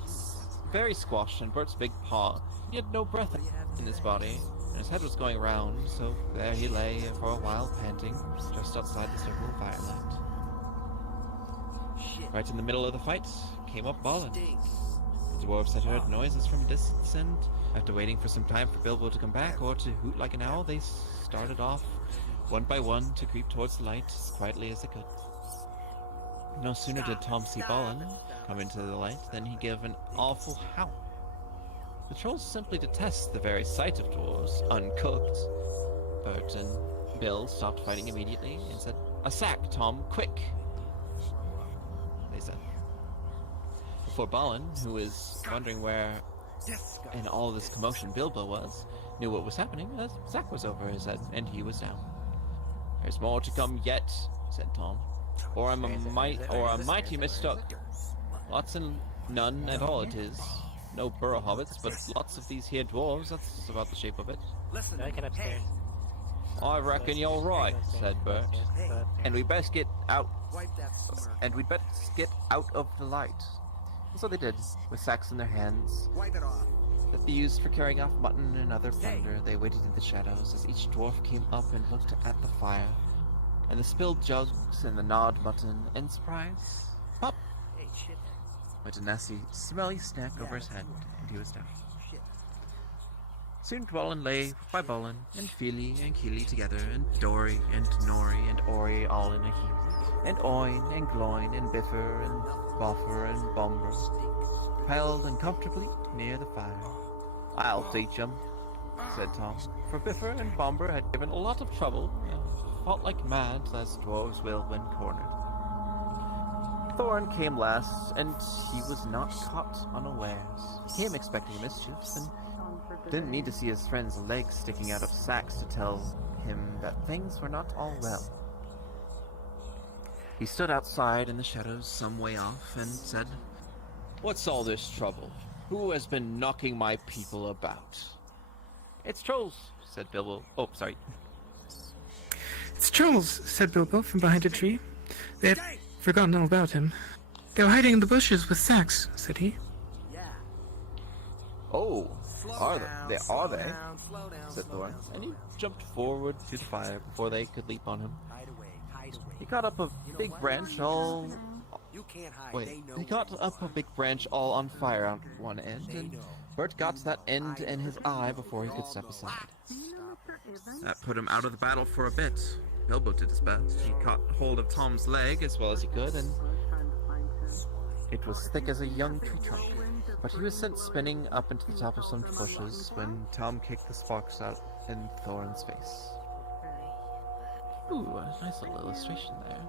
very squashed in Bert's big paw. He had no breath in his body, and his head was going round, so there he lay for a while, panting, just outside the circle of firelight. Right in the middle of the fight came up Balin. The dwarves had heard noises from a distance, and after waiting for some time for Bilbo to come back or to hoot like an owl, they started off one by one to creep towards the light as quietly as they could. No sooner did Tom see Balin come into the light than he gave an awful howl. The trolls simply detest the very sight of dwarves, uncooked. Bert and Bill stopped fighting immediately and said, "A sack, Tom, quick!" They said. Before Balin, who was wondering where in all this commotion Bilbo was, knew what was happening, a sack was over his head, and he was down. "There's more to come yet," said Tom, or I'm a mighty mistook. Lots and none at all it is. No burrow hobbits, but lots of these here dwarves, that's about the shape of it. I get upstairs. "I reckon you're right," said Bert. "And we'd best get out of the light." And so they did, with sacks in their hands that they used for carrying off mutton and other plunder. They waited in the shadows as each dwarf came up and looked at the fire, and the spilled jugs and the gnawed mutton, and surprise, pop! Went a nasty, smelly snack over his head, and he was down. Soon Dwalin lay by Bolin, and Feely and Keely together, and Dory and Nori and Ori all in a heap, and Oin and Gloin and Biffer and Boffer and Bomber, piled uncomfortably near the fire. "I'll teach 'em," said Tom, for Biffer and Bomber had given a lot of trouble, and fought like mad as dwarves will when cornered. Thorn came last, and he was not caught unawares. He came expecting mischief, and didn't need to see his friend's legs sticking out of sacks to tell him that things were not all well. He stood outside in the shadows some way off and said, "What's all this trouble? Who has been knocking my people about?" "It's trolls," said Bilbo. Oh, sorry. "It's trolls," said Bilbo from behind a tree. They had forgotten all about him. "They were hiding in the bushes with sacks," said he. "Oh, are they? Said Thorn, and he jumped forward to the fire before they could leap on him. He caught up a big branch all on fire on one end, and Bert got that end in his eye before he could step aside. That put him out of the battle for a bit. Bilbo did his best. He caught hold of Tom's leg as well as he could, and it was thick as a young tree trunk. But he was sent spinning up into the top of some bushes when Tom kicked the sparks out in Thorn's face. Ooh, a nice little illustration there.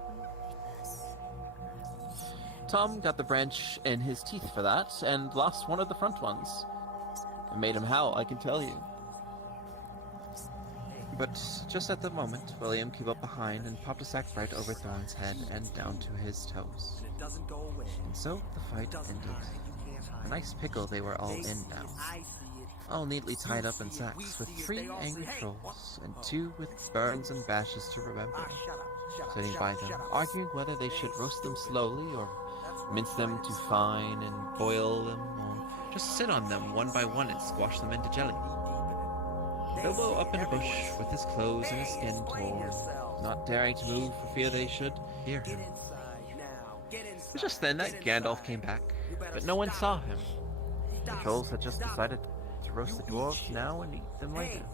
Tom got the branch in his teeth for that, and lost one of the front ones. It made him howl, I can tell you. But just at the moment, William came up behind and popped a sack right over Thorn's head and down to his toes. And so the fight ended. A nice pickle they were all in now. All neatly tied up in sacks, with 3 angry trolls, and 2 with burns and bashes to remember, sitting by them, arguing whether they should roast them slowly, or mince them to fine and boil them, or just sit on them one by one and squash them into jelly. Bilbo up in a bush, with his clothes and his skin torn, not daring to move for fear they should hear him. It was just then that Gandalf came back, but no one saw him. The trolls had just decided to roast the dwarves now and eat them later.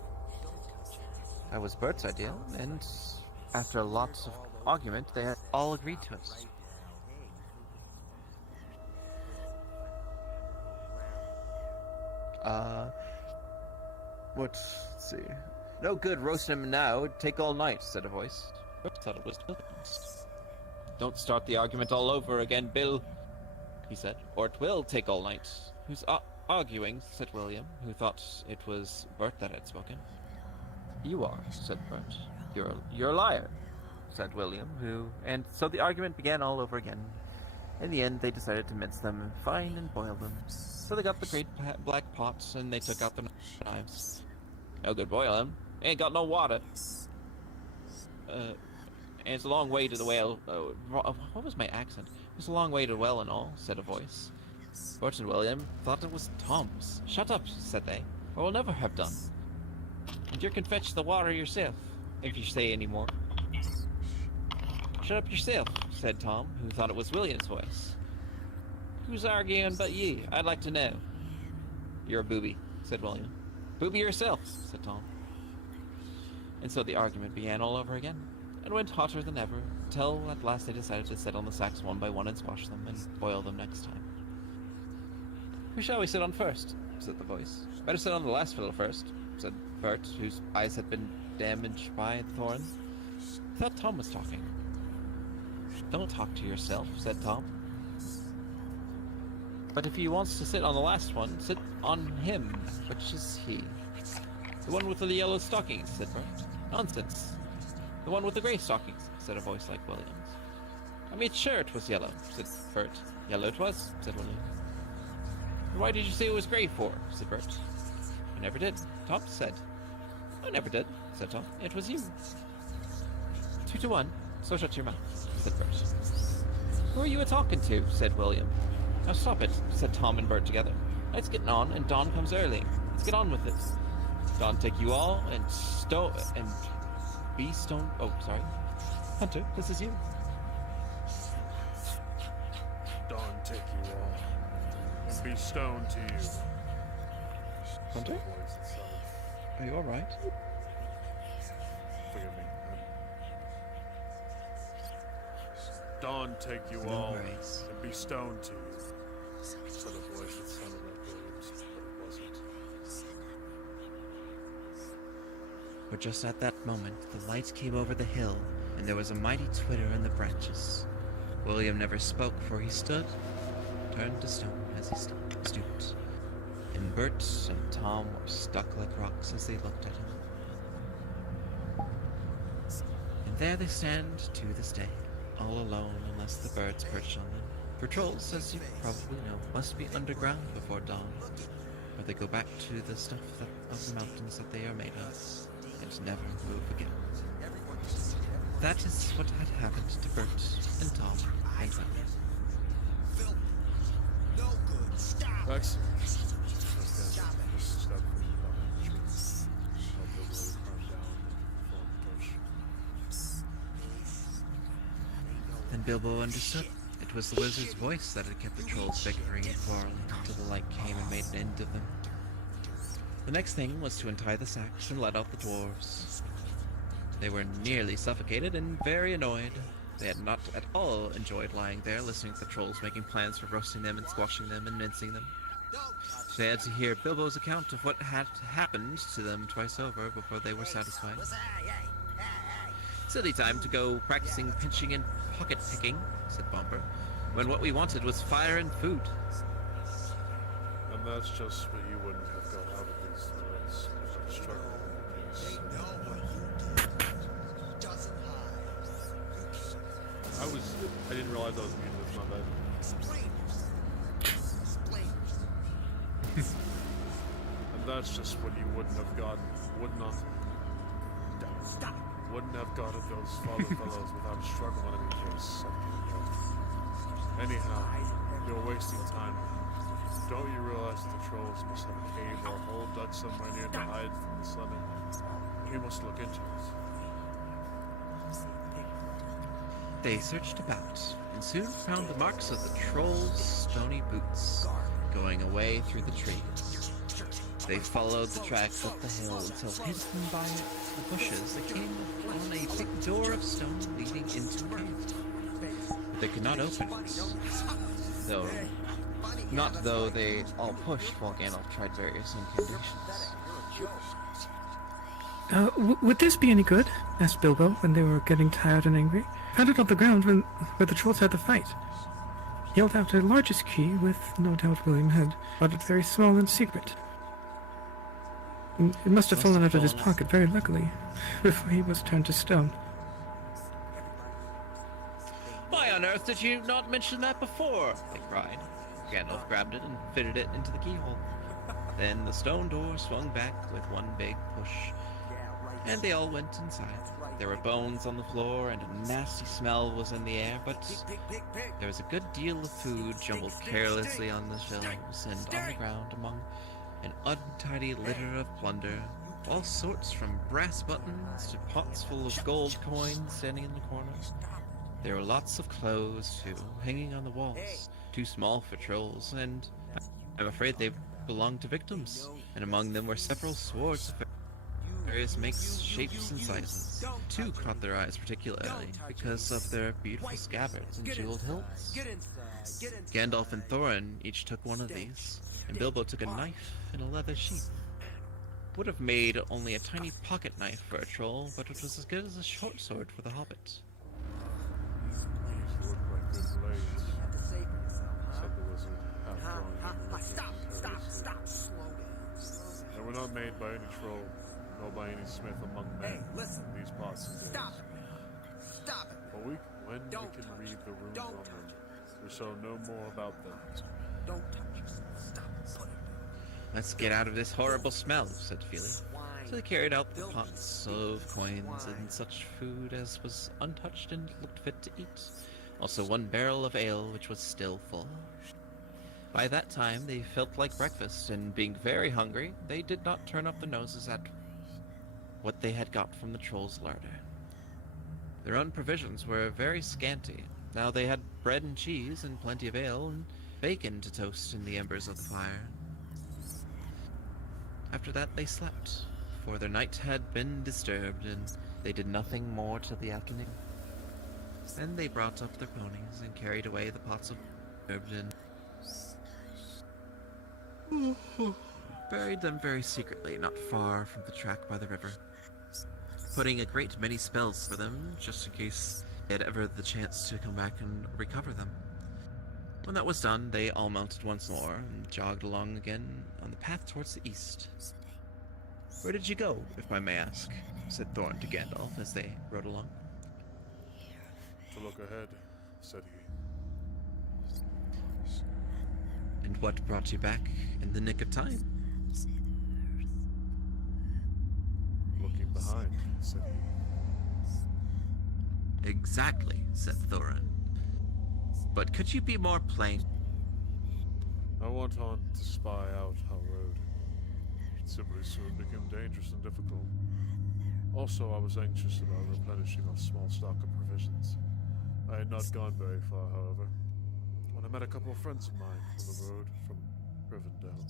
That was Bert's idea, and after lots of argument, they had all agreed to it. Let's see. "No good roasting him now, it'd take all night," said a voice. Bert thought it was Bill. "Don't start the argument all over again, Bill," he said, "or it will take all night." "Who's arguing?" said William, who thought it was Bert that had spoken. "You are," said Bert. You're a liar," said William, and so the argument began all over again. In the end, they decided to mince them fine and boil them. So they got the great black pots, and they took out the knives. "No good boil them. Ain't got no water. And it's a long way to the well." What was my accent? "It's a long way to the well and all," said a voice. Bert and William thought it was Tom's. "Shut up," said they, "or we'll never have done. And you can fetch the water yourself, if you say any more." "Shut up yourself," said Tom, who thought it was William's voice. "Who's arguing but ye? I'd like to know." "You're a booby," said William. "Booby yourself," said Tom. And so the argument began all over again, and went hotter than ever, until at last they decided to sit on the sacks one by one and squash them, and boil them next time. "Who shall we sit on first?" said the voice. Better sit on the last fellow first, said Bert, whose eyes had been damaged by the thorn. I thought Tom was talking. Don't talk to yourself, said Tom. But if he wants to sit on the last one, sit on him. Which is he? The one with the yellow stockings, said Bert. Nonsense. The one with the grey stockings, said a voice like William's. I made sure it was yellow, said Bert. Yellow it was, said William. Why did you say it was grey for? Said Bert. I never did, Tom said. I never did, said Tom. It was you. 2 to 1, so shut your mouth, said Bert. Who are you a-talking to? Said William. Now stop it, said Tom and Bert together. Night's getting on, and dawn comes early. Let's get on with it. Dawn take you all, and be stone... Oh, sorry. Hunter, this is you. Dawn take you all, and be stoned to you. Hunter? Are you alright? Forgive me. Dawn take you all, and be stoned to you. Said a voice that sounded like Williams, but it wasn't. But just at that moment, the light came over the hill, and there was a mighty twitter in the branches. William never spoke, for he stood, turned to stone as he stooped. And Bert and Tom were stuck like rocks as they looked at him. And there they stand to this day, all alone unless the birds perch on them. For trolls, as you probably know, must be underground before dawn, or they go back to the stuff of the mountains that they are made of, and never move again. That is what had happened to Bert and Tom and Sally. Rex? Then Bilbo understood. It was the wizard's voice that had kept the trolls bickering and quarreling until the light came and made an end of them. The next thing was to untie the sacks and let out the dwarves. They were nearly suffocated and very annoyed. They had not at all enjoyed lying there listening to the trolls making plans for roasting them and squashing them and mincing them. They had to hear Bilbo's account of what had happened to them twice over before they were satisfied. Silly time to go practicing pinching and pocket picking, said Bomber, when what we wanted was fire and food. And that's just what you wouldn't have got out of these threats. Struggle with these. I didn't realize I was muted, that's my bad. And that's just what you wouldn't have gotten, wouldn't have gotten those father fellows without a struggle in any case. Anyhow, you're wasting time. Don't you realize that the trolls must have a cave or a hole dug somewhere near to hide from the sun? We must look into it. They searched about, and soon found the marks of the trolls' stony boots, going away through the trees. They followed the tracks up the hill until hidden by the bushes they came upon a big door of stone leading into a cave. But they could not open it, though they all pushed while Gandalf tried various incantations. Would this be any good? Asked Bilbo when they were getting tired and angry. Found it on the ground where the trolls had the fight. He held out a largest key, with no doubt William had bought it very small and secret. It must have fallen out of his pocket very luckily, before he was turned to stone. Why on earth did you not mention that before? They cried. Gandalf grabbed it and fitted it into the keyhole. Then the stone door swung back with one big push, and they all went inside. There were bones on the floor, and a nasty smell was in the air, but there was a good deal of food jumbled carelessly on the shelves and on the ground among an untidy litter of plunder, all sorts from brass buttons to pots full of gold coins standing in the corners. There were lots of clothes, too, hanging on the walls, too small for trolls, and I'm afraid they belonged to victims, and among them were several swords various makes, shapes, and sizes. Two caught their eyes particularly because of their beautiful scabbards and jeweled hilts. Gandalf and Thorin each took one of these, and Bilbo took a knife and a leather sheath. Would have made only a tiny pocket knife for a troll, but it was as good as a short sword for the hobbit. They were not made by any troll, nor by any smith among men in these parts and days. But when we can read the runes on them, we shall know more about them. Let's get out of this horrible smell, said Feely. So they carried out the pots of coins and such food as was untouched and looked fit to eat. Also 1 barrel of ale, which was still full. By that time, they felt like breakfast, and being very hungry, they did not turn up their noses at what they had got from the troll's larder. Their own provisions were very scanty. Now they had bread and cheese and plenty of ale and bacon to toast in the embers of the fire. After that they slept, for their night had been disturbed, and they did nothing more till the afternoon. Then they brought up their ponies and carried away the pots of herbs and buried them very secretly, not far from the track by the river, putting a great many spells for them, just in case they had ever the chance to come back and recover them. When that was done, they all mounted once more and jogged along again on the path towards the east. Where did you go, if I may ask? Said Thorin to Gandalf as they rode along. To look ahead, said he. And what brought you back in the nick of time? Looking behind, said he. Exactly, said Thorin. But could you be more plain? I went on to spy out our road. It simply soon became dangerous and difficult. Also, I was anxious about replenishing our small stock of provisions. I had not gone very far, however, when I met a couple of friends of mine on the road from Rivendell.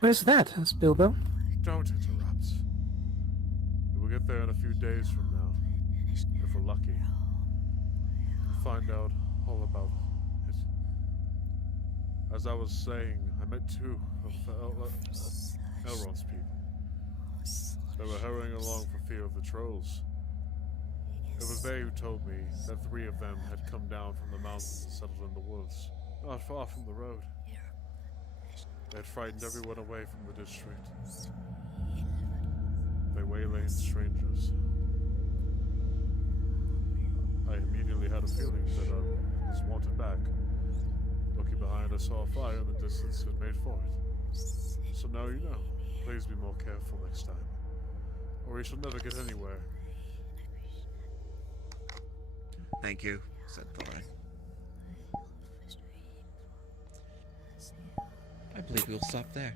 Where's that, Bilbo? Don't interrupt. We will get there in a few days from now, if we're lucky. And find out all about it. As I was saying, I met 2 of Elrond's people. They were hurrying along for fear of the trolls. It was they who told me that 3 of them had come down from the mountains and settled in the woods, not far from the road. They had frightened everyone away from the district. They waylaid strangers. I immediately had a feeling that I was wanted back. Looking behind, I saw a fire in the distance and made for it. So now you know. Please be more careful next time, or we shall never get anywhere. Thank you, said Thorin. I believe we'll stop there.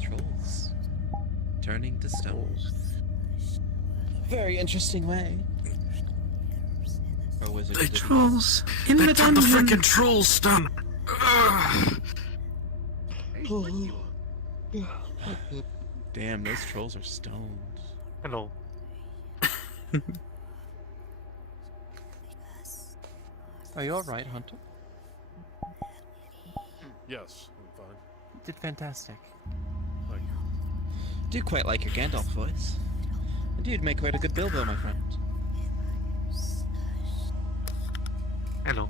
Trolls. Turning to stone. Very interesting way. Or was it the trolls in the dungeon? The frickin' trolls stone. Damn, those trolls are stoned. Hello. Are you alright, Hunter? Yes, I'm fine. Did fantastic. Thank you. Do quite like your Gandalf voice. And you'd make quite a good Bilbo, my friend. Hello.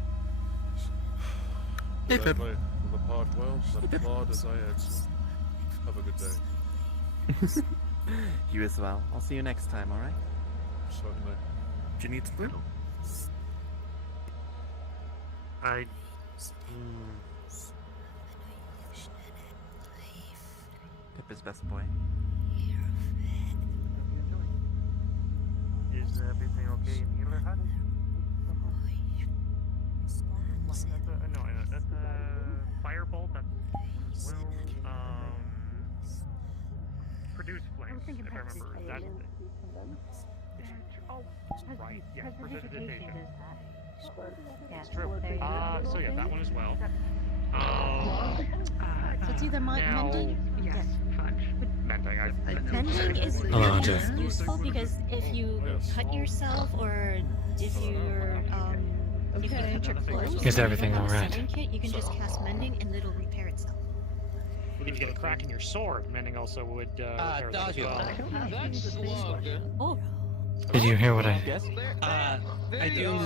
Did I play the part well? Let applaud as I exit. Have a good day. You as well. I'll see you next time, alright? Certainly. Do you need sleep? Pip is best boy. Is everything okay in Healer Hut? No, that's a firebolt that will produce flames, if I remember. That's it. Oh, right, yeah, prestidigitation. Yeah, It's true. So yeah, that one as well. So it's either mending. Yes. Mending. Mending is Hello, Hunter. useful because if you cut yourself or if you're if you cut your clothes, Is everything and you don't have a alright? sewing kit, you can just cast mending and it'll repair itself. If you get a crack in your sword, mending also would repair that as well. Oh. Did you hear what I? I do.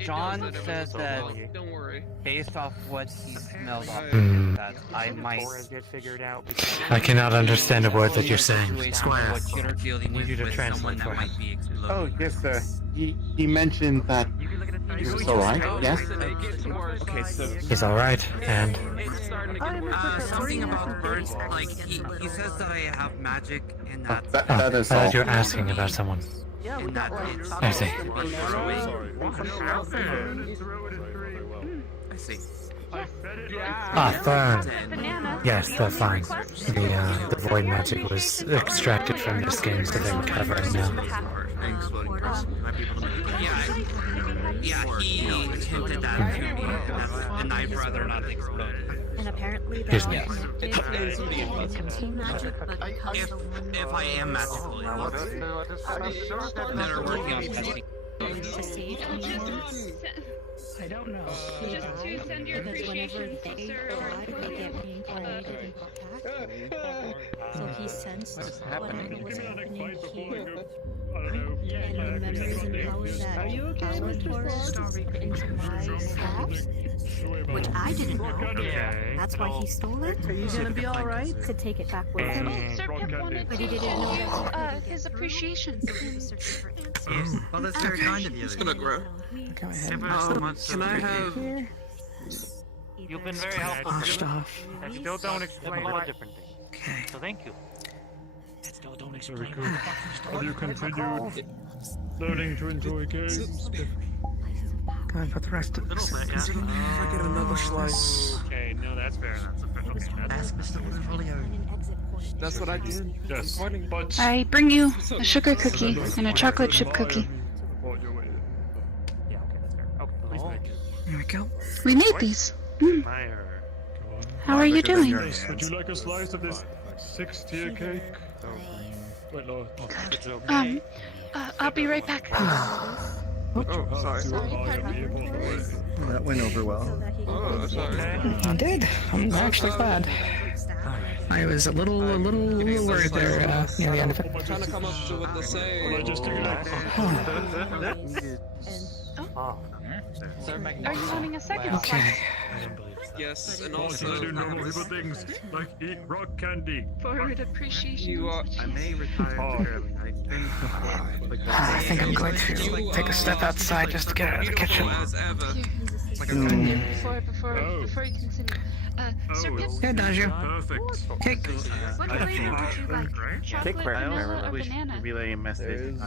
John says that Don't worry. based off what he smelled off, Hmm. that I might. Get figured out. I cannot understand a word that you're saying. Situation Squire, what you're dealing need you to with translate for someone that him. might be exploding. Oh, yes, sir. He mentioned that he was alright, yes? Okay, so He's all right, and something about birds. Like he says that I have magic and that. That I is all. thought you were asking about someone. And that it's. I see. I see. Ah, Fern. Yes, they're fine. The void magic was extracted from their skin, so they're recovering now. Yeah, he hinted that to me, and I'd rather not explode. And apparently Here's there me. contain magic, but because If I am magical, that are working on testing. to save anyone. I don't know. Just to send your Because whenever appreciation they to died, they get reincarnated into pack. So he sensed whatever was happening here. And the memories and powers that our Taurus into my slabs, which I didn't know. That's why he stole it. Are you gonna be alright? To take it back with him. Sir Pip wanted But he didn't know that. his appreciation. Well, that's very kind of you. It's gonna grow. Go ahead. Can I have? You've been very helpful. Washed off. I still don't explain a lot of different things. Okay. So thank you. Still don't explain. Have you continued learning to enjoy games? Go ahead, put the rest of this. If I get another slice. Okay, no, that's fair. That's okay. Ask Mr. Portfolio. That's what I did. Yes, but I bring you a sugar cookie and a chocolate chip cookie. Yeah, okay, that's fair. Okay, please thank you. There we go. We made these. Mm. Meyer. How are you doing? would you like a slice of this 6-tier cake? Wait, no. I'll be right back. Oh, sorry. That went over well. Oh, sorry. I did. I'm actually glad. I was a little worried there near the end of it. I'm trying to come up to what they're saying. Are you wanting a second Okay. slice? Yes, and You also do normal people things like eat rock candy. Forward appreciation. you are. I may retire. I think I'm going to take a step outside just to get out of the kitchen. As ever. Before you continue. Sir Pip, Yeah, Daju. Perfect. Cake. what flavor would you like? Chocolate, vanilla, or banana? Relay a message.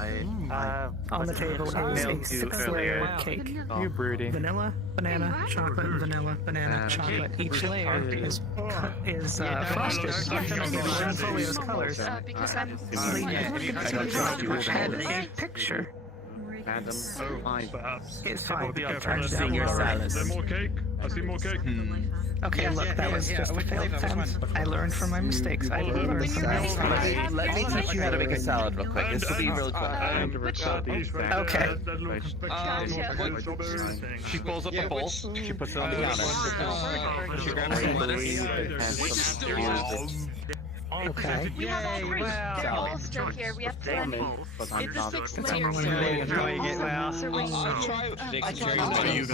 On the table is a 6-layer cake. You brooding. Vanilla, banana, chocolate, vanilla, banana, chocolate. Each layer is frosted in Folio's colors. Because I'm Which had a picture. Madam, It's fine. Careful, Try to there's see your more. salad. Is there more cake? I see more cake. Okay, look, that was just a failed attempt. I learned from my mistakes. I learned from my mistakes. Let me teach you how to make a salad real quick. This will be real quick. Okay. She pulls up a bowl. She puts it on the counter. She grabs some lettuce and some cereals. Okay. We have all three. They're all still here. We have plenty. It's a 6 layer. Sir Wayne. Are you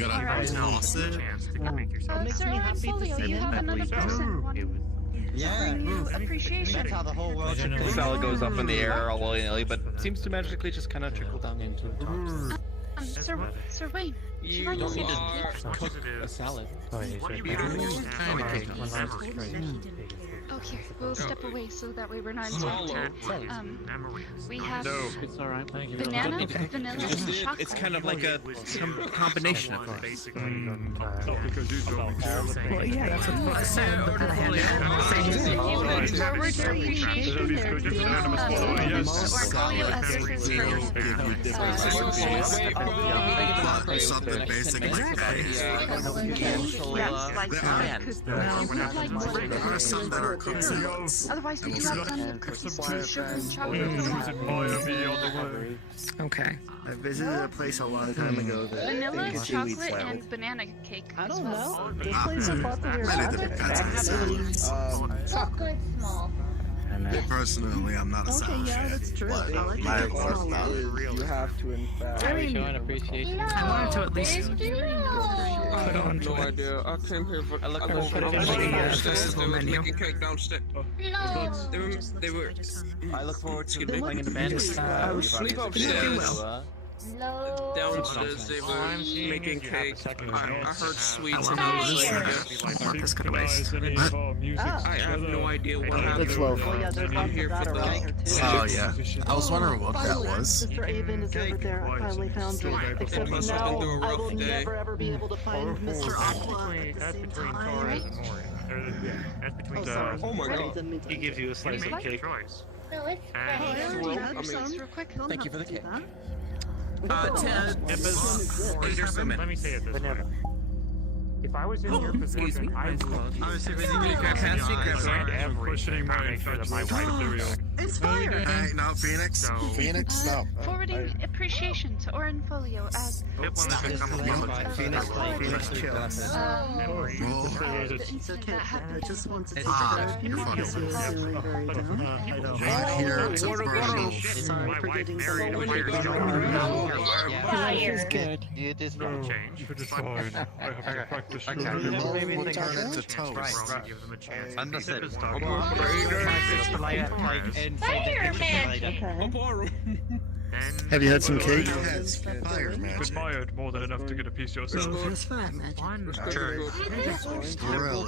gonna toss it? Sir Folio, you have another person. Bring you appreciation. The salad goes up in the air all willy-nilly, but seems to magically just kind of trickle down into the top. Sir Wayne, would you like to see this? Cook a salad. Oh, here, we'll step away so that way we're not interrupted. We have It's alright, thank you. banana, vanilla, and chocolate. It's kind of like a combination of things. Well, yeah, that's what Fox said, but then I had to forward your appreciation. There's the Orfolio essences for Something basic like yes, like that. there are some that are cookies. Otherwise, we do have some cookies too, sugar and chocolate. Okay. I visited a place a long time ago that Vanilla, they chocolate, and banana cake. I as don't well. know. This place is lots of weird Chocolate small. Personally, I'm not a Okay, yeah, that's true. but I like my that. personality You have to, in fact. Are we showing appreciation? I wanted to at least put on No idea. I came here for. I look go for for the festival menu. Making cake downstairs. They were. I look forward to Excuse me? playing in the band. I was asleep upstairs. No. Downstairs they were making cake. I heard sweets and I was like, Marcus could waste. I have no idea what happened. It's low. Oh yeah, there's lots of that around here too. Oh yeah, I was wondering what that was. Mr. Avon is over there. I finally found you. Except must have been now through a I rough will day. never ever be able to find Mr. Aqua at the same time. That's between Oh, sorry. Oh my god. Didn't mean to- He gives you a slice of cake. Oh, it's Thank you for the cake. Thank you for the cake. Let me say it this way. If I was in your position, I would questioning my sure that my wife It's fire. Hey, no, Phoenix. Phoenix, no. Forwarding appreciation to Orenfolio as Phoenix chill. the incident that happened. I just wanted to You're funny. because he was feeling very down. I'm here to burn. Sorry for getting so Life is good. It is no change. It's fine. I have to practice. Maybe we'll turn it to toast. Give them a chance. Understood. Have you had some cake? Fire magic. Admired more than enough to get a piece yourself. Grill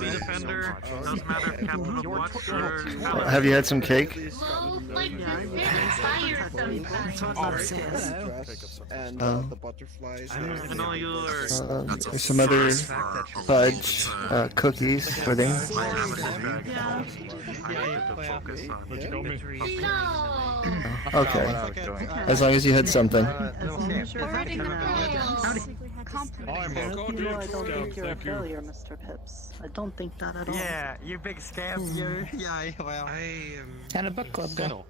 it. Defender. Doesn't matter if Captain of what or Have you had some cake? And the butterflies. There's some other fudge, cookies, pudding. Okay. As long as you had something. Forwarding appreciation. Compliment. You know, I don't think you're a failure, Mr. Pips. I don't think that at all. Yeah, you big scam. You. Yeah, well. And a book club go.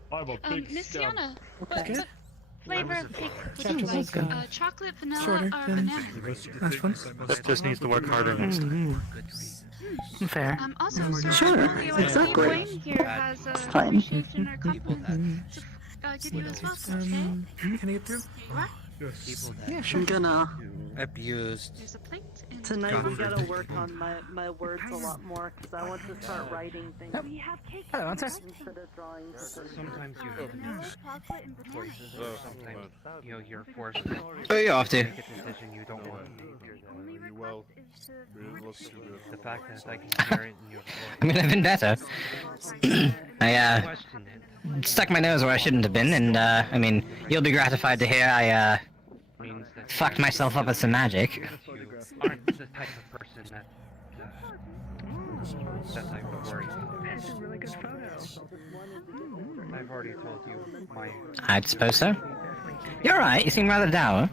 Miss Yana, what flavor of cake would Chapter you one's like? gone. Chocolate, vanilla, Shorter or than banana? last one. That just needs to work harder next time. Fair. Also, Sir Sure, Orfolio exactly. Wayne here has fine. appreciation or compliment to give you as well, okay? Can I get through? Here you are. Yeah, I'm gonna. Abused. There's a plate. And Tonight we gotta work on my words a lot more because I want to start writing things. Yep. We have cake Hello, answer. instead of drawing. Sometimes you vanilla, chocolate, and banana. sometimes you're forced to Where are you off to? make a decision you don't want to make. Only request is to forward The fact that I can hear it in your voice. I mean, I've been better. I Question it stuck my nose where I shouldn't have been, and I mean, you'll be gratified to hear I means that fucked myself up with some magic. you aren't the type of person that type of worry. That's a really good photo. I've already told you my I'd suppose so. You're right. You seem rather dour.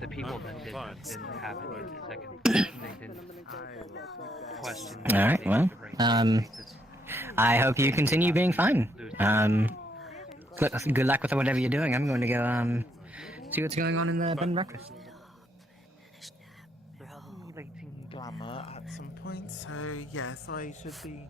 the people that didn't have it second. They didn't question. All right. Well, I hope you continue being fine. Good luck with whatever you're doing. I'm going to go see what's going on in the bed and breakfast. Relating glamour at some point, so yes, I should be.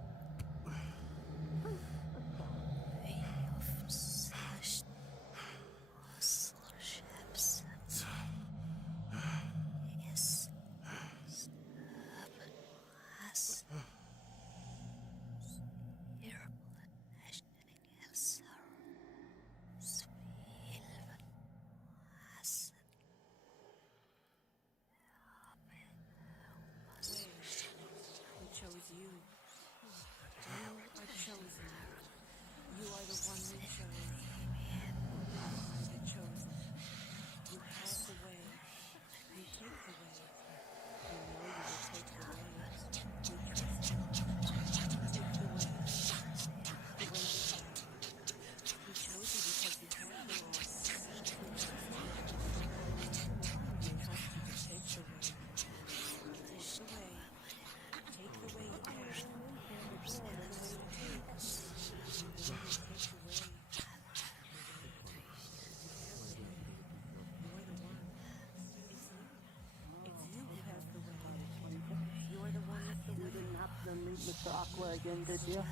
Mr. Aqua again, did you?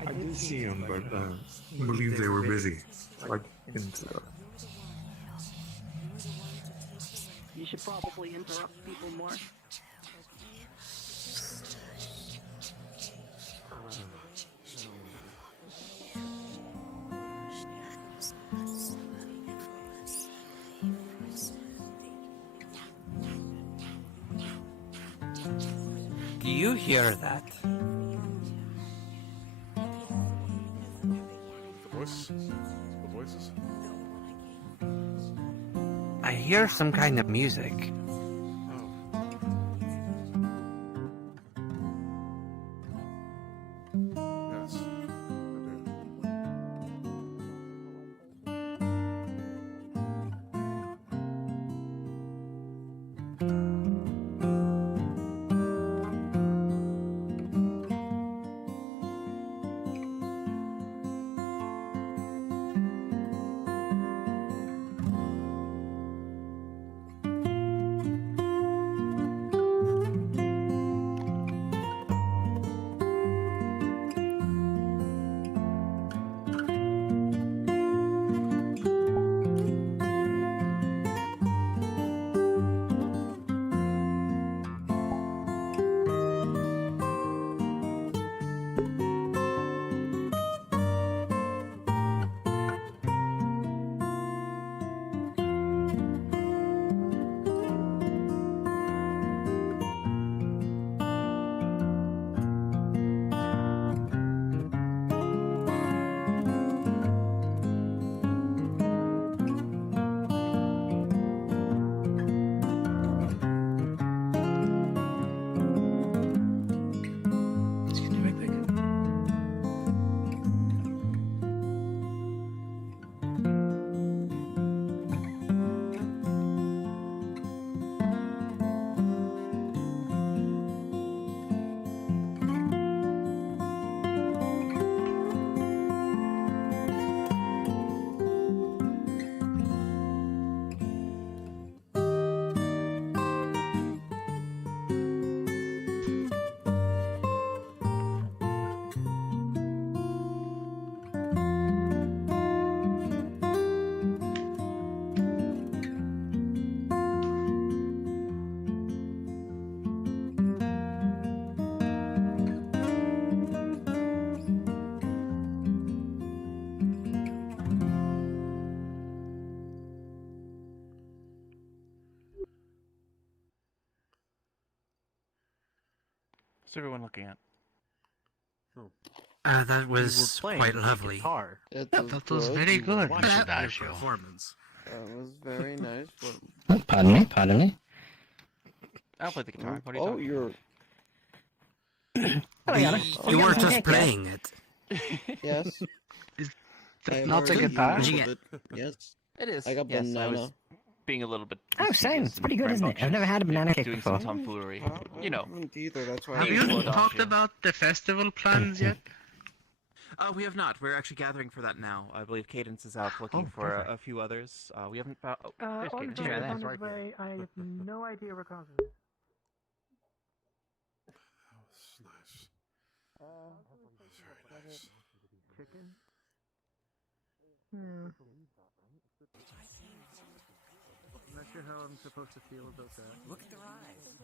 I did see them, but I believe they were busy. So I didn't. You should probably interrupt people more. Do you hear that? The voices? I hear some kind of music. Yes, What's everyone looking at? That was quite lovely. Guitar. That was very good. That performance. That was very nice. Pardon me, pardon me. I'll play the guitar. What are you talking you're. You were just playing it. Yes. Not the guitar? Yes. It is. I got yes, banana. I was being a little bit. Oh, same. It's pretty good, isn't it? I've never had a banana cake doing before. some tomfoolery. You know. Either. That's why. Have you talked about the festival plans yet? We have not. We're actually gathering for that now. I believe Cadence is out looking for a few others. We haven't found. Oh, there's On Cadence. his Yeah, way, that's on right. his way. I have no idea where Cosmo is. That was nice. Very nice. Chicken? I'm not sure how I'm supposed to feel about that. Look at their eyes.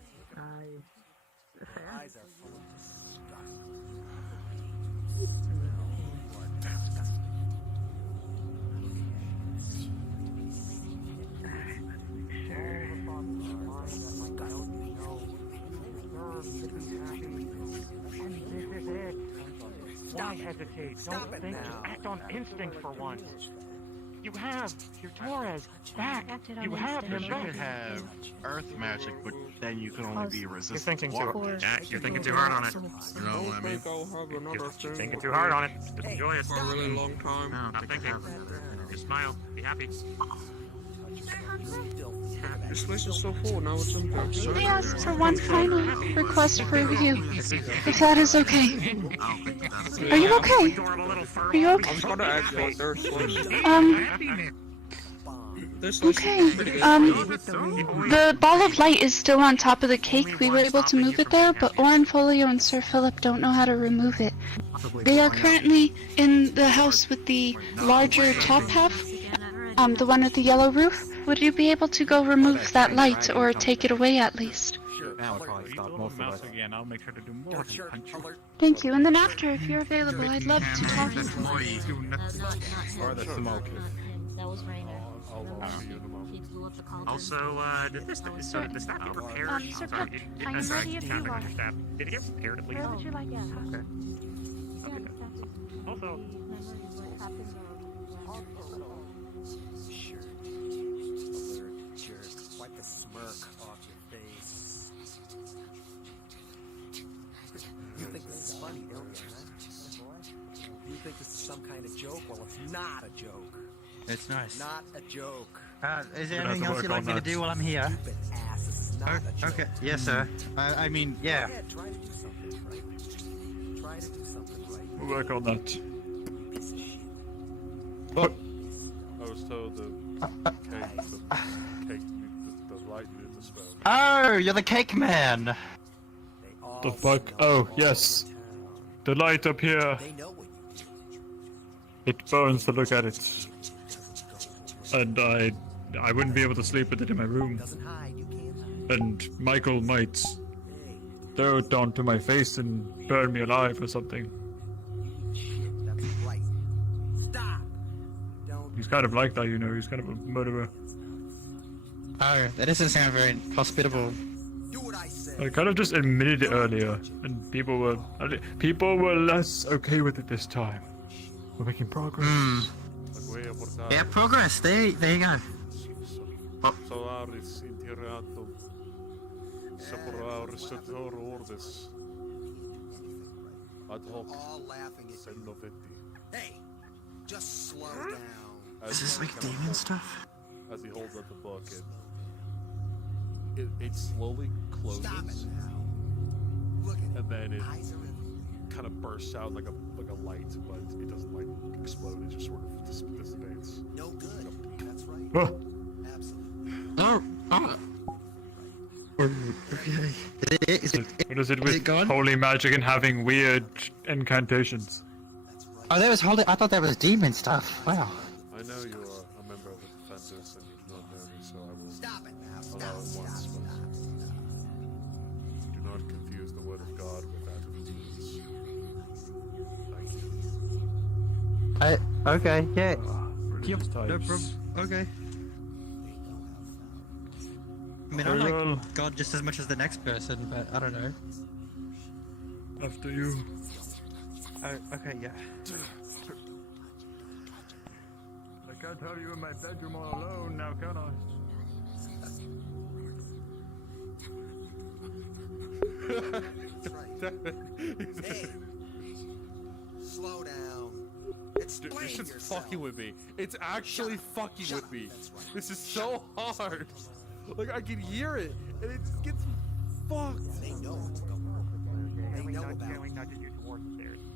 Their eyes are full of disgust. Why hesitate? Don't think. Just act on instinct for once. You have your Torres back. You have him You back. can have earth magic, but then you can only be resistant to thinking water. You're thinking too hard on it. You know what I mean? You're thinking too hard on it. Just enjoy it. For a really long time. Stop thinking. Just smile. Be happy. This list is so full, now it's in May I ask for one final request for review, if that is okay? Are you okay? Are you okay? I've got to ask what they're Okay. The ball of light is still on top of the cake. We were able to move it there, but Oren Folio and Sir Philip don't know how to remove it. They are currently in the house with the larger top half, the one with the yellow roof. Would you be able to go remove that light or take it away at least? Now I'll probably stop most of it. Again, I'll make sure to do more than punch you. Thank you. And then after, if you're available, I'd love to talk to you. Or the smoke. That was raining. Also, did the staff get repaired? Sir Sorry, Pip, I am ready if you are. Did it get repaired at least? Where would you like it? Okay. Also, Wipe the smirk off your face. You think this is funny, don't you, huh? You think this is some kind of joke? Well, it's not a joke. It's nice. Not a joke. Is there anything else you'd like me to do while I'm here? Stupid ass. This is not a joke. Okay, yes, sir. I mean, yeah. Go ahead, try to do something right. Try to do something right. We'll work on that. Piece of shit. What? I was told the light needed to spell. Oh, you're the cake man. The fuck? Oh, yes. The light up here. It burns to look at it. And I wouldn't be able to sleep with it in my room. And Michael might throw it onto my face and burn me alive or something. He's kind of like that, you know, he's kind of a murderer. Oh, that doesn't sound very hospitable. I kind of just admitted it earlier, and people were less okay with it this time. We're making progress. Yeah, progress. There you go. Solaris interatum separaris sator orbis ad hoc senovetti. Hey, just slow down. Is this like demon stuff? As he holds up the book, it slowly closes, and then it kind of bursts out like a light, but it doesn't like explode. It just sort of dissipates. No good. That's right. Oh. Absolutely. What is it with holy magic and having weird incantations? Oh, that was holy. I thought that was demon stuff. Wow. I know you are a member of the Defenders, and you do not know me, so I will allow it once, but do not confuse the word of God with that of demons. Thank you. Okay, yeah. Yep, no problem. Okay. I mean, I like God just as much as the next person, but I don't know. After you. Oh, okay, yeah. I can't have you in my bedroom all alone now, can I? Hey, slow down. Dude, this shit's fucking with me. It's actually fucking with me. This is so hard. Like, I can hear it, and it just gets fucked. They know what's going on. They know about it.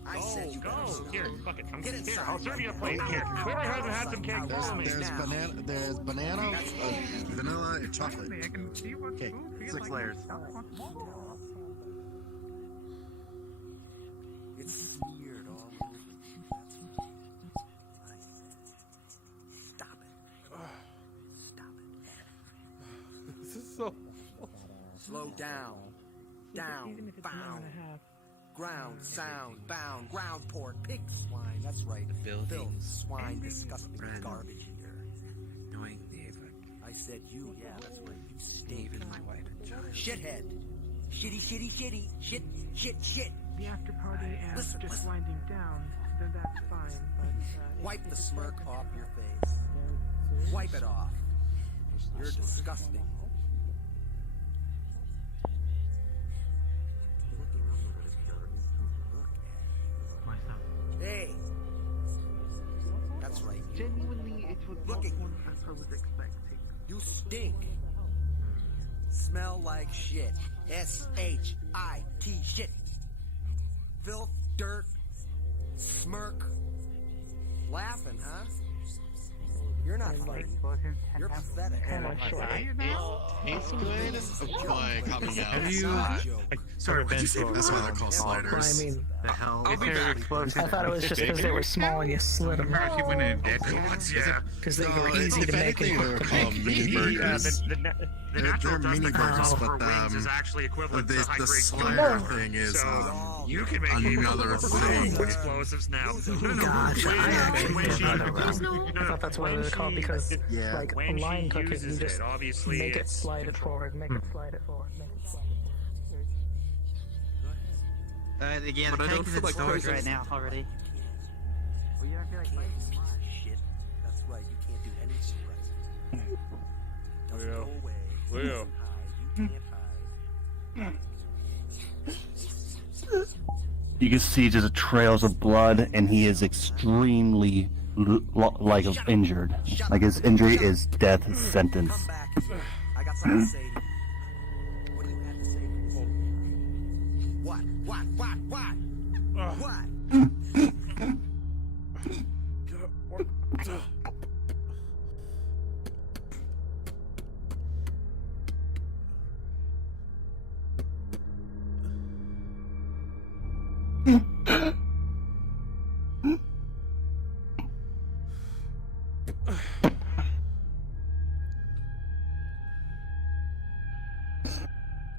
I said you go. better Here, fuck it. I'm Get here. inside. I'll serve you a plate. Here. Whoever hasn't had some cake, follow me. There's banana, vanilla, and chocolate. Cake. 6 layers. It's smeared all over you. Stop it. Stop it. This is so... Slow down. Down. Bound. Ground. Sound. Bound. Ground pork. Pig. Swine. That's right. Filth. Swine. Disgusting garbage here. Knowing neighbor. I said you. Yeah, that's right. You stink. Even my wife and child. Shithead. Shitty, shitty, shitty. Shit, shit, shit. The after party and Listen, just listen. winding down, then that's fine, but... Wipe the smirk off your face. Wipe it off. You're disgusting. Hey. That's right. Genuinely, it was not Looking. what I was expecting. You stink. Smell like shit. S-H-I-T shit. Filth, dirt, smirk. Laughing, huh? You're not fighting. You're pathetic. He's good. Apply coming out. Have you? Sorry, what'd you say? That's why they're called sliders. Well, I mean, the hell? I thought it was just because they were small and you slid them. Yeah. Because they were easy to make. They were called mini burgers. The natural They're mini burgers, but is actually equivalent the to high-grade slider thing is you can make another thing. explosives now. Gosh, I thought that's what they're called because like a line cookie, you just obviously make it slide it forward, make it slide it forward, make it slide it forward. Again, But the I don't tank is feel in like storage poison. right now already. Well, you don't feel like fighting. Shit. That's right. You can't do any surprise. Doesn't go away. Leo. You can't hide. You can see just trails of blood, and he is extremely injured. Like his injury is death sentence. I got something to say to you. What do you have to say? What?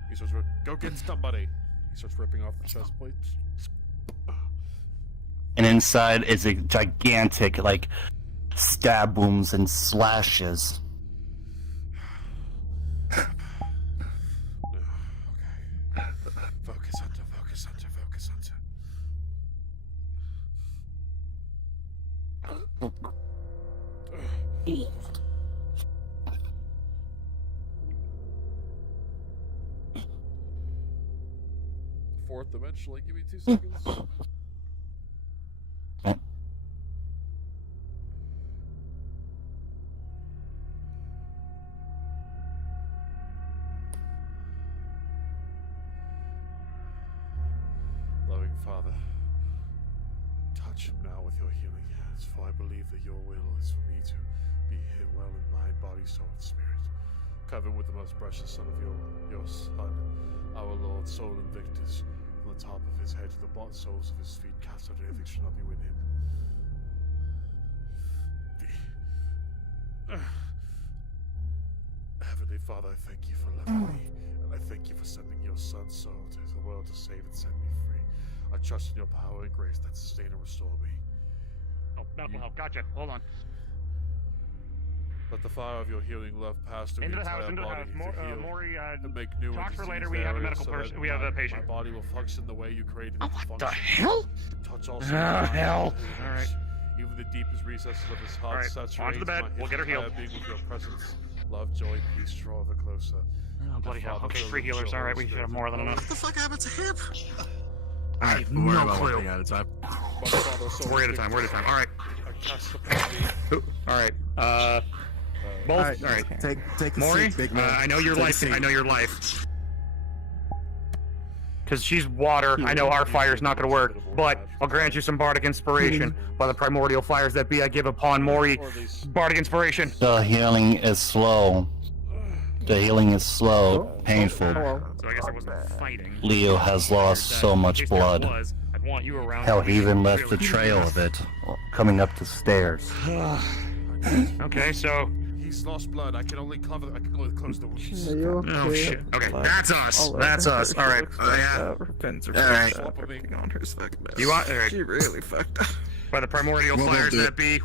He starts go get somebody. He starts ripping off the chest plates. And inside is a gigantic, like, stab wounds and slashes. Focus, Hunter, focus, Hunter, focus, Hunter. Fourth eventually, give me 2 seconds. Loving Father, touch him now with your healing hands, for I believe that your will is for me to be hid well in mind, body, soul, and spirit. Cover with the most precious Son of your Son, our Lord, soul Invictus, from the top of his head to the bottom soles of his feet, cast out anything shall not be with him. Heavenly Father, I thank you for loving me, and I thank you for sending your Son's soul to the world to save and set me free. I trust in your power and grace that sustain and restore me. Oh, medical help. Gotcha. Hold on. Let the fire of your healing love pass through Into the the house. entire Into the body house. to heal Maury, and make new talk and for later. diseased We have a areas medical so person. that We have a my patient. body will function the way you created it to What function. the hell? Touch all hell. All right. Even the deepest recesses of his heart. All right, Saturate onto the bed. my We'll get her healed. entire being with your presence. Love, joy, peace, draw ever closer. Oh, bloody hell. Father, Okay, Son, 3 and healers. Holy All right, we should Spirit. have more than enough. What the fuck happened to him? Alright, we'll worry no about clue. one thing at a time. We're at a time. We're at a time. All right. I cast upon thee. All right. Both. All right. Take a Maury, seat, big man. I know your Take a life. seat. I know your life. Because she's water. I know our fire's not going to work, but I'll grant you some bardic inspiration. By the primordial fires that be, I give upon Maury bardic inspiration. The healing is slow. The healing is slow, painful. So I guess I wasn't fighting. Leo has lost so much blood. I'd want you around. Hell, he even left the trail of it, coming up the stairs. Okay, so He's lost blood. I can only close the wounds. Are you okay? Oh shit. Okay, that's us. I'll let That's her us. All right. Oh yeah. Repentance All right. on her fucking mess. You want? All right. She really fucked up. By the primordial Well, fires do that be.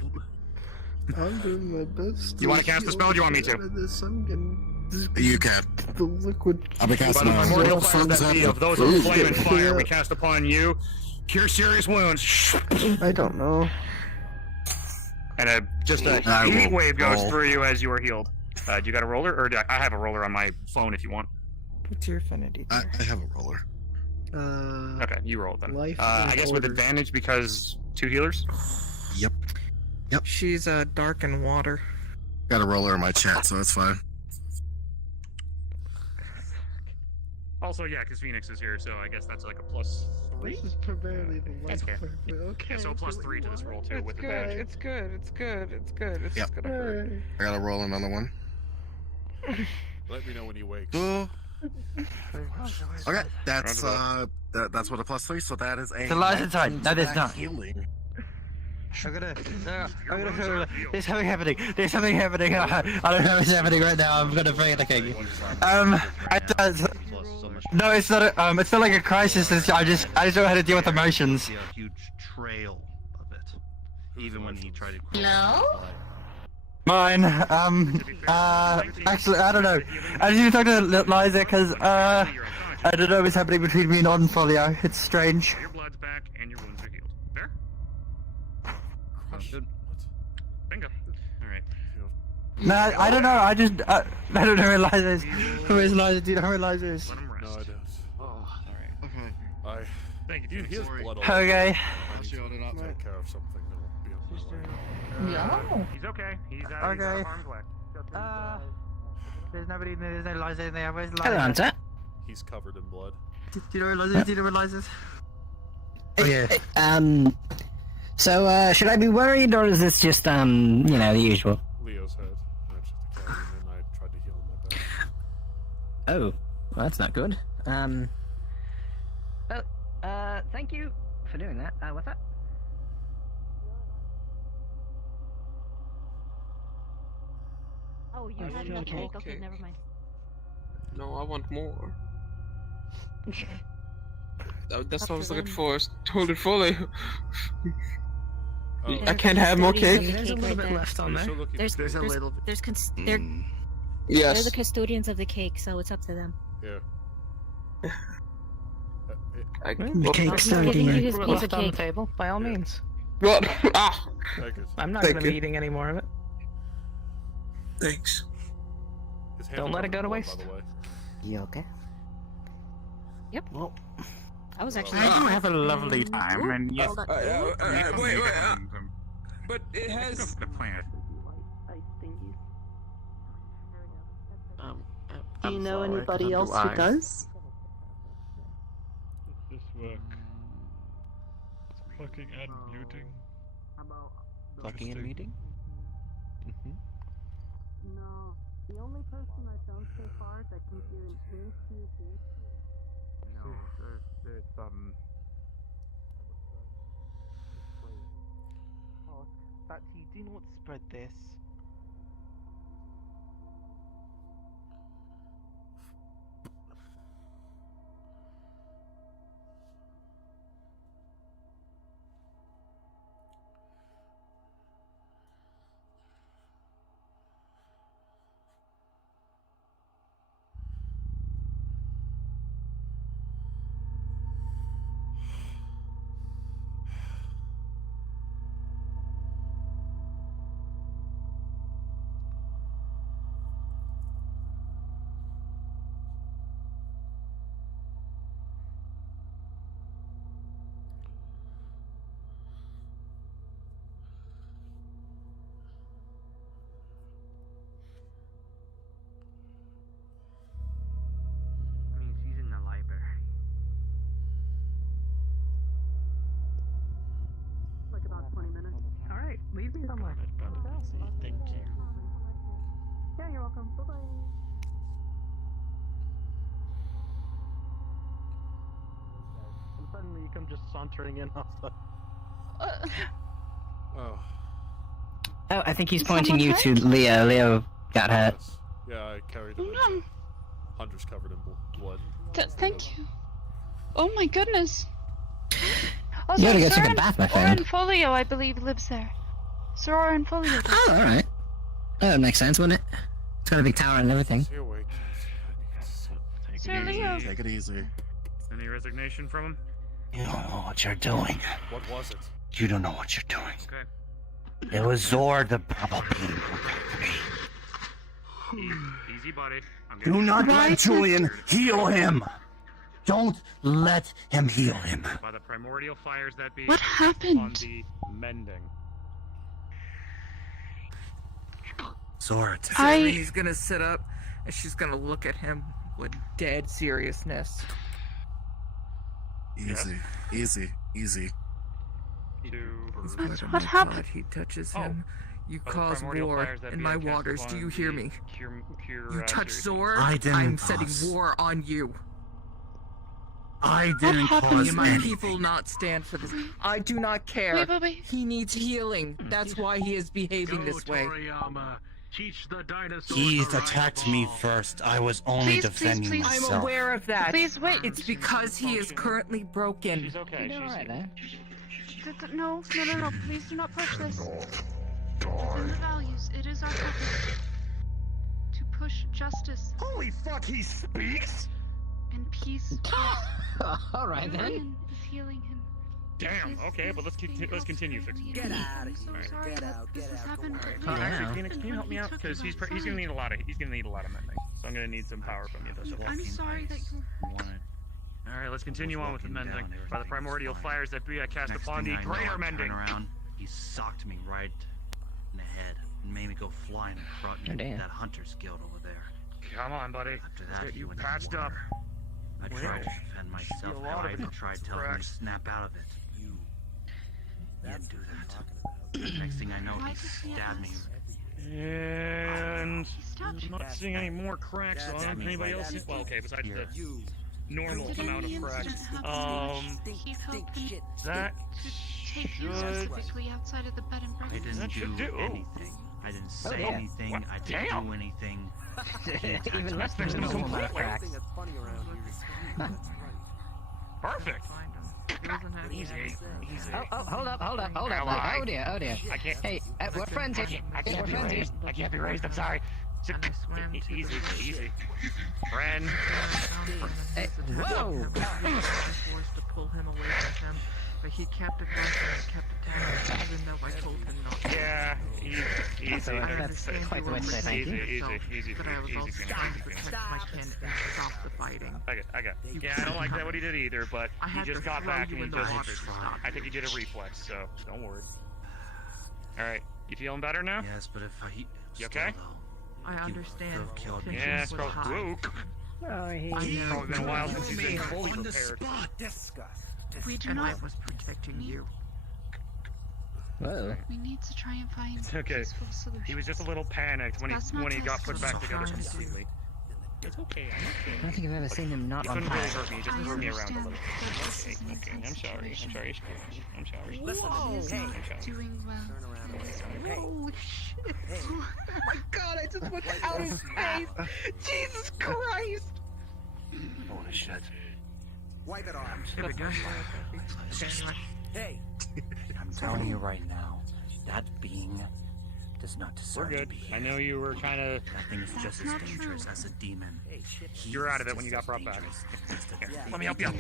I'm doing my best. You want to cast the spell? Or do you want me to? I'm getting You can. the liquid. I'll be By casting the on primordial fires that be of those who flame and fire, Yeah. we cast upon you. Cure serious wounds. I don't know. And just a I heat will wave goes roll. through you as you are healed. Do you got a roller, or I have a roller on my phone if you want? What's your affinity? I have a roller. Okay, you roll then. Life I guess with orders. advantage because 2 healers. Yep. She's dark and water. Got a roller in my chat, so that's fine. Also, yeah, because Phoenix is here, so I guess that's like a plus 3. This is primarily the That's life okay. part, but okay. Yeah, so plus 3 to this roll too It's with good, advantage. it's good, it's good, it's good. It's Yep. just gonna hurt. I gotta roll another one. Let me know when he wakes. Okay, that's that's with a plus 3, so that is a. The lies inside. No, there's not. Healing. I'm gonna. There's something happening. There's something happening. I don't know what's happening right now. I'm gonna bring it again. No, it's not. It's not like a crisis. I just don't know how to deal with emotions. A huge trail of it, even when he tried to. No. Mine. Actually, I don't know. I just need to talk to Liza because I don't know what's happening between me and Onfolio. It's strange. Your blood's back and your wounds are healed. Fair? Bingo. Alright. No, I don't know. I just I don't know who Liza is. Who is Liza? Do you know who Liza is? Let him rest. No, I don't. Oh, alright. Okay. Thank you. He has blood all Okay. over. I need to take care of something that'll be on my way. He's okay. He's out of harm's way. There's nobody. There's no Liza in there. Where's Liza? Hello, Hunter. He's covered in blood. Do you know where Liza is? Do you know where Liza is? Oh yeah. So should I be worried, or is this just the usual? Leo's head. I just carried him and I tried to heal him my back. Oh, well, that's not good. Thank you for doing that. What's that? Oh, you had enough cake? Okay, never mind. No, I want more. That's Up what I to was looking them. for. Hold it fully. Oh. I can't have more cake. There's a little bit left on there. There's a little bit. they're Yes. the custodians of the cake, so it's up to them. Yeah. The cake I'll give you starting. his piece of on the cake. table, by all means. What? Ah! Take it. I'm not Thank gonna be you. eating any more of it. Thanks. His hand Don't is let it go to covered in blood, waste. by the way. You okay? Yep. Well, I was actually. Oh. I do have a lovely time, and yes. Hold on. Wait. But it has. The plant. Ice thingies. Do you know sorry, anybody I else don't do who does? This work. Plucking and muting. Plucking and muting? No. The only person I found so far that can do an instant No, there's Oh, Betsy, do not spread this. I mean, she's in the library. like about 20 minutes. Alright, leave me somewhere. Thank you. Yeah, you're welcome. Bye bye. And suddenly you come just sauntering in off the. Oh. Oh, I think he's Is pointing you someone to Leo. Leo got hurt. Yes. Yeah, I carried him. No. Hunter's covered in blood. Thank you. Oh my goodness. You gotta go take a bath, my friend. Oren Folio, I believe, lives there. Sir Oren Folio. Oh, alright. That would make sense, wouldn't it? It's got a big tower and everything. Stay awake. Sir Leo. Take it easy. Any resignation from him? You don't know what you're doing. What was it? You don't know what you're doing. Okay. It was Zor the Purple Beam. Easy, buddy. I'm Do not let Julian heal him. Don't let him heal him. By the primordial fires that be. What happened? On the mending. Zor, He's gonna sit up, and she's gonna look at him with dead seriousness. Easy, easy. What happened? He touches him. You cause war in my waters. Do you hear me? You touch Zor, I didn't I'm setting cause- war on you. I didn't cause My anything. people not stand for this. I do not care. Wait. He needs healing. That's why he is behaving this way. Teach the dinosaurs He to ride attacked the me ball. first. I was only defending myself. I'm aware of that. Please wait. It's because he is currently broken. She's okay. No. Please do not push this. Within the values, it is our purpose to push justice. Holy fuck, he speaks? And peace. Alright then. Ryan is healing him. Damn, okay, but let's continue fixing it. Get out of here. Alright. Get out. This has happened. Actually, Phoenix, can you help me out? Because he's gonna need a lot of mending. So I'm gonna need some power from you this one. I'm sorry that you. Alright, let's continue on with the mending. By the primordial fires that be, I cast upon thee greater mending. Around, he socked me right in the head and made me go flying and brought me to that hunter's guild over there. Come on, buddy. After Let's that, get he you went patched up. I tried to defend myself. a lot of I it tried telling him to cracks. snap out of it. He didn't do that. Next thing I know, he stabbed me. And I'm not seeing any more cracks on him. Anybody else? Well, okay, besides the normal amount of cracks. That Take you specifically outside of the bed and I breakfast. didn't do anything. I didn't say anything. I didn't do anything. Even less than a normal amount of cracks. Perfect. Easy. Oh, hold up. Oh dear. I can't. Hey, we're friends here. I can't be raised. I can't be raised. I'm sorry. Easy. Friend. Hey, whoa! Forced to pull him away from him, but he kept aggressing and kept attacking, even though I told him not to. Yeah, easy. That's quite the way to say thank you. Easy. But I was also trying to protect my kin and stop the fighting. I got. Yeah, I don't like that what he did either, but I he had just to got throw back you and he in the just. water to stop I think he did a reflex, so don't worry. All right, you feeling better now? Yes, but if I. You okay? I understand. killed me. Tension Yeah, was it's probably. high. Whoa. It's probably been a while since he's been fully prepared. We do And I not. was protecting you. Whoa. We need to try and find It's okay. peaceful solutions. He was just a little panicked when That's not he got put tested. back together Trying to do. completely. It's okay. I don't think I've ever seen him not He on couldn't really fire. hurt me. He just I moved me around a understand little. that this is an Okay. I'm intense sorry. situation. I'm sorry. He is not I'm sorry. doing well. Holy shit! Oh my god, I just went out of space! Jesus Christ! Holy shit. Wipe it off. Here we go. Okay, anyway. Hey. I'm telling you right now, that being does not deserve We're good. to be here. I know you were trying to. That thing is just as dangerous as a demon. You're out of it when you got brought back. Here, let me help you. Okay.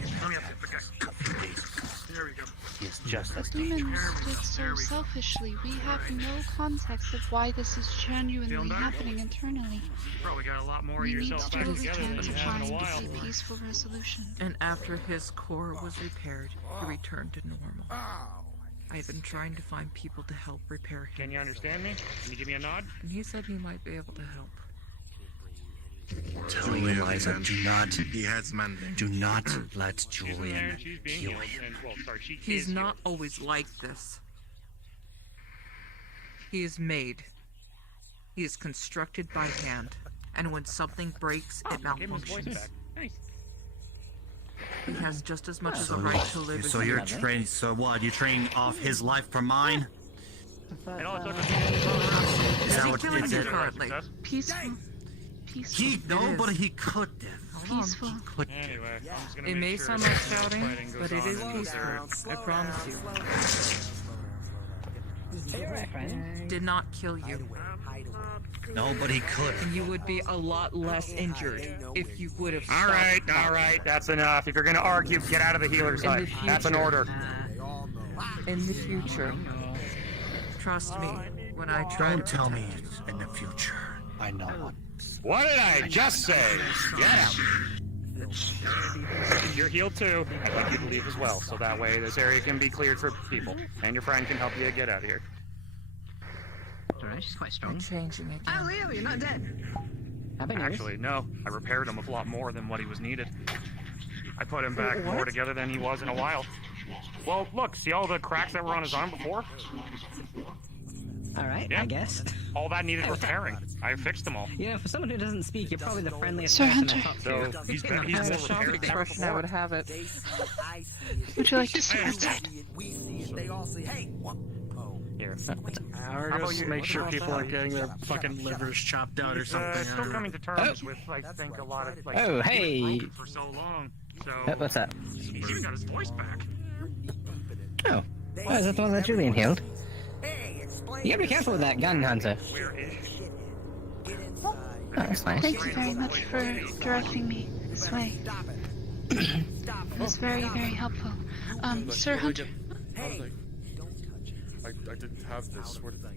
There we go. He is just as Demons dangerous. live so selfishly. We have no context of why this is genuinely happening internally. You probably got a lot more of We need yourself to back do what we together can than to you have in a find while. a peaceful resolution. And after his core was repaired, he returned to normal. I've been trying to find people to help repair him. Can you understand me? Can you give me a nod? And he said he might be able to help. Tell you, Eliza, He has mending. do not let She's in there Julian and she's being kill healed. him. And, well, sorry, she He's is not healed. always like this. He is made. He is constructed by hand. And when something breaks, it I gave him his voice malfunctions. back. Nice. He has just as much as a right to live So as you're you. training. So what? You're trading off his life for mine? And all it took Is Is that he what killing it's you it? currently? Peaceful. Peaceful. He no, but he could have. Peaceful. Could Anyway, I'm just gonna It make may sure sound that like the shouting, fighting goes but it on is in peaceful. I promise you. Did not kill you. No, but he could. And you would be a lot less injured if you would have All right, that's enough. If you're gonna argue, get out of the healer's In the hut. That's an future. order. In the future. Trust me, when I try Don't to tell me it's in the future. I know what. What did I just say? Get out. You're healed too. I'd like you to leave as well, so that way this area can be cleared for people, and your friend can help you get out of here. Alright, she's quite strong. I'm changing again. Oh, Leo, you're not dead. Actually, no. I repaired him a lot more than what he was needed. I put him back more together than he was in a while. Well, look, see all the cracks that were on his arm before? Alright, Yeah. I guess. All that needed repairing. I fixed them all. You know, for someone who doesn't speak, you're probably the friendliest Sir person Hunter. I talked So, to. he's more more repaired shock than ever expression, I before. would have it. Would you like to sit outside? Here. Or just make sure people are getting their fucking livers chopped out or something. Still coming to terms with, I think, a lot of, like, Oh, hey. for so long. So, What's up? he's even got his voice back. Oh. Oh, is that the one that Julian healed? You gotta be careful with that gun, Hunter. Oh, that's nice. Thank you very much for directing me this way. It was very, very helpful. Sir Hunter. I didn't have this. Where did I?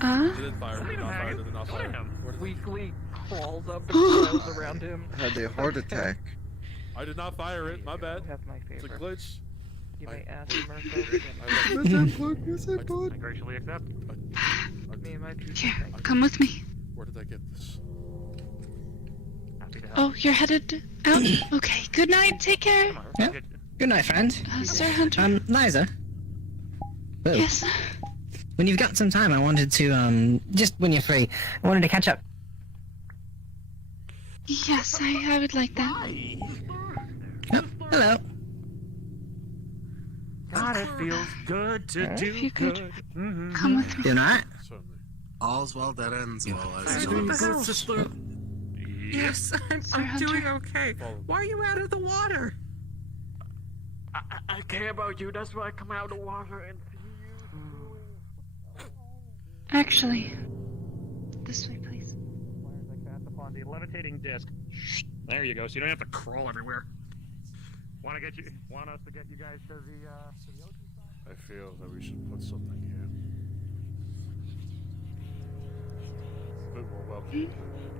Uh? Did it fire? Did it not fire? Did it not fire? Where did Weakly crawls up and crawls around him. Had a heart attack. I did not fire it. My bad. Have my It's a favor. glitch. You may ask Mirko. I graciously accept. Me and my people. Here, come with me. Where did I get this? Happy to help. Oh, you're headed out? Okay, good night, take care. Yeah. Good night, friend. Sir Hunter. Liza. Whoa. Yes. When you've got some time, I wanted to, just when you're free, I wanted to catch up. Yes, I would like that. Oh, hello. God, it feels good to If do you could good. come with me. Doing alright? All's well that ends well. As Doing good, sister. Yes, I'm doing okay. Why are you out of the water? I care about you, that's why I come out of the water and see you. Actually, this way, please. I cast upon the levitating disc. There you go, so you don't have to crawl everywhere. Want us to get you guys to the ocean side? I feel that we should put something here. A bit more welcoming,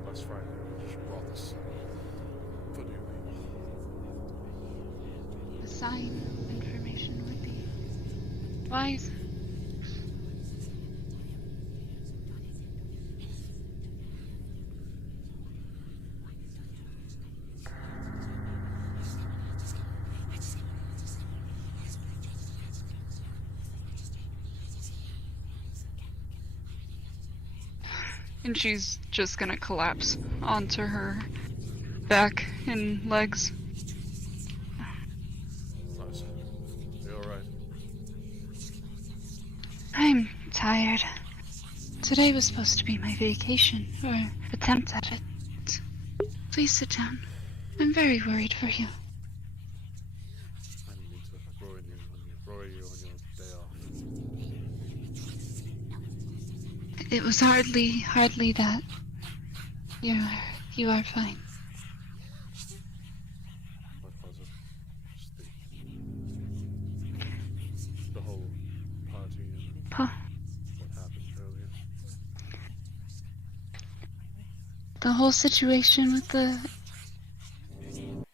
less frightening. We just brought this for new people. The sign information would be wise. And she's just gonna collapse onto her back and legs. Nice. You alright? I'm tired. Today was supposed to be my vacation, or attempt at it. Please sit down. I'm very worried for you. I need to row you on your day off. It was hardly that. You are fine. What was it? Just the whole party and Pa. what happened earlier. The whole situation with the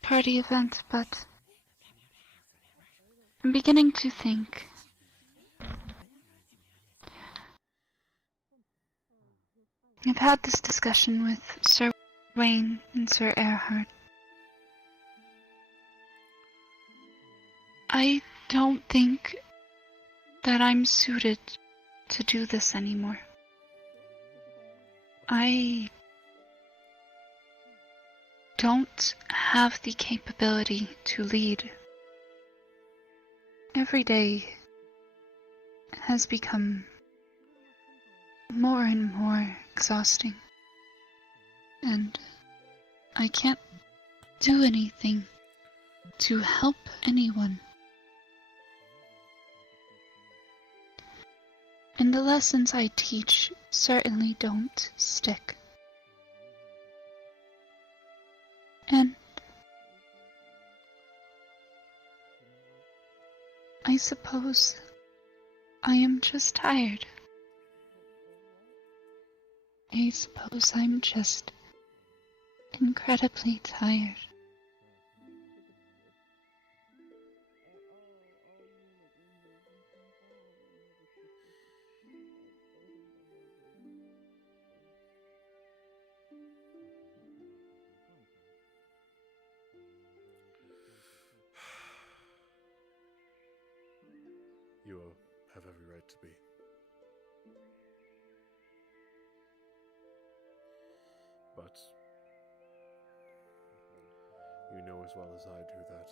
party event, but I'm beginning to think I've had this discussion with Sir Wayne and Sir Erhard. I don't think that I'm suited to do this anymore. I don't have the capability to lead. Every day has become more and more exhausting, and I can't do anything to help anyone. And the lessons I teach certainly don't stick. And I suppose I am just tired. I suppose I'm just incredibly tired. right to be. But you know as well as I do that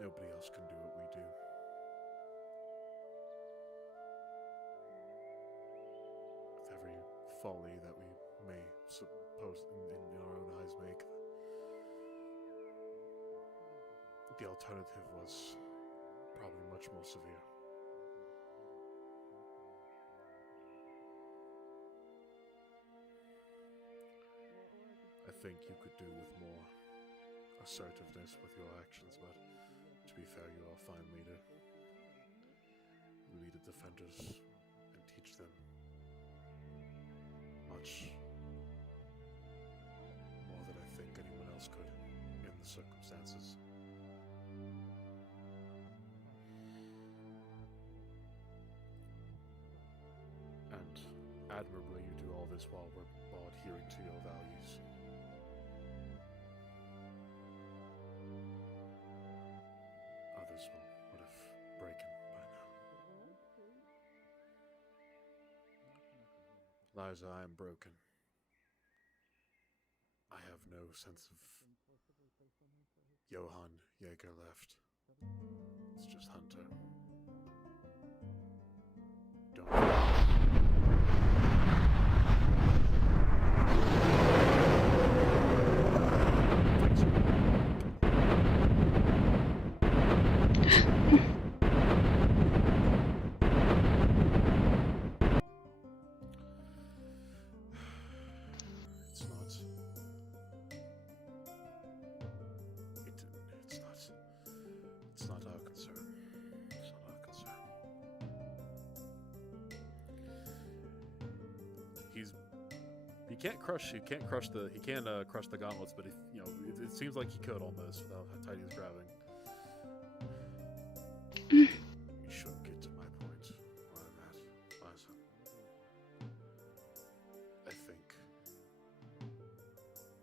nobody else can do what we do. With every folly that we may suppose in our own eyes make, the alternative was probably much more severe. I think you could do with more assertiveness with your actions, but to be fair, you are a fine leader. You lead the defenders and teach them much more than I think anyone else could in the circumstances. And admirably, you do all this while adhering to your values. Others would have broken by now. Liza, I am broken. I have no sense of Johann Jaeger left. It's just Hunter. It's not our concern. It's not our concern. He can't crush the gauntlets, but it seems like he could almost without how tight he was grabbing. You shouldn't get to my point where I'm at, Liza. I think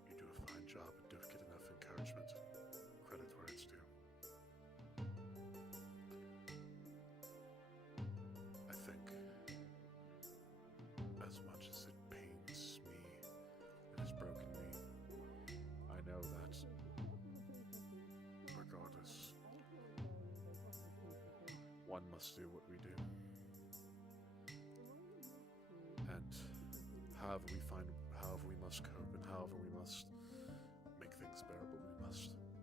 you do a fine job and don't get enough encouragement. Credit where it's due. I think as much as it pains me, it has broken me, I know that regardless, one must do what we do. And however we must cope and however we must make things bearable,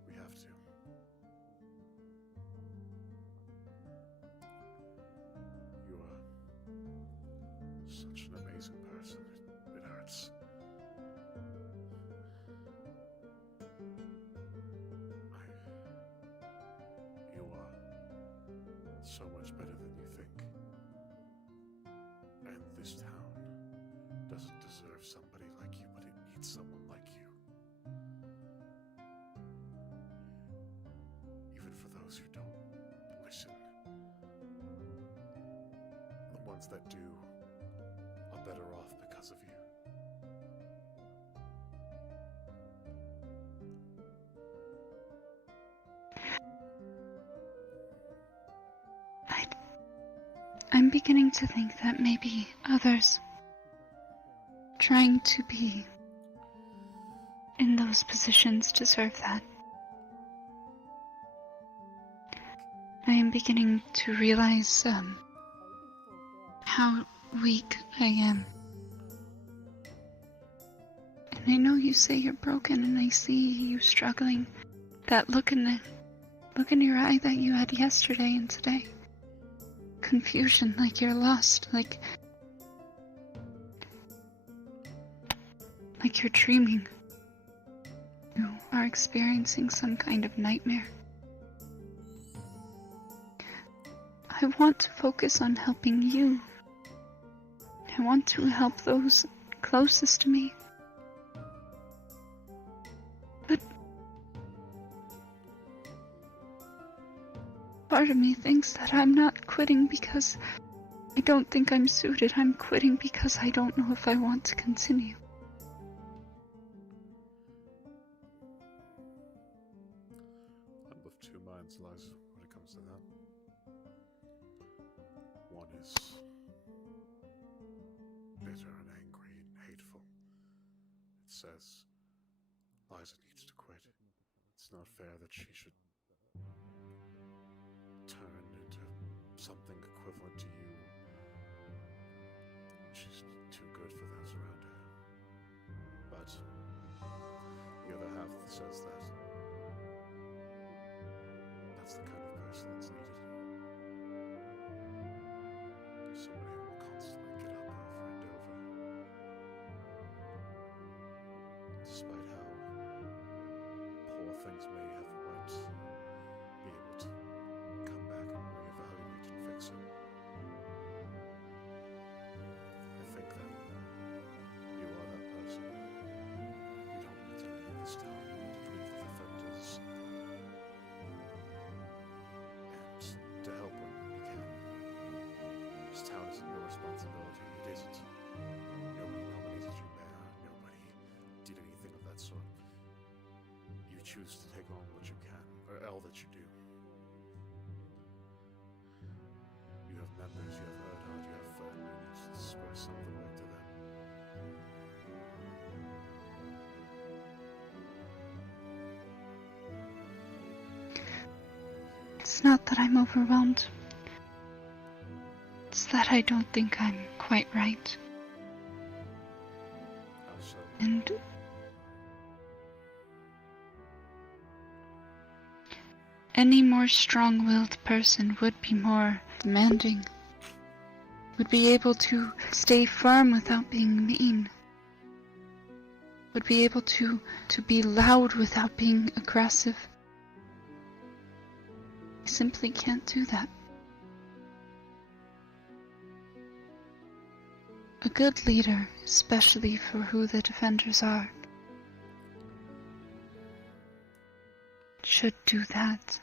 we have to. You are such an amazing person. It hurts. You are so much better than you think. And this town doesn't deserve somebody like you, but it needs someone like you. Even for those who don't listen. The ones that do are better off because of you. I'm beginning to think that maybe others trying to be in those positions deserve that. I am beginning to realize how weak I am. And I know you say you're broken, and I see you struggling. That look in your eye that you had yesterday and today. Confusion, like you're lost, like you're dreaming. You are experiencing some kind of nightmare. I want to focus on helping you. I want to help those closest to me. But part of me thinks that I'm not quitting because I don't think I'm suited. I'm quitting because I don't know if I want to continue. I'm of two minds, Liza, when it comes to that. is bitter and angry and hateful. It says Liza needs to quit. It's not fair that she should turn into something equivalent to you. She's too good for those around her. But the other half says that that's the kind of person that's needed. Somebody who will constantly get up over and over. Despite how poor things may have went, be able to come back and reevaluate and fix it. I think that you are that person. You don't need to leave this town. You need to leave the defenders. And to help when you can. This town isn't your responsibility. It isn't. Nobody nominated you mayor. Nobody did anything of that sort. You choose to take on what you can, or all that you do. You have members, you have Erdhard, you have family. You need to spread some of the way to them. It's not that I'm overwhelmed. It's that I don't think I'm quite right. How so? And any more strong-willed person would be more demanding. Would be able to stay firm without being mean. Would be able to be loud without being aggressive. I simply can't do that. A good leader, especially for who the defenders are, should do that.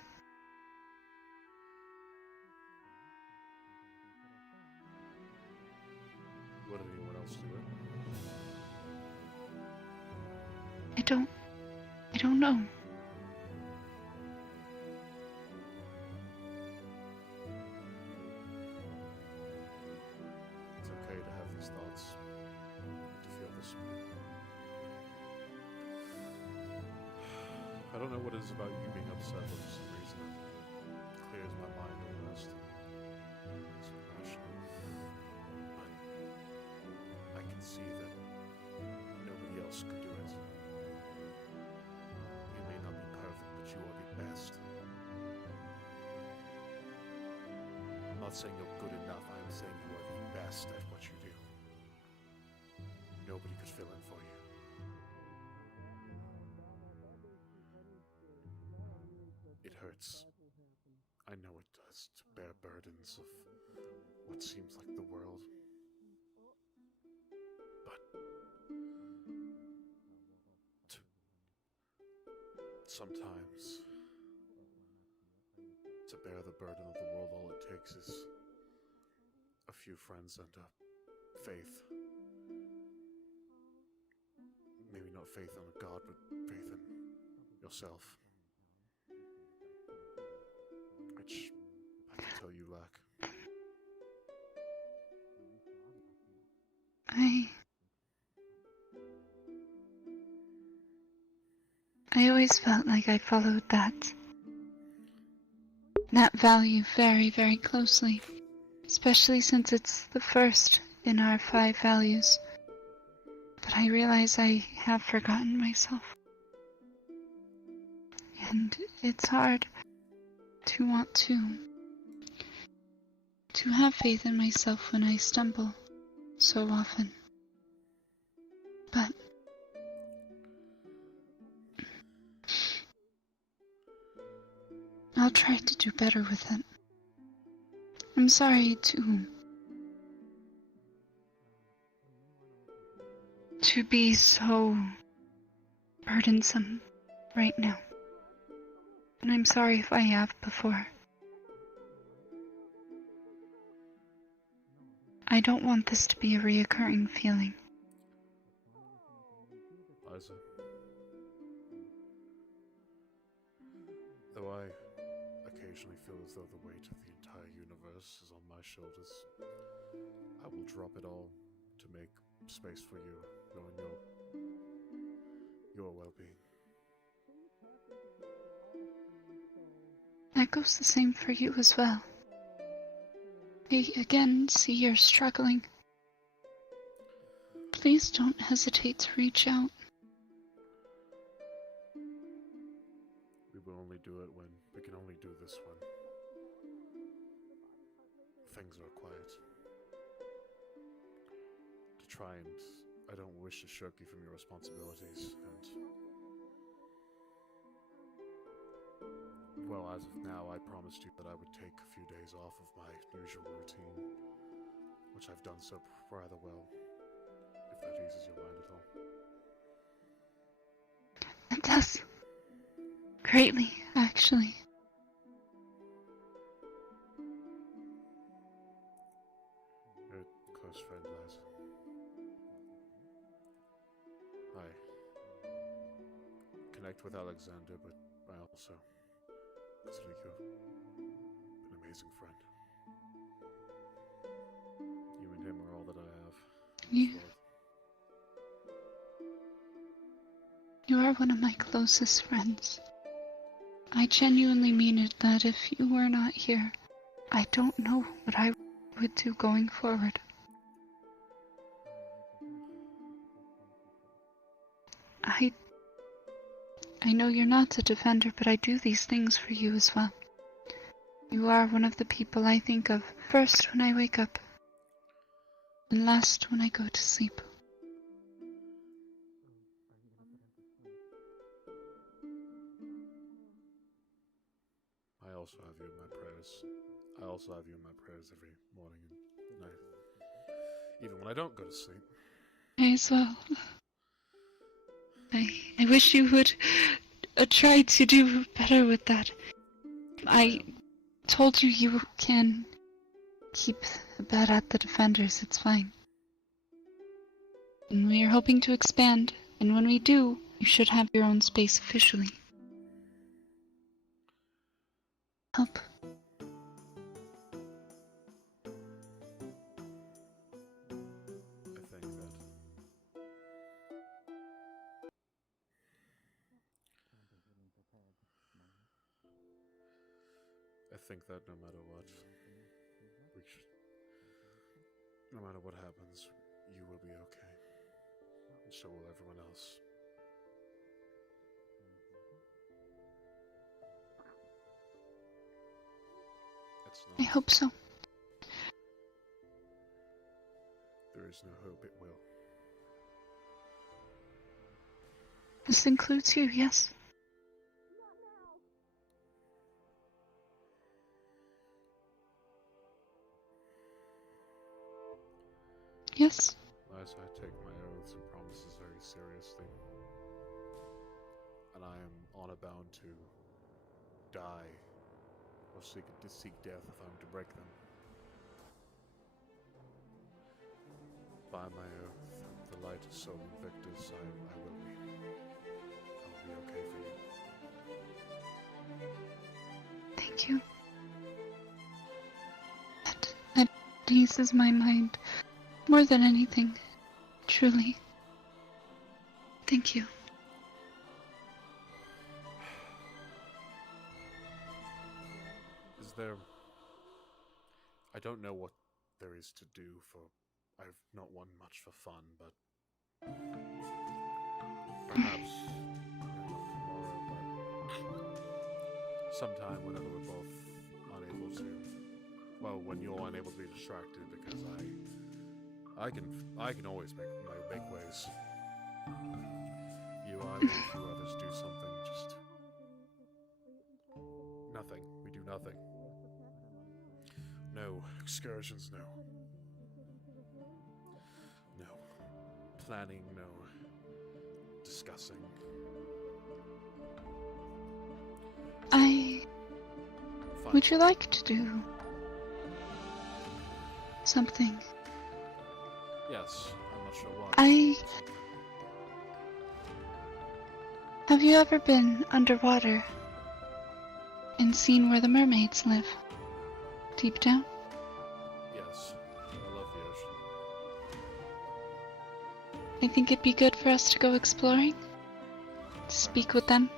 Would anyone else do it? I don't know. It's okay to have these thoughts, to feel this way. I don't know what it is about you being upset, but for some reason it clears my mind almost. It's irrational. But I can see that nobody else could do it. You may not be perfect, but you are the best. I'm not saying you're good enough, I'm saying you are the best at what you do. Nobody could fill in for you. It hurts. I know it does, to bear burdens of what seems like the world. But sometimes to bear the burden of the world, all it takes is a few friends and faith. Maybe not faith in a God, but faith in yourself. Which I can tell you lack. I always felt like I followed that value very, very closely, especially since it's the first in our 5 values. But I realize I have forgotten myself. And it's hard to want to have faith in myself when I stumble so often. But I'll try to do better with it. I'm sorry to be so burdensome right now. And I'm sorry if I have before. I don't want this to be a reoccurring feeling. Liza, though I occasionally occasionally feel as though the weight of the entire universe is on my shoulders, I will drop it all to make space for you, knowing your well-being. That goes the same for you as well. I again see you're struggling. Please don't hesitate to reach out. We will only do it when we can only do this when things are quiet. To try and I don't wish to shirk you from your responsibilities, and well, as of now, I promised you that I would take a few days off of my usual routine, which I've done so rather well, if that eases your mind at all. It does. Greatly, actually. Your close friend, Liza. I connect with Alexander, but I also consider you an amazing friend. You and him are all that I have. You are one of my closest friends. I genuinely mean it that if you were not here, I don't know what I would do going forward. I know you're not a defender, but I do these things for you as well. You are one of the people I think of first when I wake up, and last when I go to sleep. I also have you in my prayers. I also have you in my prayers every morning and night. Even when I don't go to sleep. I as well. I wish you would try to do better with that. I told you you can keep the bed at the Defenders, it's fine. And we are hoping to expand, and when we do, you should have your own space officially. Help. I think that no matter what, no matter what happens, you will be okay. And so will everyone else. I hope so. There is no hope it will. This includes you, yes? Yes. As I take my oaths and promises very seriously, and I am honor bound to die or seek death if I'm to break them. By my oath, the light of Soul Invictus, I will be. I will be okay for you. Thank you. That eases my mind. More than anything, truly. Thank you. Is there... I don't know what there is to do for... I've not won much for fun, but... Perhaps... not tomorrow, but... sometime whenever we're both unable to... Well, when you're unable to be distracted, because I can always make ways. You, I, or a few others do something, just... Nothing. We do nothing. No excursions, no. No planning, no discussing. Would you like to do something? Yes, I'm not sure why. Have you ever been underwater? and seen where the mermaids live. Deep down. Yes, I love the ocean. I think it'd be good for us to go exploring. To speak with them.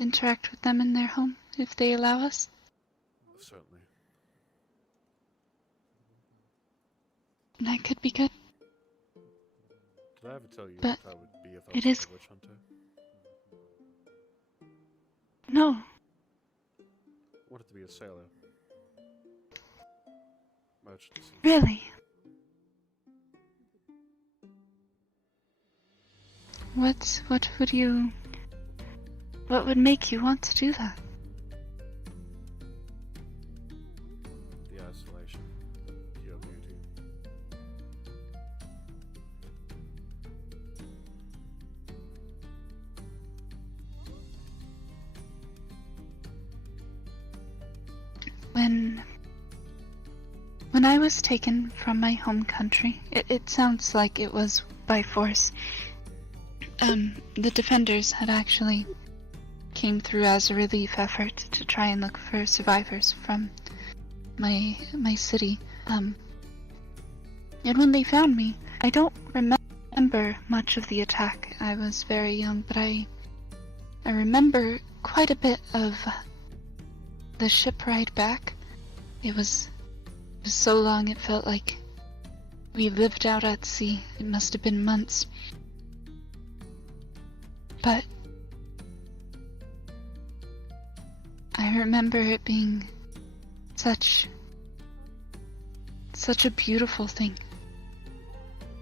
Interact with them in their home, if they allow us. Certainly. And that could be good. Did I ever tell you But what I would be if I it was is- a witch hunter? No. Wanted to be a sailor. Merchant. Really? What would make you want to do that? The isolation. Pure beauty. When I was taken from my home country, it sounds like it was by force. The defenders had actually came through as a relief effort to try and look for survivors from my city. And when they found me, I don't remember much of the attack. I was very young, but I remember quite a bit of the ship ride back. It was so long it felt like we lived out at sea. It must have been months. But I remember it being such a beautiful thing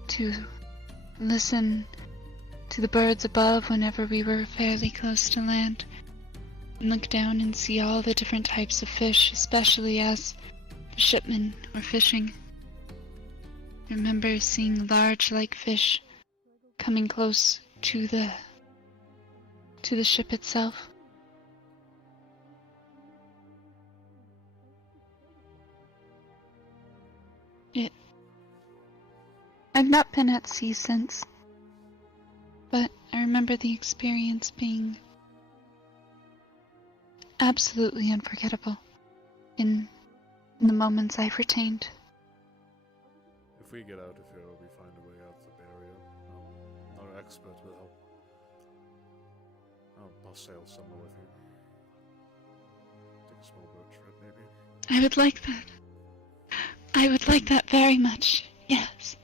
to listen to the birds above whenever we were fairly close to land, and look down and see all the different types of fish, especially as the shipmen were fishing. I remember seeing large like fish coming close to the ship itself. I've not been at sea since, but I remember the experience being absolutely unforgettable in the moments I've retained. If we get out of here, we find a way out of the barrier. I'm not an expert, but I'll sail somewhere with you. Take a small boat trip, maybe. I would like that. I would like that very much, yes.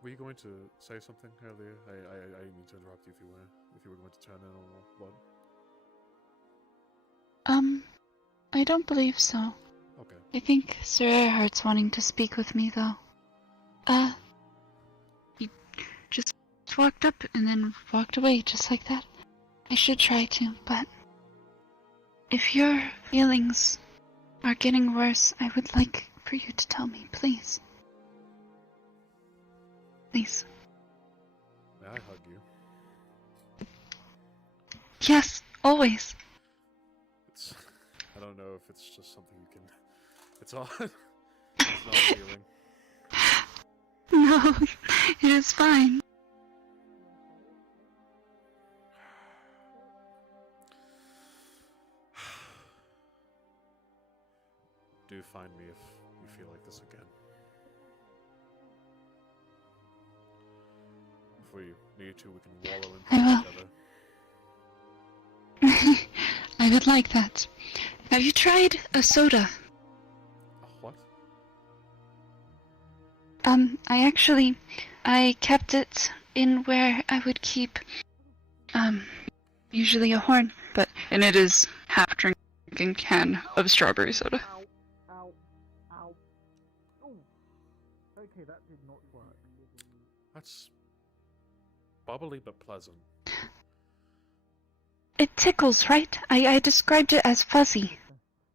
Were you going to say something earlier? I didn't mean to interrupt you if you were going to turn in or what? I don't believe so. Okay. I think Sir Erhard's wanting to speak with me, though. He just walked up and then walked away, just like that. I should try to, but if your feelings are getting worse, I would like for you to tell me, please. Please. May I hug you? Yes, always. I don't know if it's just something you can... It's odd. It's not a feeling. No, it is fine. Do find me if you feel like this again. If we need to, we can wallow in I together. I would like that. Have you tried a soda? What? I kept it in where I would keep, usually a horn, and it is half drinking can of strawberry soda. Okay, that did not work. That's bubbly but pleasant. It tickles, right? I described it as fuzzy.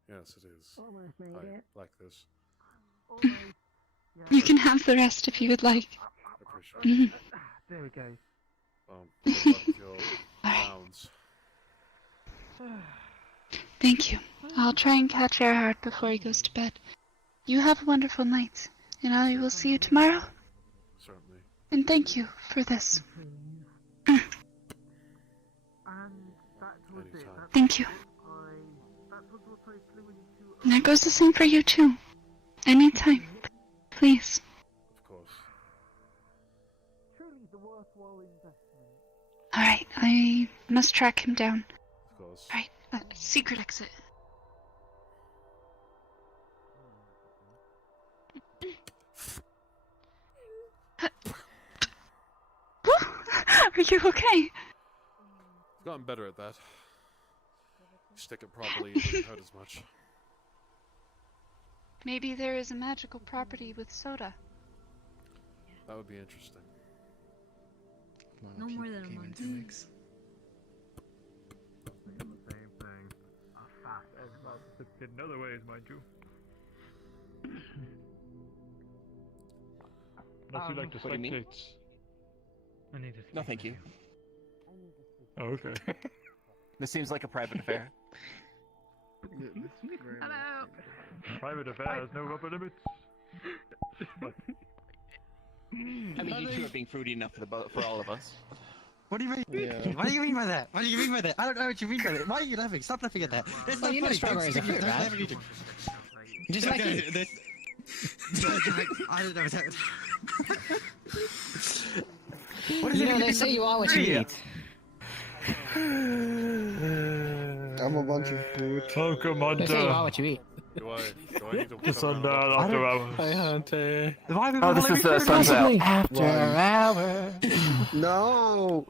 Yes, it is. I like this. You can have the rest if you would like. Appreciate it. There we go. Good luck with your rounds. Thank you. I'll try and catch Erhard before he goes to bed. You have a wonderful night, and I will see you tomorrow. Certainly. And thank you for this. Thank you. And that goes the same for you too. Anytime. Please. Of course. Alright, I must track him down. Of course. Alright, secret exit. Are you okay? I've gotten better at that. Stick it properly, it doesn't hurt as much. Maybe there is a magical property with soda. That would be interesting. No more than a month. Same thing. In other ways, mind you. Unless you like to what do you mean? spectate. No, thank you. Oh, okay. This seems like a private affair. Hello. Private affairs, no upper limits. I mean, you two are being fruity enough for all of us. What do you mean? Yeah. What do you mean by that? What do you mean by that? I don't know what you mean by that. Why are you laughing? Stop laughing at that. It's Well, not you know funny. strawberries are fruit, Don't right? laugh at anything. Just like you. I don't know what's happening. You know, they say you are what you eat. I'm a bunch of fruit. Oh, come on, They say you are what you eat. Do I need to It's on after hours. Hi, Hunter. Oh, this is Sun's Out. After hours. No!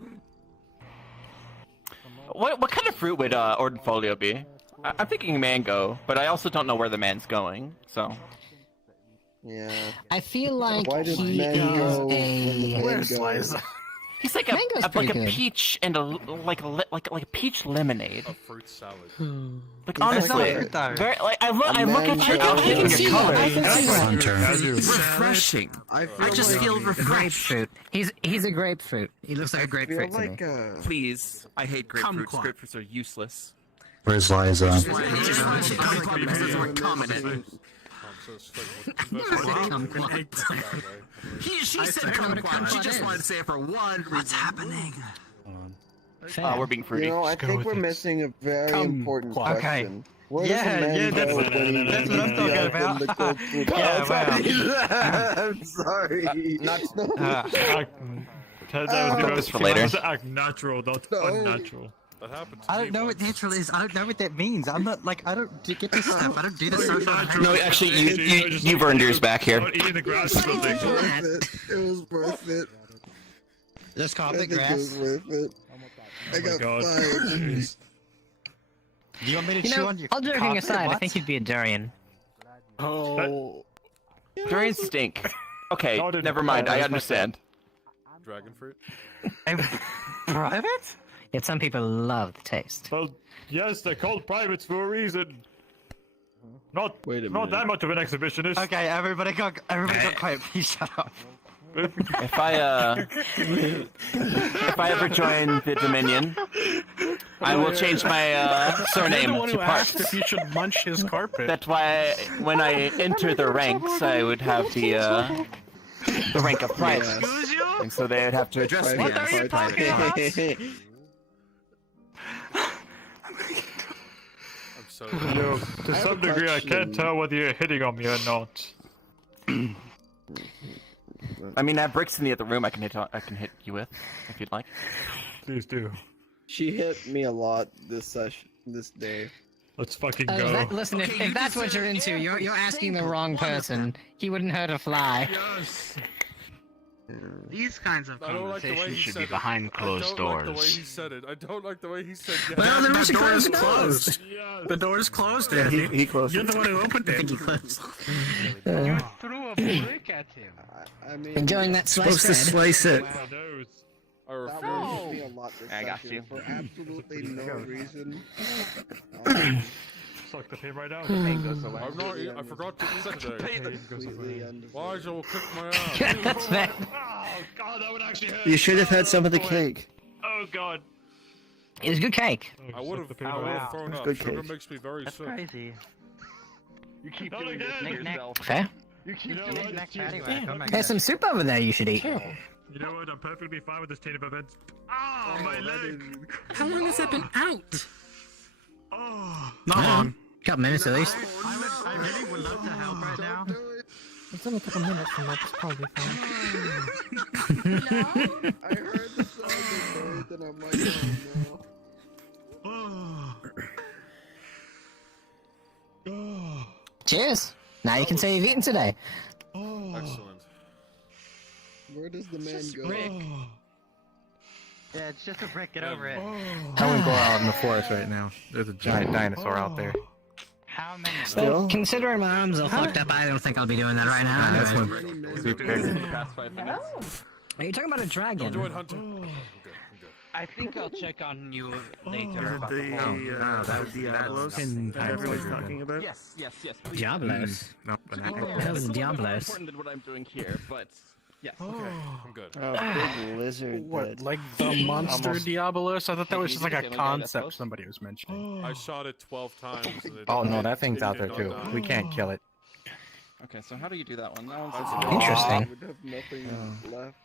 What kind of fruit would Ordenfolio be? I'm thinking mango, but I also don't know where the man's going, so... Yeah. I feel like Why does he mango is Where's a... Liza? He's like Mango's a pretty good. peach and like a peach lemonade. A fruit salad. Like He's honestly, like a- very like I look at your outfit and your colors. It's refreshing. I just feel refreshed. Grapefruit. He's a grapefruit. He looks like a feel grapefruit to me. like Please, I hate grapefruits. Grapefruits are useless. Where's Liza? She said kumquat. She just wanted to say it for one. What's happening? We're being fruity. You know, I think we're missing a very important question. Where does Yeah, the man yeah, go when he that's what I'm talking in about. the cold food? Yeah, I'm sorry. Not That was for later. Act natural, not unnatural. That happened to I me don't know what once. natural is. I don't know what that means. I'm not like I don't get this stuff. I don't do this stuff. No, actually, you've earned yours back here. Eating the grass or something. It was worth it. Just call I it think it grass. was worth it. I got God. fired. Do you want me to You chew know, on your all joking carpet? aside, I What? think you'd be a durian. Oh. Durians stink. Okay, No, I didn't- never mind. I understand. Dragon fruit? Private? Yet some people love the taste. Well, yes, they're called privates for a reason. Not that much of an exhibitionist. Okay, everybody got quiet. Please shut up. If I ever join the Dominion, I will change my surname You're the one to who asked Parks. if you should munch his carpet. That's why when I enter the ranks, I would have the rank of private. Excuse you? And so they would have to address me. What are you talking about? I'm so You know, to some degree, I can't tell whether you're hitting on me or not. I mean, I have bricks in the other room. I can hit you with, if you'd like. Please do. She hit me a lot this day. Let's fucking go. Listen, if that's what you're into, you're asking the wrong person. He wouldn't hurt a fly. Yes. These kinds of I don't like the way conversations he should said be it. behind closed I don't like doors. the way he said it. I don't like the way he said yes. Well, the door is closed. The door is closed, Andy. He closed You're it. the one who opened it. He closed. You threw a brick at him. I mean, Enjoying that sliced Supposed to bread. slice it. I that refuse. worries me a lot this I got session you. for absolutely no reason. Suck the pain right out. I'm not. I forgot to eat today. Why'd you kick my ass? That's fair. Oh god, that would actually hurt. You should have had some of the cake. Oh god. It was good cake. I would have thrown up. Good Sugar cake. makes me very sick. Crazy. You keep Not doing again. this to yourself. Fair. You keep know doing what? this to yourself. There's some soup over there you should eat. You know what? I'm perfectly fine with this chain of events. Ah, my leg! How long has that been out? Not long. Couple minutes at least. I really would love to help right now. It's only a couple minutes, and that's probably fine. I heard the sound of bird, and I'm like, oh no. Cheers! Now you can say you've eaten today. Excellent. Where does the man go? Yeah, it's just a brick. Get over it. I wouldn't go out in the forest right now. There's a giant dinosaur out there. How many? Well, considering my arms are fucked up, I don't think I'll be doing that right now. That's one. Are you talking about a dragon? Enjoy Hunter. I think I'll check on you later. That would be Diablos. Everyone's talking about. Yes. Diablos? No, That was Diablos. Important than what I'm doing here, but yes. Okay, I'm good. Big lizard. What, like the monster Diabolos? I thought that was just like a concept somebody was mentioning. I shot it 12 times. And it Oh no, did- that thing's it out there did too. not die. We can't kill it. Okay, so how do you do that one? Interesting. Would have nothing left.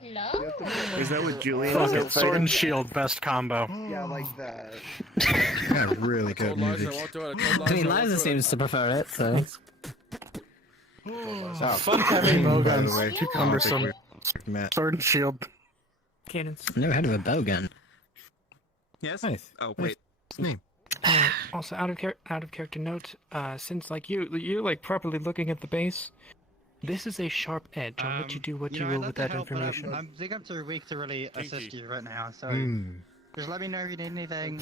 Hello? Is that what Julian Fuck is it, sword fighting? and shield, best combo. Yeah, like that. Yeah, really good Told Liza music. I won't do it. I mean, Liza seems to prefer it, so. Fuck having bow By the guns. way, Too cumbersome. Matt. Sword and shield. Cannons. I've never heard of a bow gun. Yes. Nice. Oh wait. His name. Also, out of character note, since like you're like properly looking at the base, this is a sharp edge. I'll let you do what you will with that information. I think I'm too weak to really assist you right now, so Hmm. just let me know if you need anything.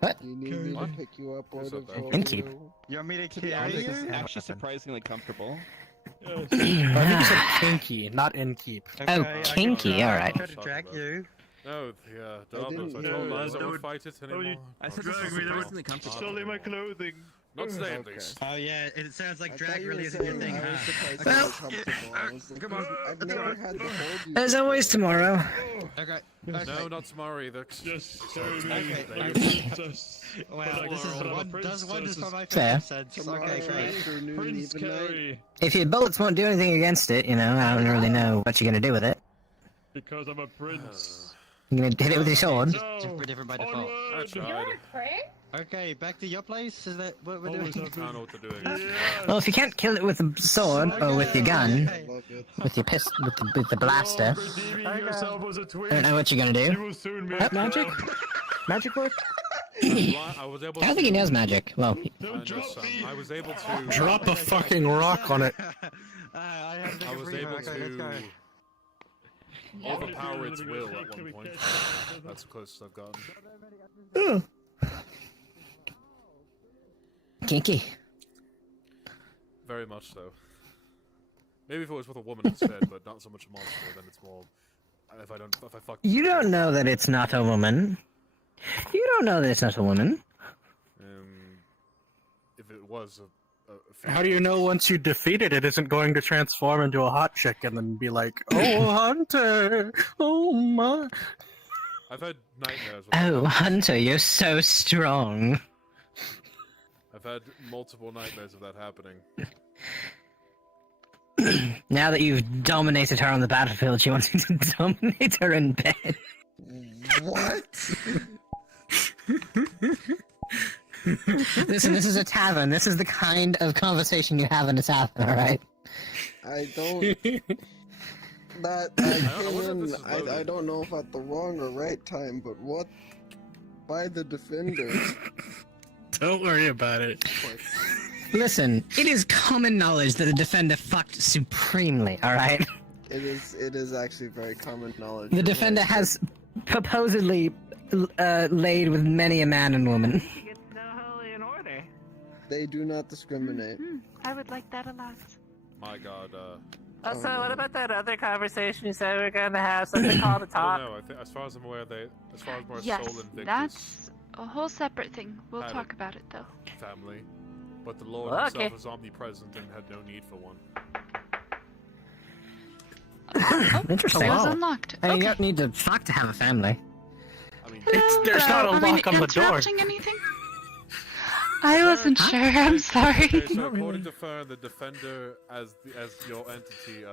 What? You need me to pick you up out of Inkeep. You want me to To be carry honest, you? it's actually surprisingly comfortable. I think you said kinky, not inkeep. Oh, Okay, kinky, I alright. try to drag you. No, yeah, Diablos. I didn't- told No, Liza I don't- won't fight it anymore. I said Drag this is me, surprisingly it's comfortable. only my clothing. Not today, at Okay. least. Oh yeah, it sounds like I drag thought you really were isn't your saying thing, I was huh? surprised Well, I was comfortable. I was like, come on. I've never had to hold you. There's always tomorrow. Okay. No, not tomorrow either. Just show me Okay, that okay. you're a princess. Wow, But this is I'm a one does princess. wonders for my Fair. sense. Tomorrow Okay, great. afternoon, Prince even night. Carrie. If your bullets won't do anything against it, you know, I don't really know what you're gonna do with it. Because I'm a prince. You're gonna hit it with your sword? Different by default. I tried. Okay, back to your place. Is that what we're doing? I don't know what to do again. Well, if you can't kill it with a sword or with your gun, I love it. with your pistol, with the blaster, Redeeming yourself as a twin. I don't know what you're gonna You do. will soon be What, magic? Magic work? I was able I don't think he knows magic. Well, Don't drop me. I was able to. Drop a fucking rock on it. I have to I was able okay, let's go. to overpower its will at one point. That's the closest I've gotten. kinky. Very much so. Maybe if it was with a woman instead, but not so much a monster, then it's more. If I fuck. You don't know that it's not a woman. You don't know that it's not a woman. If it was a How do you know once you defeat it, it isn't going to transform into a hot chick and then be like, oh, Hunter, oh my. I've had nightmares. Oh, Hunter, you're so strong. I've had multiple nightmares of that happening. Now that you've dominated her on the battlefield, she wants you to dominate her in bed. What? Listen, this is a tavern. This is the kind of conversation you have in a tavern, alright? I don't. That I came in. I don't know if at the wrong or right time, but what? By the defender. Don't worry about it. Listen, it is common knowledge that the defender fucked supremely, alright? It is actually very common knowledge. The defender has supposedly laid with many a man and woman. It's no holy in order. They do not discriminate. I would like that a lot. My God. Also, what about that other conversation you said we were gonna have? Something called a I talk. don't know. I think, as far as I'm aware, as far as more Yes, Soul Invictus that's a whole separate thing. We'll Had talk it. about it though. family, but the Lord Okay. himself is omnipresent and had no need for one. Interesting. It was unlocked. I mean, you Okay. don't need to fuck to have a family. I mean, There's not a I mean, lock on the door. interrupting anything? I wasn't sure. I'm sorry. Okay, so according to Fern, the defender as your entity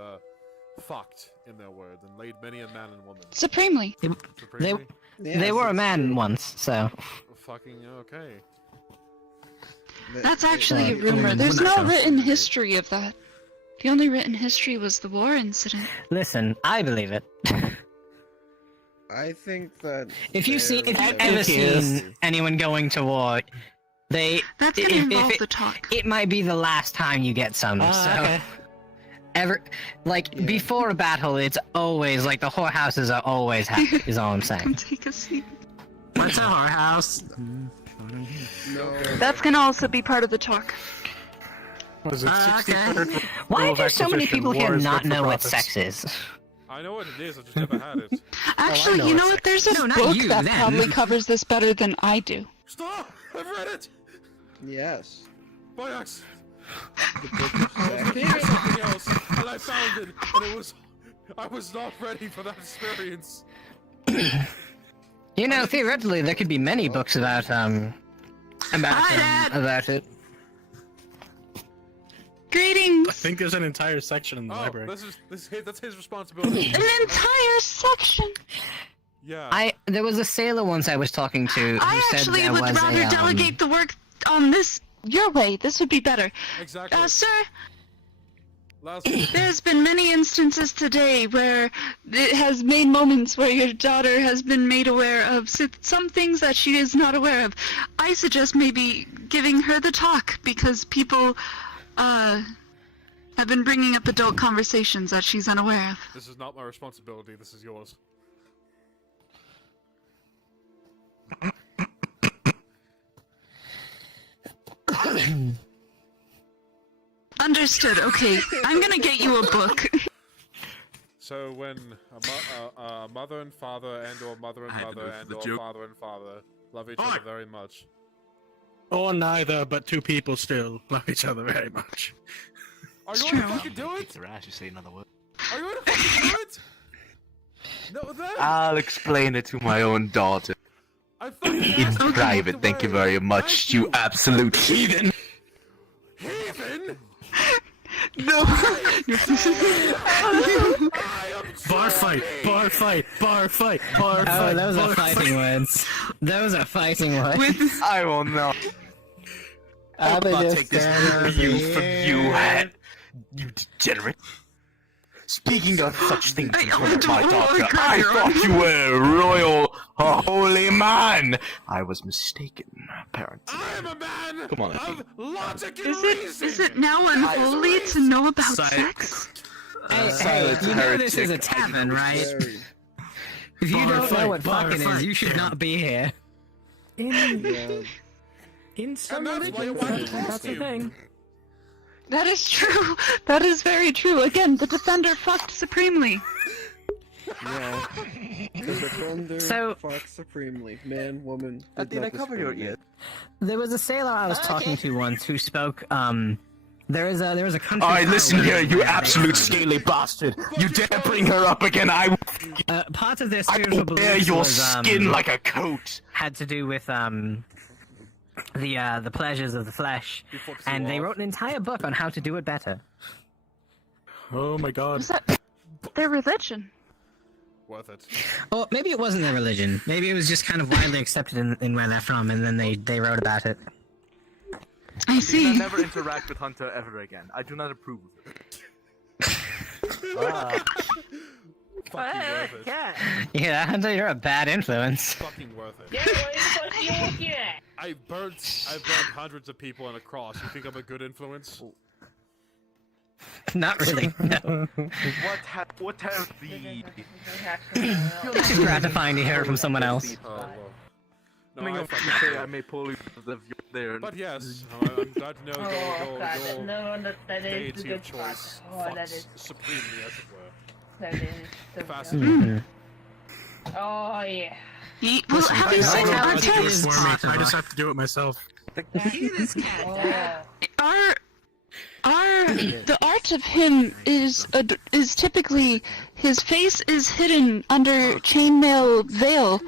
fucked, in their words, and laid many a man and woman. Supremely. Supremely? They were a man once, so. Fucking okay. That's actually a rumor. There's no written history of that. The only written history was the war incident. Listen, I believe it. I think that If you've ever seen anyone going to war, that's gonna involve the talk. It might be the last time you get some. Okay. Before a battle, it's always like the whorehouses are always happy. Is all I'm saying. Take a seat. What's a whorehouse? No. That's gonna also be part of the talk. Was it Why do so many people here not know what sex is? I know what it is, I just never had it. Actually, you know what? There's a book that probably covers this better than I do. Stop! I've read it! Yes. By accident. The book of I was sex. looking for something else, and I found it, and I was not ready for that experience. You know, theoretically, there could be many books about it. Greetings! I think there's an entire section in the library. That's his responsibility. An entire section! Yeah. There was a sailor once I was talking to who said Actually there would was rather delegate the work on this your way. This would be better. Exactly. Sir, there's been many instances today where it has made moments where your daughter has been made aware of some things that she is not aware of. I suggest maybe giving her the talk because people have been bringing up adult conversations that she's unaware of. This is not my responsibility, this is yours. Understood. Okay, I'm gonna get you a book. So when a mother and father and/or mother and mother and/or father and father love each other very much. Or neither, but two people still love each other very much. Are you gonna fucking do it? You say another word. Are you gonna fucking do it? No, then. I'll explain it to my own daughter. In private, thank you very much, you absolute heathen! Heathen? No! Bar fight! Bar fight! Bar fight! Bar fight! Oh, those are fighting words. Those are fighting words. I will not. I'll take this from you degenerate. Speaking of such things in front of my daughter, I thought you were a royal, a holy man! I was mistaken, apparently. I am a man Come on, of logic and Is it now unholy to know about sex? Hey, you know this is a tavern, right? If you don't know what fucking is, you should not be here. In some religions, that's the thing. That is true. That is very true. Again, the defender fucked supremely. Yeah. The defender fucks supremely. Man, woman. cover your ears. There was a sailor I was talking to once who spoke. There was a country. Alright, listen here, you absolute scaly bastard! You dare bring her up again, part of their spiritual will wear beliefs your was, skin like a coat! Had to do with the pleasures of the flesh, and they wrote an entire book on how to do it better. Oh my god. Was that their religion? Worth it. Well, maybe it wasn't their religion. Maybe it was just kind of widely accepted in where they're from, and then they wrote about it. I see. You never interact with Hunter ever again. I do not approve of it. Fucking worth it. Yeah, Hunter, you're a bad influence. Fucking worth it. I've burned hundreds of people on a cross. You think I'm a good influence? Not really. No. What have the? It's gratifying to hear it from someone else. No, I may pull you there. But yes, I'm glad to know your deity of choice fucks supremely, as it were. Fascinating. Oh yeah. Well, have you seen our text? I just have to do it myself. The art of him is typically his face is hidden under chainmail veil.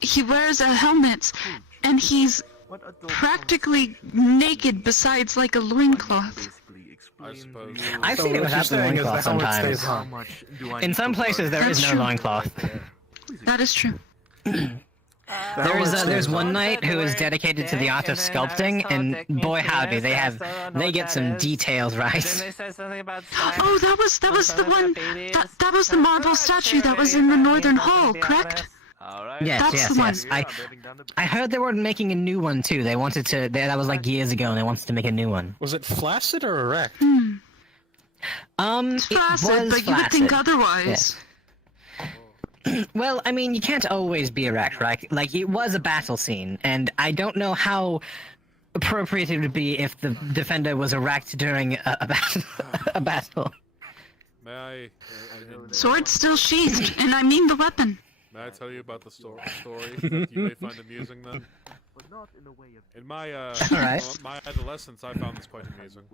He wears a helmet, and he's practically naked besides like a loincloth. I suppose. I've So seen it what without the you're saying is loincloth the helmet sometimes. stays on. In some places there is That's no true. loincloth. That is true. There's one knight who is dedicated to the art of sculpting, and boy howdy, they get some details right. Oh, that was the one. That was the marble statue that was in the northern hall, correct? Yes, That's the one. I heard they were making a new one too. They wanted to. That was like years ago, and they wanted to make a new one. Was it flaccid or erect? It's flaccid, it was but you would think flaccid. otherwise. Yes. Well, I mean, you can't always be erect, right? Like, it was a battle scene, and I don't know how appropriate it would be if the defender was erect during a battle. A battle. May I? Sword still sheathed, and I mean the weapon. May I tell you about the story that you may find amusing then? In my my adolescence, I found this quite amusing.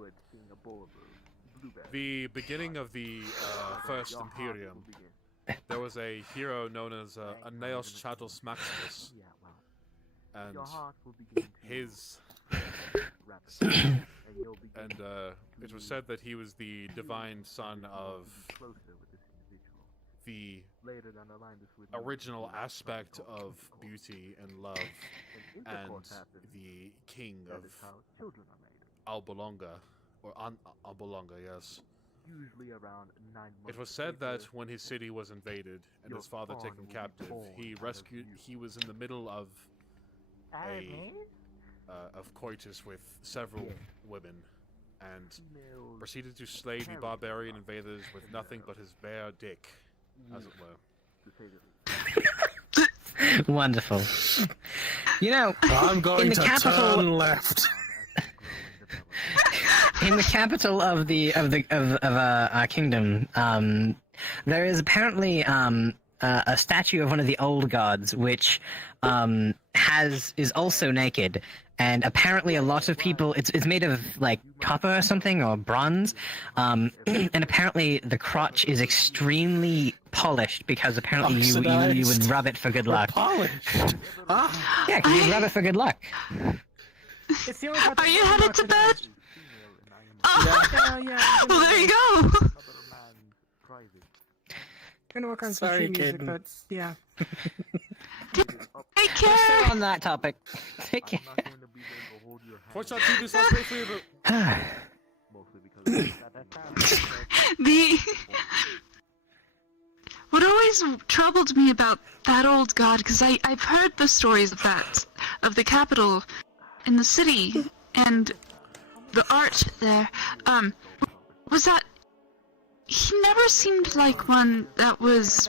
The beginning of the First Imperium, there was a hero known as Aeneas Chatos Maximus, and his it was said that he was the divine son of the original aspect of beauty and love, and the king of Albolonga, or Albolonga, yes. It was said that when his city was invaded and his father taken captive, he was in the middle of coitus with several women, and proceeded to slay the barbarian invaders with nothing but his bare dick, as it were. Wonderful. You know, I'm going in the to capital, turn left. in the capital of our kingdom, there is apparently a statue of one of the old gods, which is also naked. And apparently a lot of people, it's made of like copper or something, or bronze, and apparently the crotch is extremely polished, because apparently you would rub it for good luck. Polished? Yeah, you rub it for good luck. Are you headed to bed? Oh, well, there you go. Gonna work on some music, but yeah. Take care. Still on that topic. Take care. What always troubled me about that old god, because I've heard the stories of the capital in the city and the art there, was that he never seemed like one that was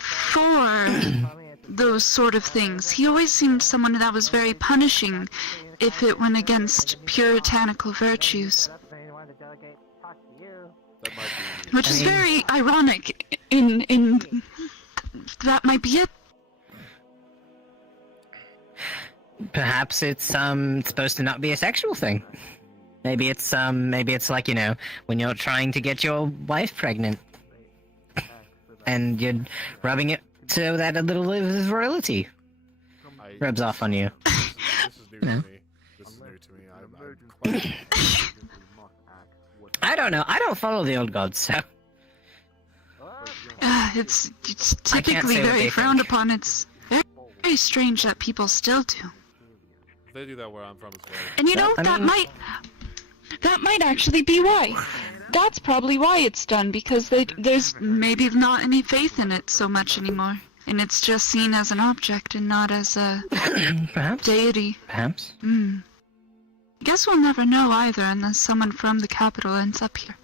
for those sort of things. He always seemed someone that was very punishing if it went against puritanical virtues. Which is very ironic in that might be it. Perhaps it's supposed to not be a sexual thing. Maybe it's like, you know, when you're trying to get your wife pregnant, and you're rubbing it so that a little of his virility rubs off on you. This is new to me. This is new to me. I'm quite I don't know. I don't follow the old gods, so. It's typically very frowned upon. It's very strange that people still do. They do that where I'm from as well. And you know, that might actually be why. That's probably why it's done, because there's maybe not any faith in it so much anymore. And it's just seen as an object and not as a deity. Perhaps. I guess we'll never know either unless someone from the capital ends up here.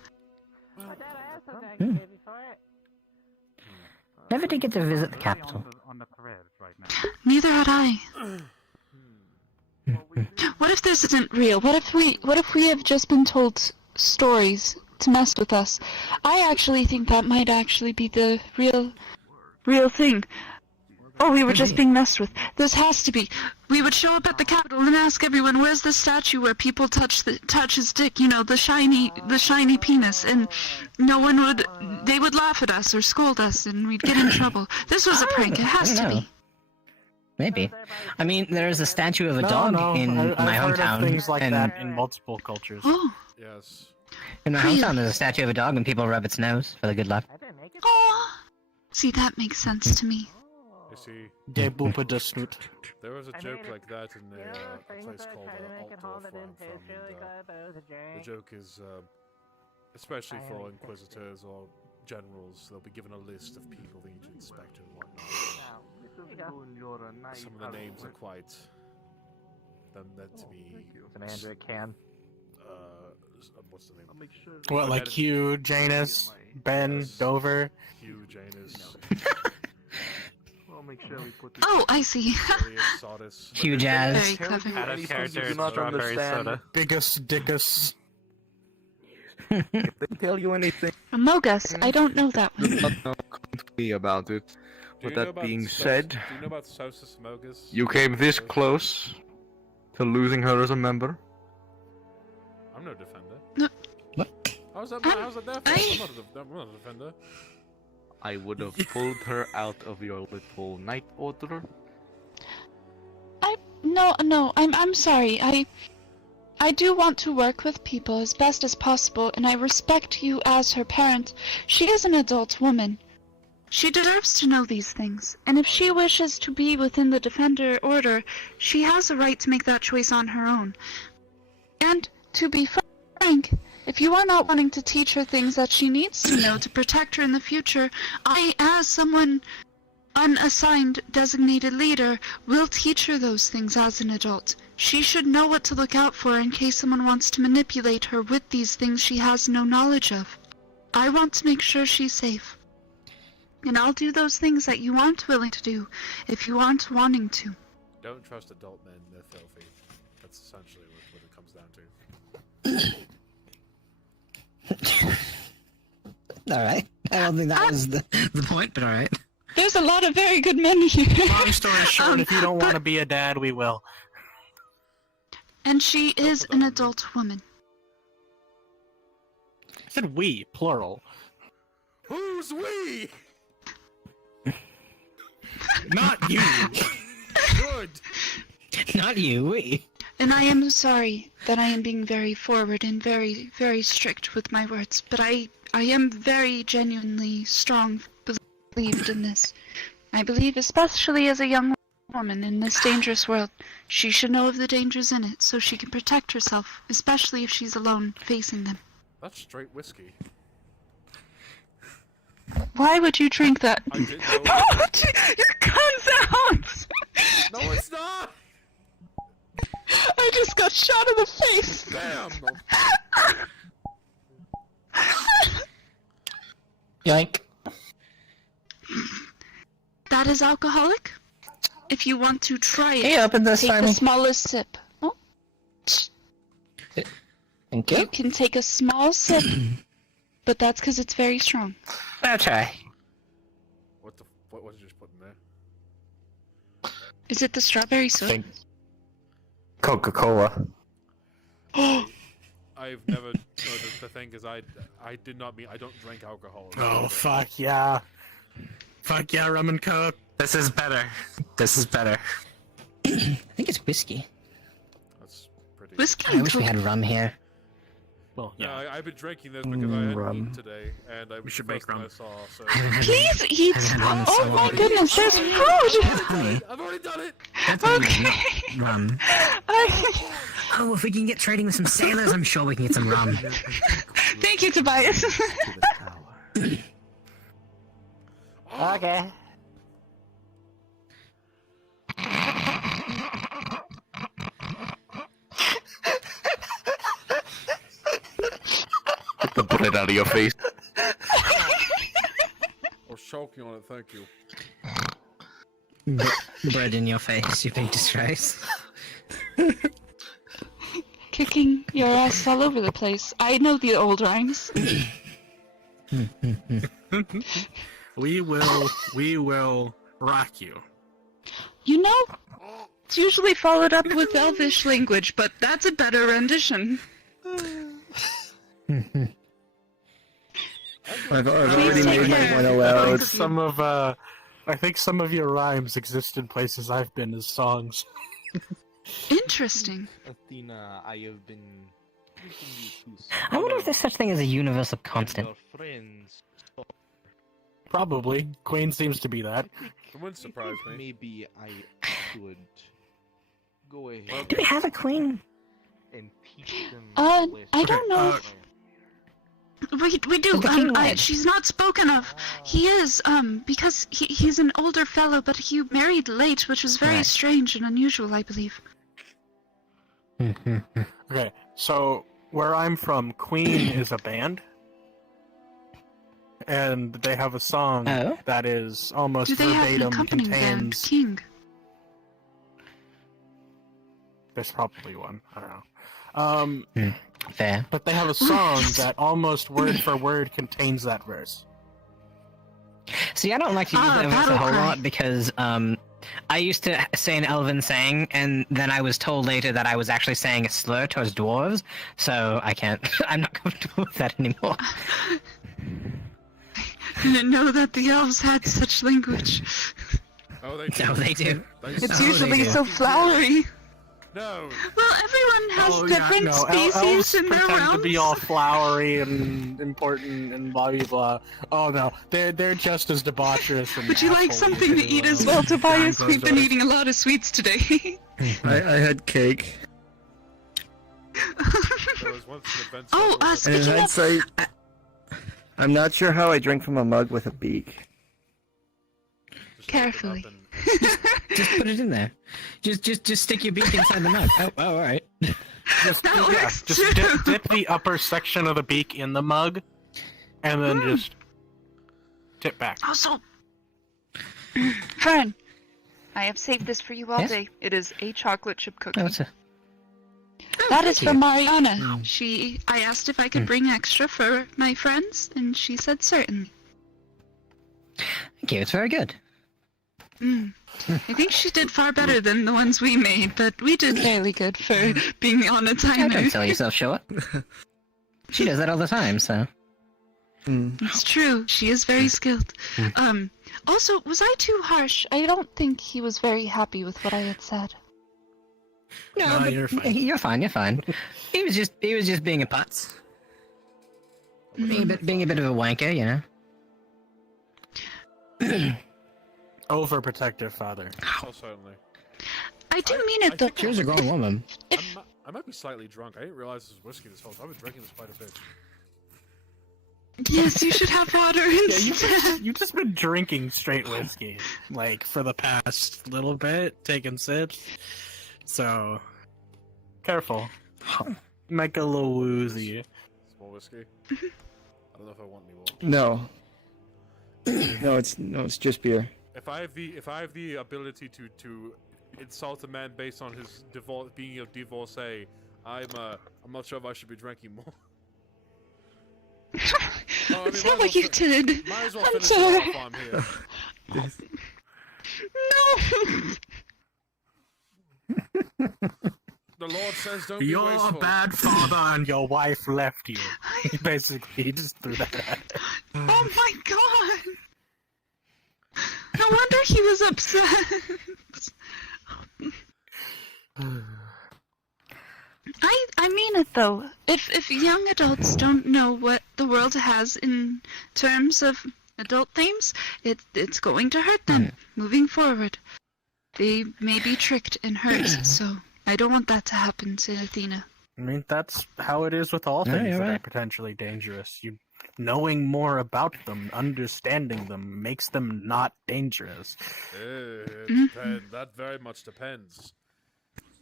Never did get to visit the capital. Neither had I. What if this isn't real? What if we have just been told stories to mess with us? I actually think that might actually be the real thing. Oh, we were just being messed with. This has to be. We would show up at the Capitol and ask everyone, "Where's the statue where people touch his dick? You know, the shiny penis." And no one would. They would laugh at us or scold us, and we'd get in trouble. This was a prank. It has to be. Maybe. I mean, there's a statue of a dog in my I've heard hometown. of things like and that in multiple cultures. Oh. Yes. In my hometown, there's a statue of a dog, and people rub its nose for the good luck. Oh. See, that makes sense to me. You see, Der Bube der Snoot. there was a joke like that in a place called Altdorf where I'm from, and the joke is, especially for inquisitors or generals, they'll be given a list of people they need to inspect and whatnot. Some of the names are quite meant to be. Andrew can. What's the name? What, like Hugh, Janus, Ben, Dover? Hugh, Janus. I'll make sure we put Oh, I see. Hugh Jazz. Very clever. Out of character, do not strawberry understand. soda. Biggest Dickus. If they tell you anything Amogus, I don't know that one. you don't know completely about it. With that being said, Do you know about Sausus Mogus? you came this close to losing her as a member. I'm no defender. No. How's that their fault? I'm not a defender. I would have pulled her out of your little night order. No, I'm sorry. I do want to work with people as best as possible, and I respect you as her parent. She is an adult woman. She deserves to know these things, and if she wishes to be within the Defender Order, she has a right to make that choice on her own. And, to be frank, if you are not wanting to teach her things that she needs to know to protect her in the future, I, as someone unassigned designated leader, will teach her those things as an adult. She should know what to look out for in case someone wants to manipulate her with these things she has no knowledge of. I want to make sure she's safe. And I'll do those things that you aren't willing to do, if you aren't wanting to. Don't trust adult men, they're filthy. That's essentially what it comes down to. Alright. I don't think that was the point, but alright. There's a lot of very good men here. Long story short, if you don't want to be a dad, we will. And she is an adult woman. I said we, plural. Who's we? Not you. Good. Not you, we. And I am sorry that I am being very forward and very, very strict with my words, but I am very genuinely strong believed in this. I believe, especially as a young woman in this dangerous world, she should know of the dangers in it so she can protect herself, especially if she's alone facing them. That's straight whiskey. Why would you drink that? I did Your gun's out! No, it's not! I just got shot in the face! Damn! Yoink. That is alcoholic. If you want to try it, Hey, open this take for the me. smallest sip. Oh. Thank you. You can take a small sip, but that's because it's very strong. I'll try. What was you just put in there? Is it the strawberry soda? Coca-Cola. I've never. No, the thing is, I did not mean. I don't drink alcohol. Oh, fuck yeah. Fuck yeah, rum and coke. This is better. This is better. I think it's whiskey. That's pretty. Whiskey I wish we had rum here. Well, yeah. I've been drinking this because I hadn't eaten today, and I We should the make first thing rum. I saw. So. Please eat! Rum Oh so my long. goodness, there's food! I've already done it. That's Okay. not rum. Oh, if we can get trading with some sailors, I'm sure we can get some rum. Thank you, Tobias. Okay. Get the bread out of your face. Or choking on it, thank you. Bread in your face, you big disgrace. Kicking your ass all over the place. I know the old rhymes. We will rock you. You know, it's usually followed up with Elvish language, but that's a better rendition. I've already Please take made my care. one aloud. Some of I think some of your rhymes exist in places I've been as songs. Interesting. Athena, I have been treating you to I wonder if there's such thing as a universal constant. your friends. Probably. Queen seems to be that. It wouldn't surprise me. Maybe I should go ahead. Do we have a queen? And teach them I don't know. We do. Is the king dead? She's not spoken of. He is, because he's an older fellow, but he married late, which was very Right. strange and unusual, I believe. Okay, so where I'm from, Queen is a band. And they have a song that is almost Do they have an verbatim accompanying band, contains... King? There's probably one. I don't know. Fair. But they have a song that almost word for word contains that verse. See, I don't like to use that verse a whole lot because I used to say an elven saying, and then I was told later that I was actually saying a slur towards dwarves, so I can't. I'm not comfortable with that anymore. I didn't know that the elves had such language. Oh, they do. No, they do. It's usually so flowery. No. Well, everyone has different species elves in their pretend to realms. be all flowery and important and blah blah blah. Oh no, they're just as debaucherous. And Would you like something to eat as well, Tobias? We've been eating a lot of sweets today. I had cake. Oh, In speaking of... hindsight, I'm not sure how I drink from a mug with a beak. Carefully. Just put it in there. Just stick your beak inside the mug. Oh, all right. Just dip the upper section of the beak in the mug, and then just tip back. Also, Fern, I have saved this for you all Yes? day. It is a chocolate chip cookie. Oh, it's a... That is thank from you. Mariana. I asked if I could bring extra for my friends, and she said certainly. Thank you. It's very good. I think she did far better than the ones we made, but we did fairly good for being on a timer. Don't sell yourself short. She does that all the time, so. It's true. She is very skilled. Also, was I too harsh? I don't think he was very happy with what I had said. No, but you're fine. You're fine. You're fine. He was just being a putz. Being a bit of a wanker, you know. Overprotective father. Oh, certainly. I do mean it though. She was a grown woman. I might be slightly drunk. I didn't realize this was whiskey this whole time. I've been drinking this quite a bit. Yes, you should have water instead. You've just been drinking straight whiskey, like, for the past little bit, taking sips. So, careful. Make a little woozy. Small whiskey. I don't know if I want any more. No. No, it's just beer. If I have the ability to insult a man based on his being a divorcee, I'm not sure if I should be drinking more. It's not what you did. Might as well I'm finish sorry. it off on here. The Lord says don't be You're wasteful. a bad father and your wife left you. Basically, he just threw that at it. Oh my god! No wonder he was upset. I mean it though. If young adults don't know what the world has in terms of adult themes, it's going to hurt them moving forward. They may be tricked and hurt, so I don't want that to happen to Athena. I mean, that's how it is with all Yeah, things you're that are right. potentially dangerous. Knowing more about them, understanding them, makes them not dangerous. That very much depends.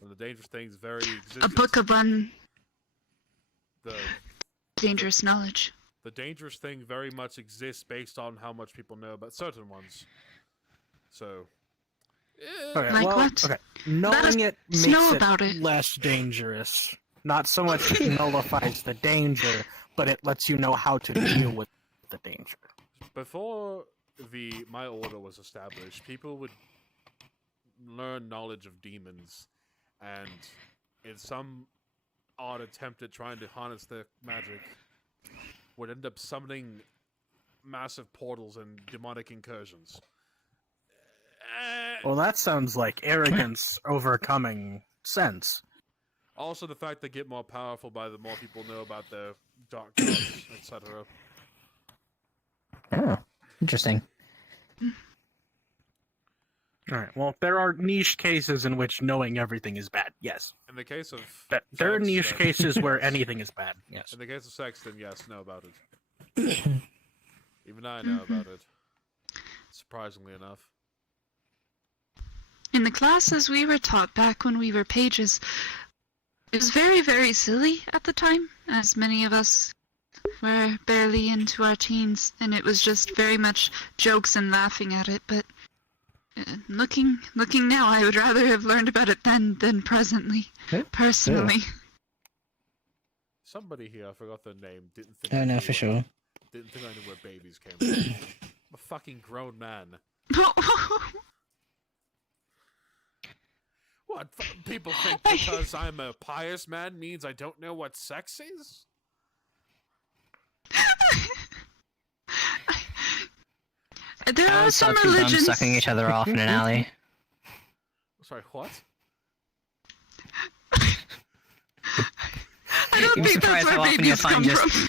And the dangerous things vary. A book of The dangerous knowledge. the dangerous thing very much exists based on how much people know about certain ones. So. Okay, Like well, what? okay. Let us Knowing it makes know it, about it. less dangerous. Not so much nullifies the danger, but it lets you know how to deal with the danger. Before my order was established, people would learn knowledge of demons, and in some odd attempt at trying to harness their magic, would end up summoning massive portals and demonic incursions. Well, that sounds like arrogance overcoming sense. Also, the fact they get more powerful by the more people know about the dark gods, etc. Oh, interesting. Alright, well, there are niche cases in which knowing everything is bad, yes. In the case of there are sex, niche then- cases where anything is bad, yes. In the case of sex, then yes, know about it. Even I know about it. Surprisingly enough. In the classes we were taught back when we were pages, it was very, very silly at the time, as many of us were barely into our teens, and it was just very much jokes and laughing at it, but looking now, I would rather have learned about it then than presently, personally. Somebody here, I forgot their name, didn't think Oh, I no, knew for sure. Didn't think I knew where babies came from. I'm a fucking grown man. What? People think because I'm a pious man means I don't know what sex is? There are some two bums religions. sucking each other off in an alley. Sorry, what? I don't You'd be think that's surprised how where often you'll babies find come just... from.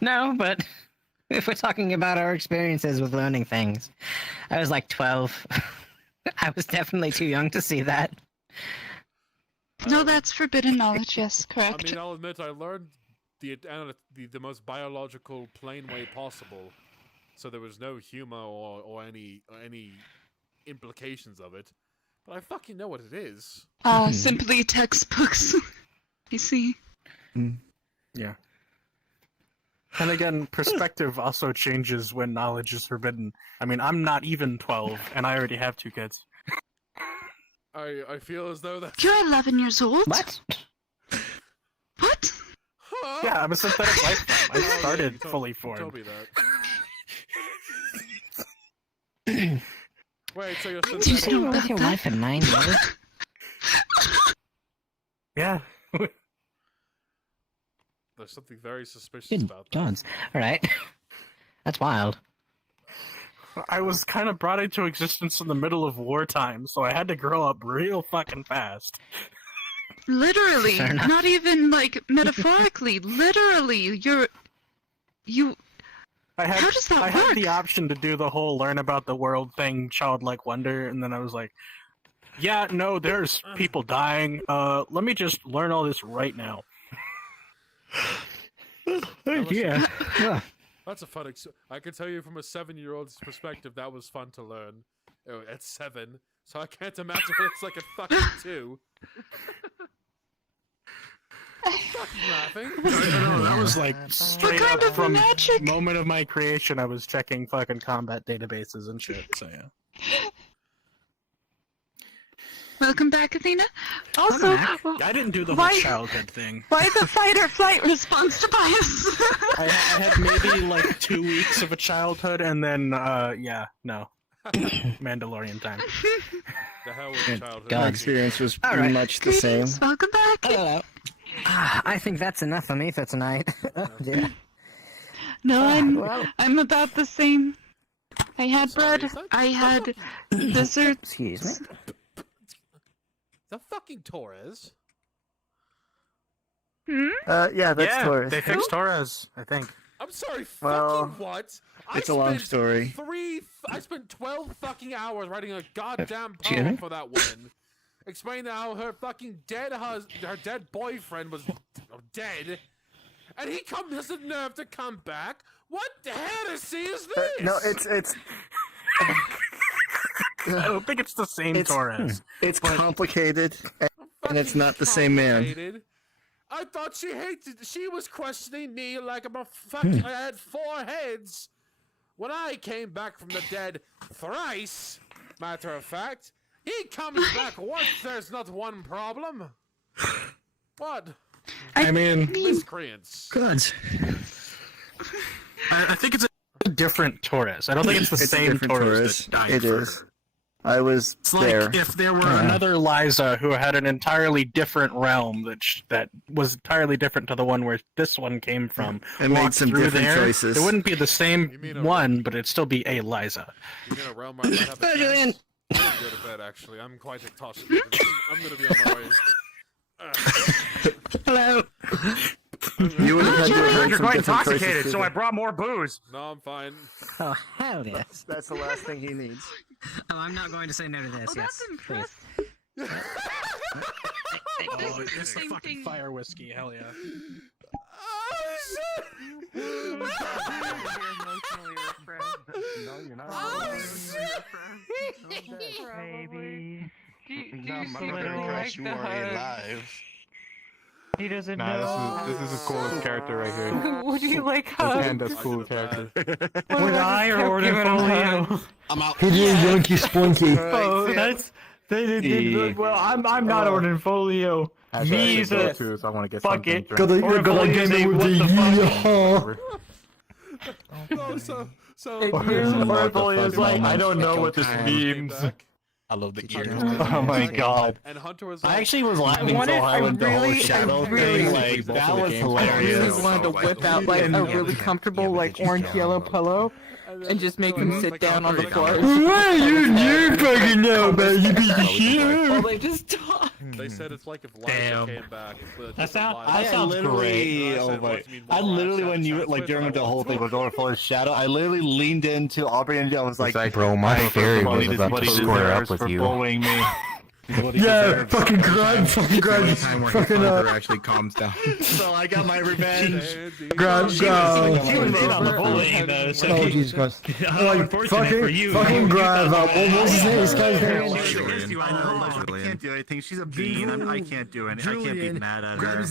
No, but if we're talking about our experiences with learning things, I was like 12. I was definitely too young to see that. No, that's forbidden knowledge, yes, I correct. mean, I'll admit I learned the most biological, plain way possible, so there was no humor or any implications of it. But I fucking know what it is. Simply textbooks. I see. Yeah. And again, perspective also changes when knowledge is forbidden. I mean, I'm not even 12, and I already have 2 kids. I feel as though that's... You're 11 years old? What? What? Yeah, I'm a synthetic life form. I started fully You formed. told me that. Wait, so you're Did you live with your wife at 9 years? Yeah. There's something very suspicious Good about that. gods. Alright. That's wild. I was kind of brought into existence in the middle of wartime, so I had to grow up real fucking fast. Literally, Fair enough. not even like metaphorically. Literally, how does that I work? had the option to do the whole learn about the world thing, childlike wonder, and then I was like, yeah, no, there's people dying. Let me just learn all this right now. Yeah. That's a fun. I can tell you from a 7-year-old's perspective, that was fun to learn. Oh, at 7, so I can't imagine what it's like at fucking 2. Fucking laughing. No, that was like straight kind up of from magic? moment of my creation. I was checking fucking combat databases and shit. So yeah. Welcome back, Athena. Also, I didn't do the whole childhood thing. Why the fight or flight response to bias? I had maybe like 2 weeks of a childhood, and then no, Mandalorian time. The hell with childhood. My experience was All pretty right. much the same. Welcome back. Hello. I think that's enough for me for tonight. Oh, dear. No, I'm about the same. I had bread. I had desserts. Excuse me. The fucking Torres. Yeah, that's Taurus. They fixed Torres, I think. I'm sorry, Well, fucking what? it's a long story. I spent 12 fucking hours writing a goddamn Excuse me? poem for that woman. Explaining how her fucking her dead boyfriend was dead. And he has the nerve to come back? What the heresy is this? No, it's. I don't think it's the same Torres. It's complicated, and it's not the same man. Complicated. I thought she was questioning me like I'm a fucking, I had 4 heads. When I came back from the dead thrice, matter of fact, he comes back once, there's not one problem. What? I mean, Miscreants. Good. I think it's a different Torres. I don't think it's the It's a same different Torres Taurus. that died It for is. her. I was It's there. like if there were another Liza who had an entirely different realm that was entirely different to the one where this one came from. And made walked some through different there, choices. It wouldn't be the same one, but it'd still be a Liza. You mean a realm where I might have a chance? I'm gonna go to bed, actually. I'm quite intoxicated. I'm gonna be on my way. Hello. You would have had to have You're some quite different choices intoxicated, too. so I brought more booze. No, I'm fine. Oh, hell yes. That's the last thing he needs. Oh, I'm not going to say no to this. Yes, please. Oh, it's the fucking fire whiskey. Hell yeah. No, you're not. Baby. Do you seem like the hug? He doesn't know. This is his coolest character right here. Would you like This hugs? Panda's cool character. Would I order folio? I'm out. He did Yonky Splunky. Oh, that's they did good. Well, I'm not ordering folio. Me's a too, so I want to get bucket. something. Gotta get me with the yeehaw. Or folio's like, I don't know what this means. I love the ears. Oh my god. And Hunter was I actually was laughing so hard with the whole shadow thing. Like, that was I hilarious. really wanted to whip out like a really comfortable like orange-yellow pillow and just make him sit down on the floor. What you fucking know about you piece of shit? Well, they just talk. They said it's like if Liza came back. That sounds great. I literally, when you like during the whole thing was over for his shadow, I literally leaned into Aubrey and I was like, bro, my fairy was about to square up with you. Bullying me. Yeah, fucking grab, Time where his hunger actually calms down. So I got my revenge. She was in on the bullying though, so Oh Jesus Christ! Like unfortunate for you. fucking grab. What was his name? This guy's name. I can't do anything. She's a bean. I can't do anything. I can't be mad at her.